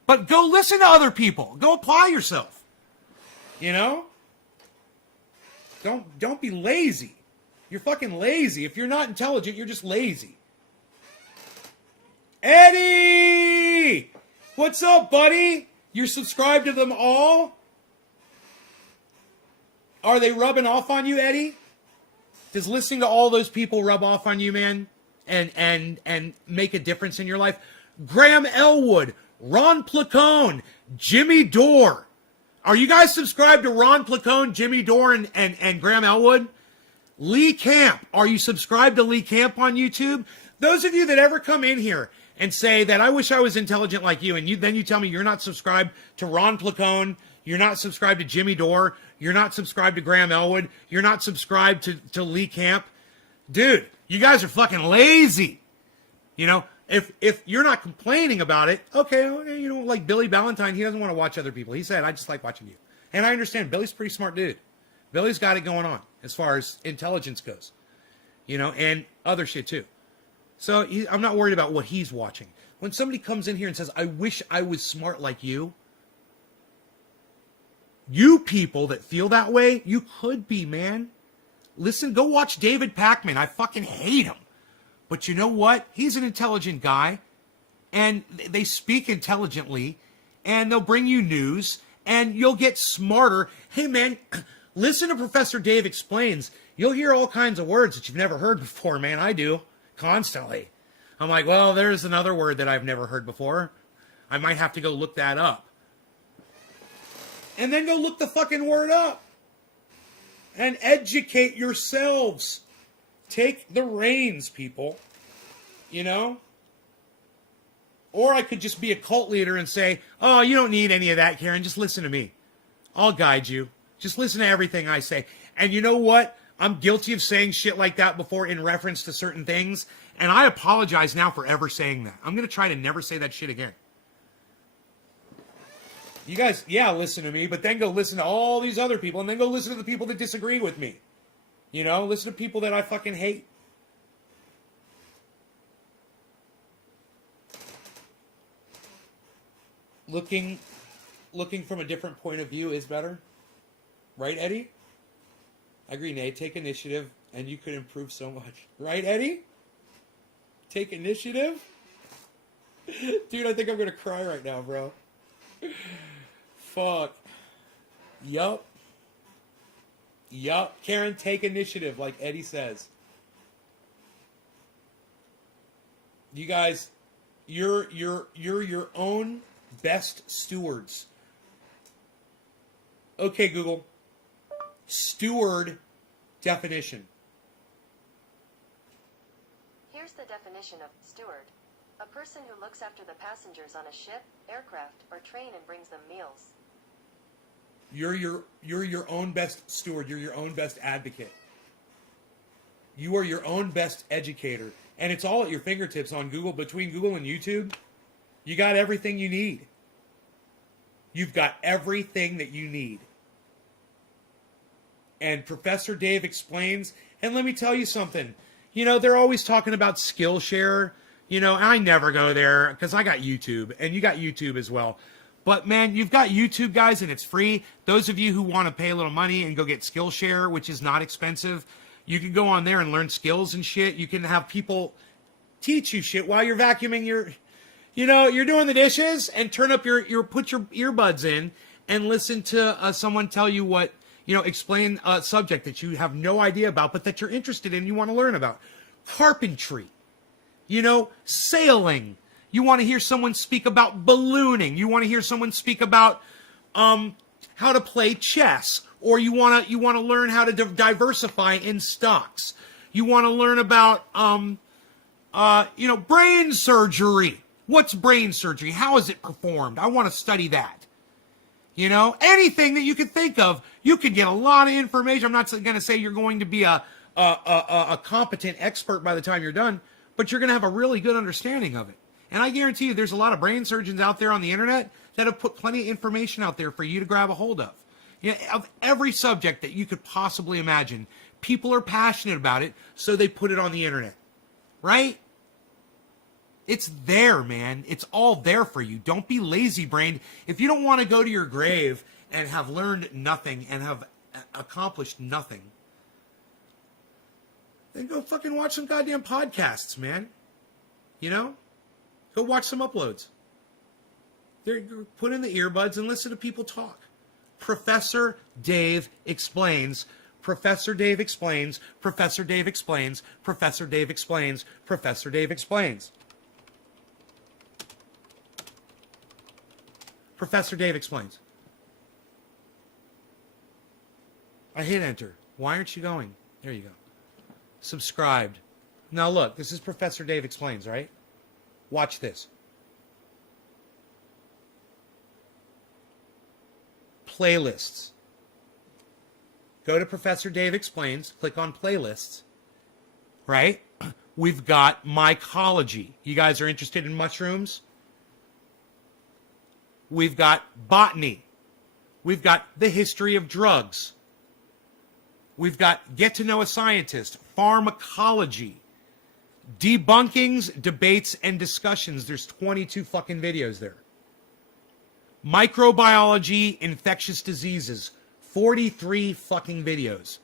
But go listen to other people. Go apply yourself. You know? Don't be lazy. You're fucking lazy. If you're not intelligent, you're just lazy. Eddie! What's up, buddy? You're subscribed to them all? Are they rubbing off on you, Eddie? Does listening to all those people rub off on you, man? And make a difference in your life? Graham Elwood, Ron Placone, Jimmy Dore. Are you guys subscribed to Ron Placone, Jimmy Dore, and Graham Elwood? Lee Camp. Are you subscribed to Lee Camp on YouTube? Those of you that ever come in here and say that I wish I was intelligent like you, and then you tell me you're not subscribed to Ron Placone, you're not subscribed to Jimmy Dore, you're not subscribed to Graham Elwood, you're not subscribed to Lee Camp. Dude, you guys are fucking lazy. You know, if you're not complaining about it, okay, you know, like Billy Ballantyne, he doesn't want to watch other people. He said, I just like watching you. And I understand, Billy's a pretty smart dude. Billy's got it going on as far as intelligence goes. and other shit too. So I'm not worried about what he's watching. When somebody comes in here and says, I wish I was smart like you people that feel that way, you could be, man. Listen, go watch David Pakman. I fucking hate him. But you know what? He's an intelligent guy, and they speak intelligently, and they'll bring you news, and you'll get smarter. Hey, man, listen to Professor Dave Explains. You'll hear all kinds of words that you've never heard before, man. I do, constantly. I'm like, well, there's another word that I've never heard before. I might have to go look that up. And then go look the fucking word up. And educate yourselves. Take the reins, people. Or I could just be a cult leader and say, oh, you don't need any of that, Karen. Just listen to me. I'll guide you. Just listen to everything I say. And you know what? I'm guilty of saying shit like that before in reference to certain things. And I apologize now for ever saying that. I'm going to try to never say that shit again. You guys, listen to me, but then go listen to all these other people, and then go listen to the people that disagree with me. Listen to people that I fucking hate. Looking from a different point of view is better. Right, Eddie? I agree, Nate. Take initiative, and you could improve so much. Right, Eddie? Take initiative? Dude, I think I'm going to cry right now, bro. Fuck. Yup. Karen, take initiative, like Eddie says. You guys, you're your own best stewards. Okay, Google. Steward definition. Here's the definition of steward. A person who looks after the passengers on a ship, aircraft, or train and brings them meals. You're your own best steward. You're your own best advocate. You are your own best educator. And it's all at your fingertips on Google. Between Google and YouTube, you got everything you need. You've got everything that you need. And Professor Dave Explains. And let me tell you something. They're always talking about Skillshare. I never go there because I got YouTube. And you got YouTube as well. But, man, you've got YouTube, guys, and it's free. Those of you who want to pay a little money and go get Skillshare, which is not expensive, you can go on there and learn skills and shit. You can have people teach you shit while you're vacuuming you're doing the dishes, and turn up put your earbuds in and listen to someone tell you what, explain a subject that you have no idea about, but that you're interested in, you want to learn about. Carpentry, sailing. You want to hear someone speak about ballooning. You want to hear someone speak about how to play chess, or you want to learn how to diversify in stocks. You want to learn about brain surgery. What's brain surgery? How is it performed? I want to study that. Anything that you can think of, you can get a lot of information. I'm not going to say you're going to be a competent expert by the time you're done, but you're going to have a really good understanding of it. And I guarantee you there's a lot of brain surgeons out there on the internet that have put plenty of information out there for you to grab a hold of. Of every subject that you could possibly imagine. People are passionate about it, so they put it on the internet. Right? It's there, man. It's all there for you. Don't be lazy-brained. If you don't want to go to your grave and have learned nothing and have accomplished nothing, then go fucking watch some goddamn podcasts, man. Go watch some uploads. Put in the earbuds and listen to people talk. Professor Dave Explains. Professor Dave Explains. Professor Dave Explains. Professor Dave Explains. Professor Dave Explains. Professor Dave Explains. I hit enter. Why aren't you going? There you go. Subscribed. Now look, this is Professor Dave Explains, right? Watch this. Playlists. Go to Professor Dave Explains, click on playlists, right? We've got mycology. You guys are interested in mushrooms? We've got botany. We've got the history of drugs. We've got Get to Know a Scientist, Pharmacology, Debunkings, Debates, and Discussions. There's 22 fucking videos there. Microbiology, Infectious Diseases, 43 fucking videos.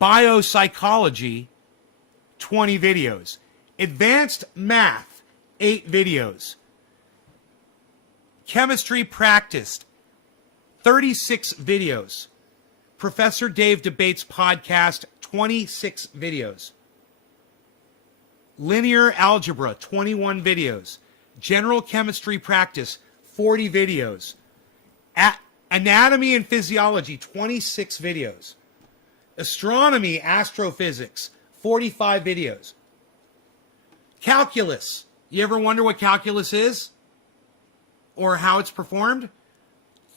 Biopsychology, 20 videos. Advanced Math, 8 videos. Chemistry Practiced, 36 videos. Professor Dave Debates Podcast, 26 videos. Linear Algebra, 21 videos. General Chemistry Practice, 40 videos. Anatomy and Physiology, 26 videos. Astronomy, Astrophysics, 45 videos. Calculus. You ever wonder what calculus is? Or how it's performed?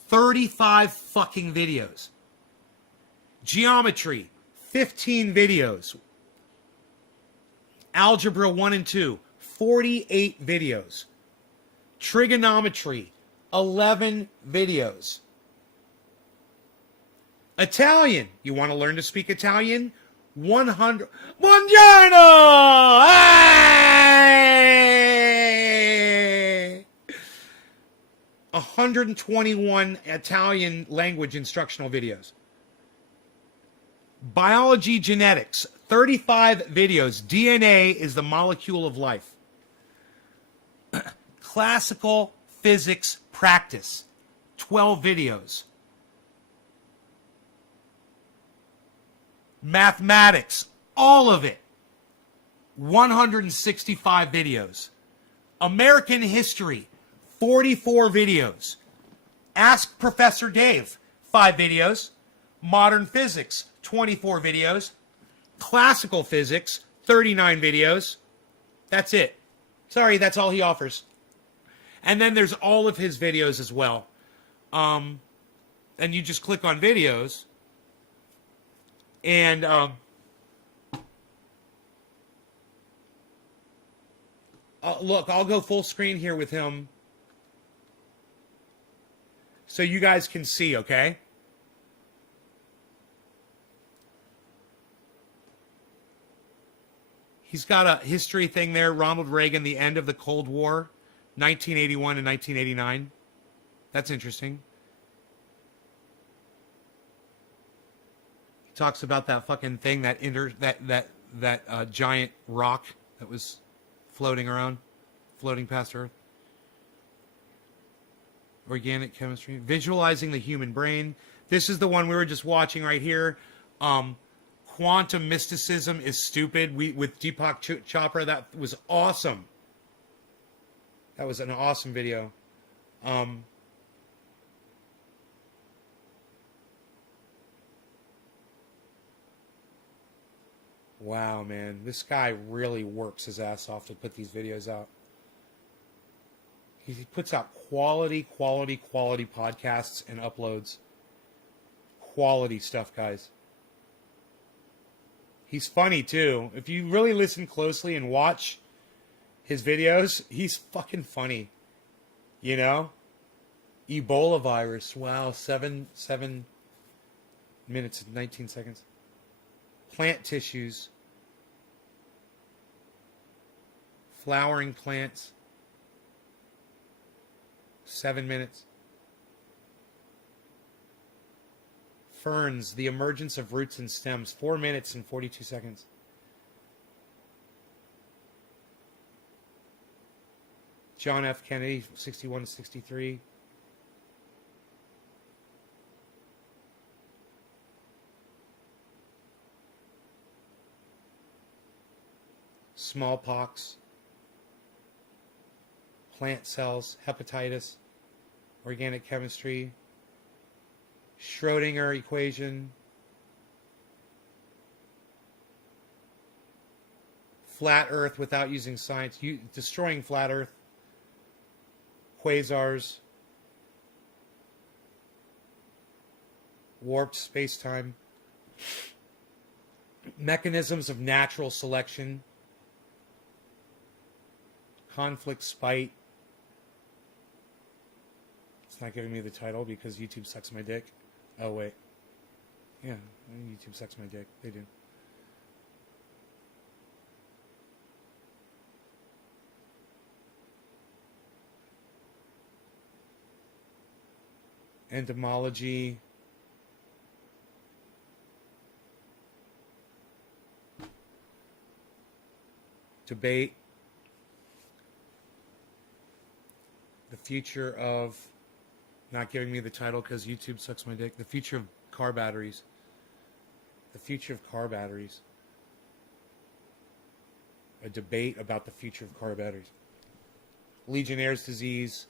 35 fucking videos. Geometry, 15 videos. Algebra 1 and 2, 48 videos. Trigonometry, 11 videos. Italian. You want to learn to speak Italian? 100. Buongiorno! Hey! 121 Italian language instructional videos. Biology Genetics, 35 videos. DNA is the molecule of life. Classical Physics Practice, 12 videos. Mathematics, all of it, 165 videos. American History, 44 videos. Ask Professor Dave, 5 videos. Modern Physics, 24 videos. Classical Physics, 39 videos. That's it. Sorry, that's all he offers. And then there's all of his videos as well. And you just click on videos. And look, I'll go full screen here with him so you guys can see, okay? He's got a history thing there. Ronald Reagan, the end of the Cold War, 1981 and 1989. That's interesting. He talks about that fucking thing, that giant rock that was floating past Earth. Organic chemistry, visualizing the human brain. This is the one we were just watching right here. Quantum mysticism is stupid. With Deepak Chopra, that was awesome. That was an awesome video. Wow, man. This guy really works his ass off to put these videos out. He puts out quality podcasts and uploads. Quality stuff, guys. He's funny, too. If you really listen closely and watch his videos, he's fucking funny. You know? Ebola virus. Wow, 7 minutes and 19 seconds. Plant tissues. Flowering plants. 7 minutes. Ferns, the emergence of roots and stems, 4 minutes and 42 seconds. John F. Kennedy, 61 to 63. Smallpox, plant cells, hepatitis, organic chemistry, Schrodinger equation, flat Earth without using science, destroying flat Earth, quasars, warped space-time, mechanisms of natural selection, conflict, spite. It's not giving me the title because YouTube sucks my dick. Oh, wait. Yeah, YouTube sucks my dick. They do. Entomology. Debate. The future of, not giving me the title because YouTube sucks my dick. The future of car batteries. The future of car batteries. A debate about the future of car batteries. Legionnaire's disease.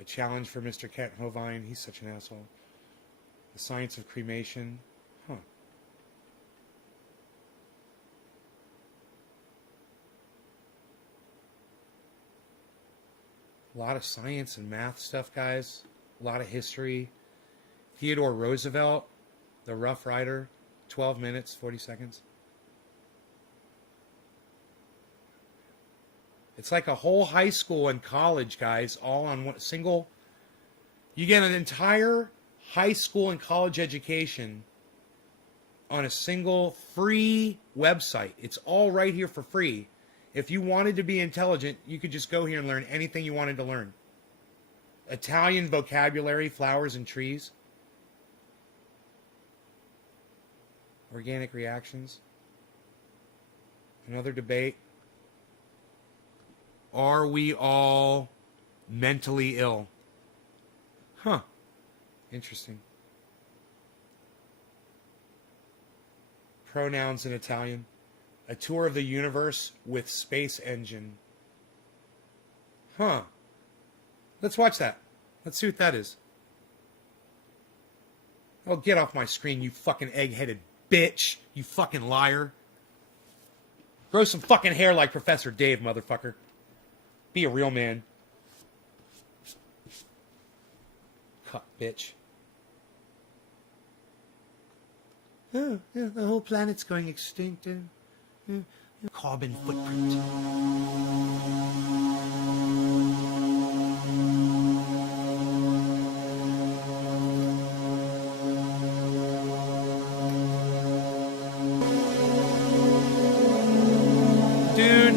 A challenge for Mr. Kent Hovind. He's such an asshole. The science of cremation. Huh. A lot of science and math stuff, guys. A lot of history. Theodore Roosevelt, the Rough Rider, 12 minutes, 40 seconds. It's like a whole high school and college, guys, all on one single. You get an entire high school and college education on a single free website. It's all right here for free. If you wanted to be intelligent, you could just go here and learn anything you wanted to learn. Italian vocabulary, flowers and trees. Organic reactions. Another debate. Are we all mentally ill? Huh. Interesting. Pronouns in Italian. A tour of the universe with space engine. Huh. Let's watch that. Let's see what that is. Oh, get off my screen, you fucking egg-headed bitch. You fucking liar. Grow some fucking hair like Professor Dave, motherfucker. Be a real man. Cuck, bitch. Oh, yeah, the whole planet's going extinct. Carbon footprint. Dude,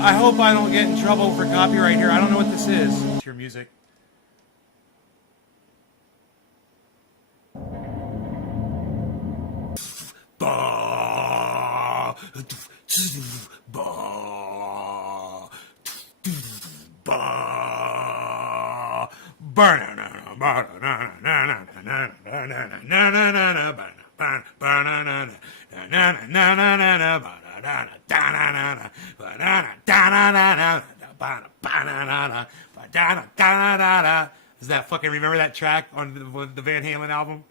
I hope I don't get in trouble for copyright here. I don't know what this is. It's your music. Does that fucking remember that track on the Van Halen album?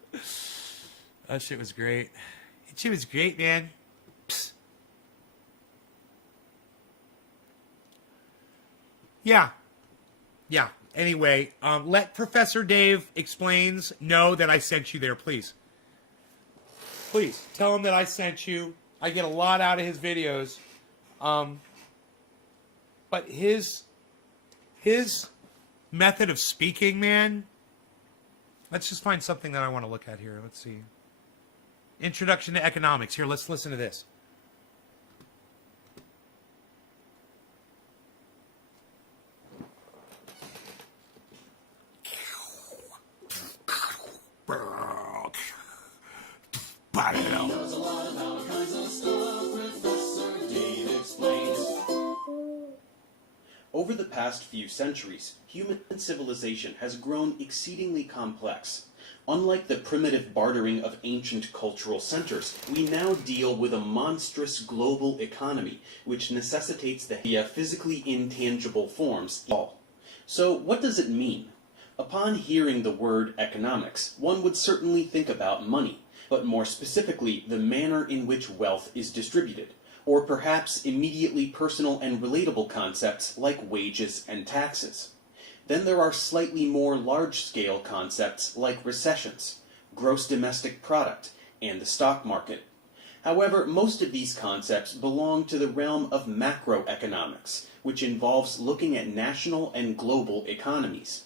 That shit was great. That shit was great, man. Psst. Yeah. Yeah. Anyway, let Professor Dave Explains know that I sent you there, please. Please, tell him that I sent you. I get a lot out of his videos. But his method of speaking, man. Let's just find something that I want to look at here. Let's see. Introduction to Economics. Here, let's listen to this. Over the past few centuries, human civilization has grown exceedingly complex. Unlike the primitive bartering of ancient cultural centers, we now deal with a monstrous global economy, which necessitates the physically intangible forms. So what does it mean? Upon hearing the word economics, one would certainly think about money, but more specifically, the manner in which wealth is distributed, or perhaps immediately personal and relatable concepts like wages and taxes. Then there are slightly more large-scale concepts like recessions, gross domestic product, and the stock market. However, most of these concepts belong to the realm of macroeconomics, which involves looking at national and global economies.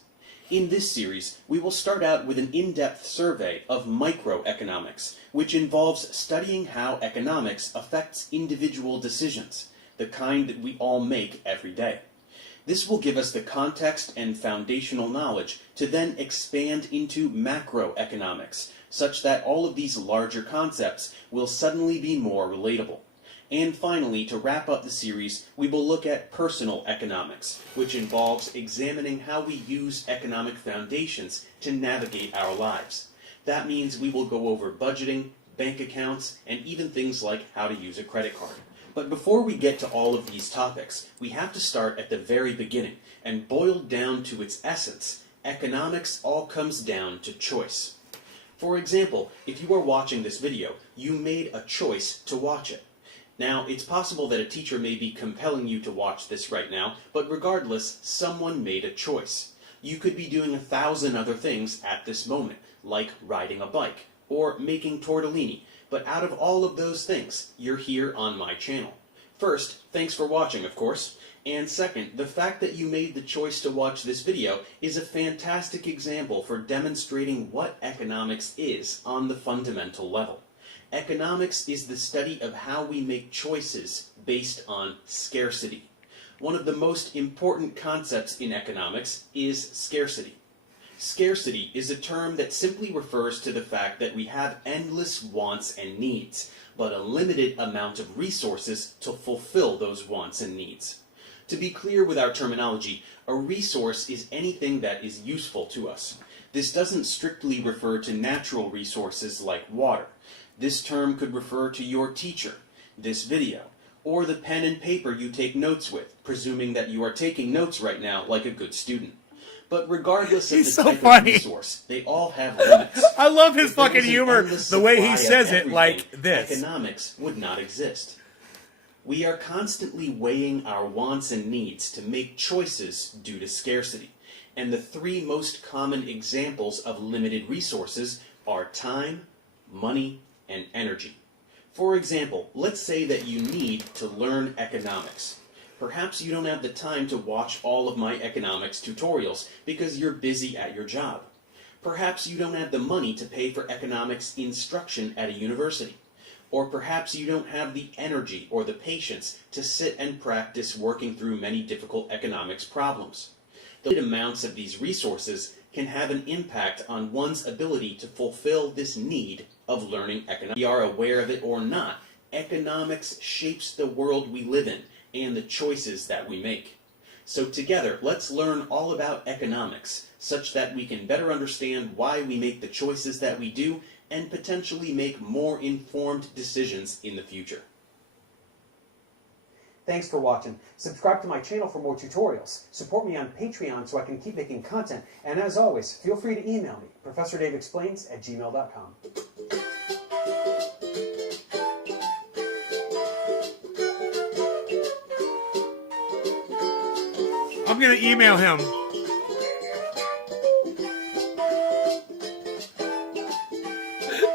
In this series, we will start out with an in-depth survey of microeconomics, which involves studying how economics affects individual decisions, the kind that we all make every day. This will give us the context and foundational knowledge to then expand into macroeconomics, such that all of these larger concepts will suddenly be more relatable. And finally, to wrap up the series, we will look at personal economics, which involves examining how we use economic foundations to navigate our lives. That means we will go over budgeting, bank accounts, and even things like how to use a credit card. But before we get to all of these topics, we have to start at the very beginning, and boiled down to its essence, economics all comes down to choice. For example, if you are watching this video, you made a choice to watch it. Now, it's possible that a teacher may be compelling you to watch this right now, but regardless, someone made a choice. You could be doing 1,000 other things at this moment, like riding a bike, or making tortellini, but out of all of those things, you're here on my channel. First, thanks for watching, of course, and second, the fact that you made the choice to watch this video is a fantastic example for demonstrating what economics is on the fundamental level. Economics is the study of how we make choices based on scarcity. One of the most important concepts in economics is scarcity. Scarcity is a term that simply refers to the fact that we have endless wants and needs, but a limited amount of resources to fulfill those wants and needs. To be clear with our terminology, a resource is anything that is useful to us. This doesn't strictly refer to natural resources like water. This term could refer to your teacher, this video, or the pen and paper you take notes with, presuming that you are taking notes right now like a good student. But regardless of the type of resource, they all have limits. I love his If there fucking was an humor, endless the way he supply of says it everything, like this. Economics would not exist. We are constantly weighing our wants and needs to make choices due to scarcity. And the three most common examples of limited resources are time, money, and energy. For example, let's say that you need to learn economics. Perhaps you don't have the time to watch all of my economics tutorials because you're busy at your job. Perhaps you don't have the money to pay for economics instruction at a university. Or perhaps you don't have the energy or the patience to sit and practice working through many difficult economics problems. The limited amounts of these resources can have an impact on one's ability to fulfill this need of learning economics. We are aware of it or not, economics shapes the world we live in and the choices that we make. So together, let's learn all about economics, such that we can better understand why we make the choices that we do and potentially make more informed decisions in the future. Thanks for watching. Subscribe to my channel for more tutorials. Support me on Patreon so I can keep making content. And as always, feel free to email me, ProfessorDaveExplains@gmail.com. I'm gonna email him.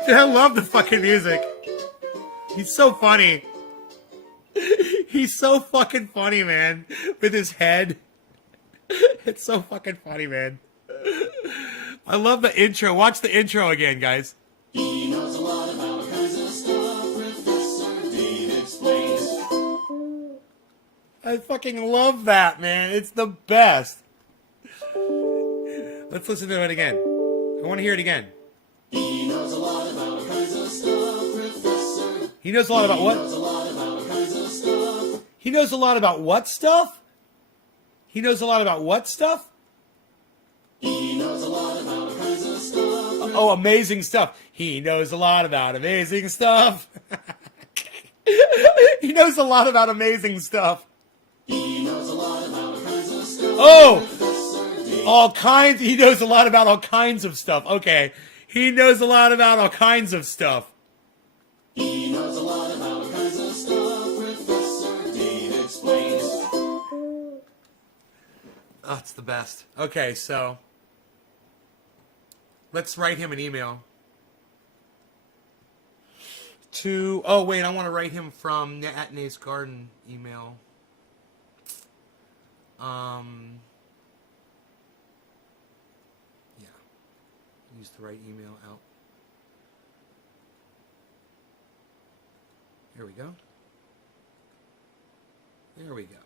Dude, I love the fucking music. He's so funny. He's so fucking funny, man. With his head. It's so fucking funny, man. I love the intro. Watch the intro again, guys. He knows a lot about all kinds of stuff. Professor Dave explains. I fucking love that, man. It's the best. Let's listen to it again. I want to hear it again. He knows a lot about all kinds of stuff. Professor. He knows a lot about what? He knows a lot about all kinds of stuff. He knows a lot about what stuff? He knows a lot about what stuff? He knows a lot about all kinds of stuff. Oh, amazing stuff. He knows a lot about amazing stuff. He knows a lot about amazing stuff. He knows a lot about all kinds of stuff. Oh! Professor Dave. All kinds. He knows a lot about all kinds of stuff. Okay. He knows a lot about all kinds of stuff. He knows a lot about all kinds of stuff. Professor Dave explains. Oh, it's the best. Okay, so let's write him an email. Oh, wait, I want to write him from at Nate's Garden email. use the right email out. Here we go. There we go.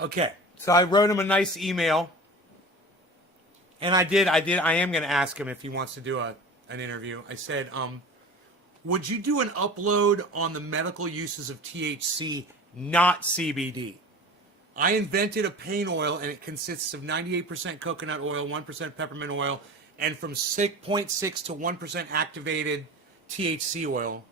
Okay, so I wrote him a nice email, and I am going to ask him if he wants to do an interview. I said, would you do an upload on the medical uses of THC, not CBD? I invented a pain oil, and it consists of 98% coconut oil, 1% peppermint oil, and from 6.6 to 1% activated THC oil.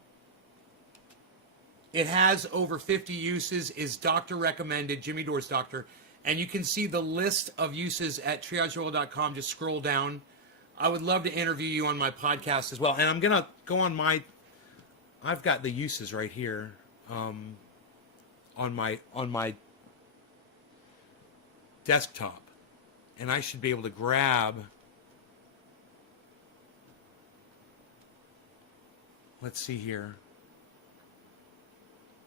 It has over 50 uses, is doctor recommended, Jimmy Dore's doctor. And you can see the list of uses at triageoil.com. Just scroll down. I would love to interview you on my podcast as well. And I'm going to go on I've got the uses right here on my desktop. And I should be able to grab, let's see here,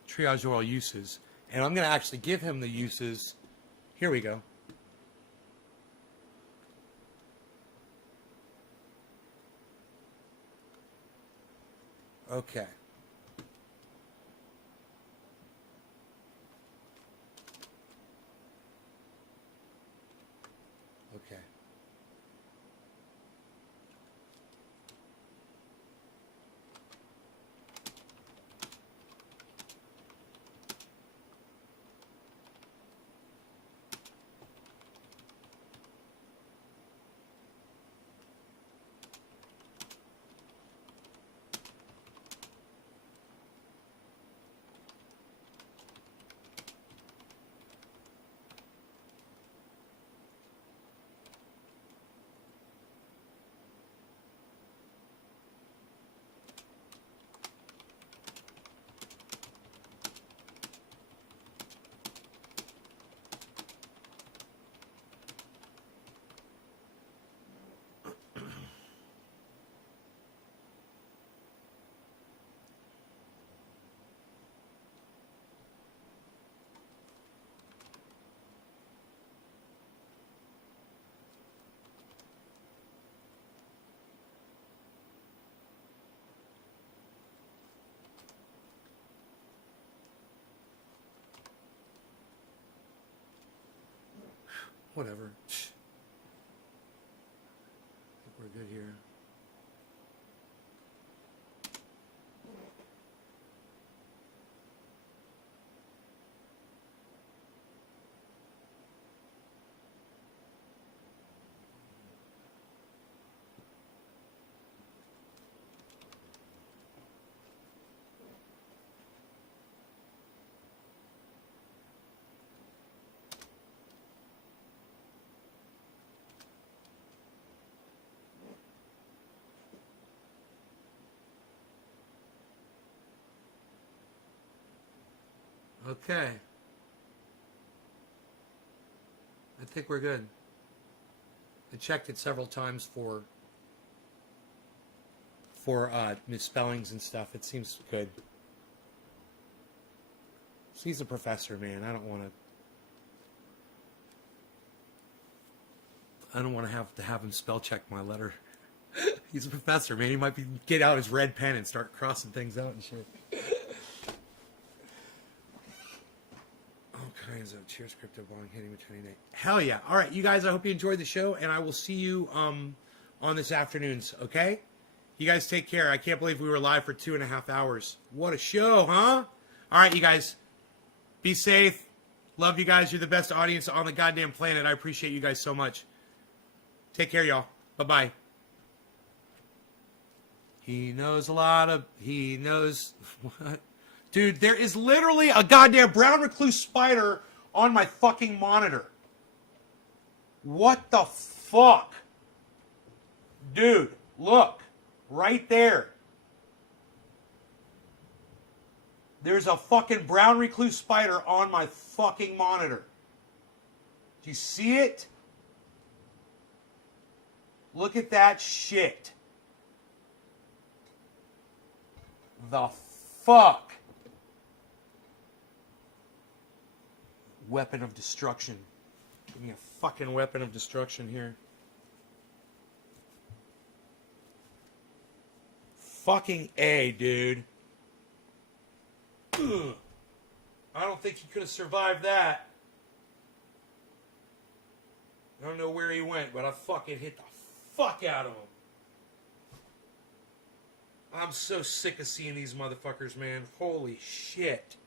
Triage Oil uses. And I'm going to actually give him the uses. Here we go. Okay. Okay. whatever. I think we're good here. Okay. I think we're good. I checked it several times for misspellings and stuff. It seems good. He's a professor, man. I don't want to have him spell check my letter. He's a professor, man. He might get out his red pen and start crossing things out and shit. Kinds of cheers, crypto bong hitting with 29. Hell yeah. All right, you guys, I hope you enjoyed the show, and I will see you on this afternoon's, okay? You guys take care. I can't believe we were live for 2.5 hours. What a show, huh? All right, you guys, be safe. Love you guys. You're the best audience on the goddamn planet. I appreciate you guys so much. Take care, y'all. Bye-bye. He knows what? Dude, there is literally a goddamn brown recluse spider on my fucking monitor. What the fuck? Dude, look. Right there. There's a fucking brown recluse spider on my fucking monitor. Do you see it? Look at that shit. The fuck? Weapon of destruction. Give me a fucking weapon of destruction here. Fucking A, dude. Ugh. I don't think he could have survived that. I don't know where he went, but I fucking hit the fuck out of him. I'm so sick of seeing these motherfuckers, man. Holy shit.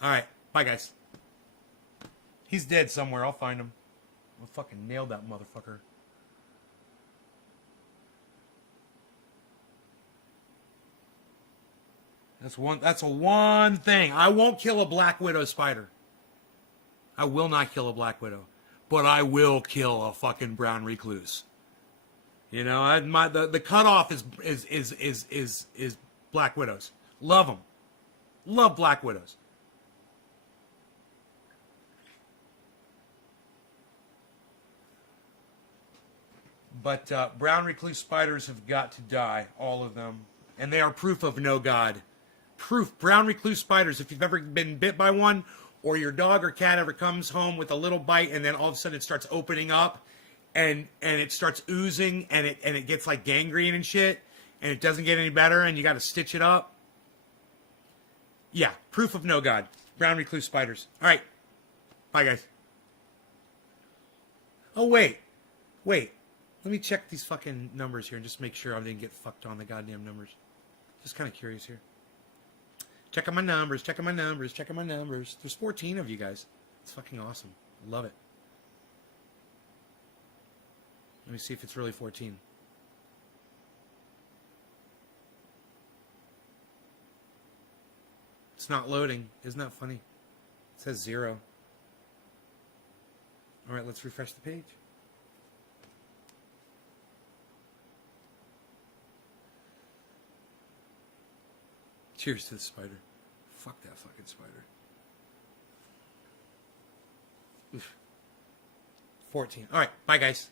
Alright, bye guys. He's dead somewhere, I'll find him. I'll fucking nail that motherfucker. That's a one thing. I won't kill a Black Widow spider. I will not kill a Black Widow. But I will kill a fucking brown recluse. You know, the cutoff is Black Widows. Love them. Love Black Widows. But brown recluse spiders have got to die, all of them. And they are proof of no God. Proof. Brown recluse spiders, if you've ever been bit by one, or your dog or cat ever comes home with a little bite and then all of a sudden it starts opening up and it starts oozing and it gets like gangrene and shit and it doesn't get any better and you got to stitch it up. Yeah, proof of no God. Brown recluse spiders. All right. Bye, guys. Oh, wait. Let me check these fucking numbers here and just make sure I didn't get fucked on the goddamn numbers. Just kind of curious here. Checking my numbers. There's 14 of you guys. It's fucking awesome. Love it. Let me see if it's really 14. It's not loading. Isn't that funny? It says 0. All right, let's refresh the page. Cheers to the spider. Fuck that fucking spider. Oof. 14. All right, bye guys.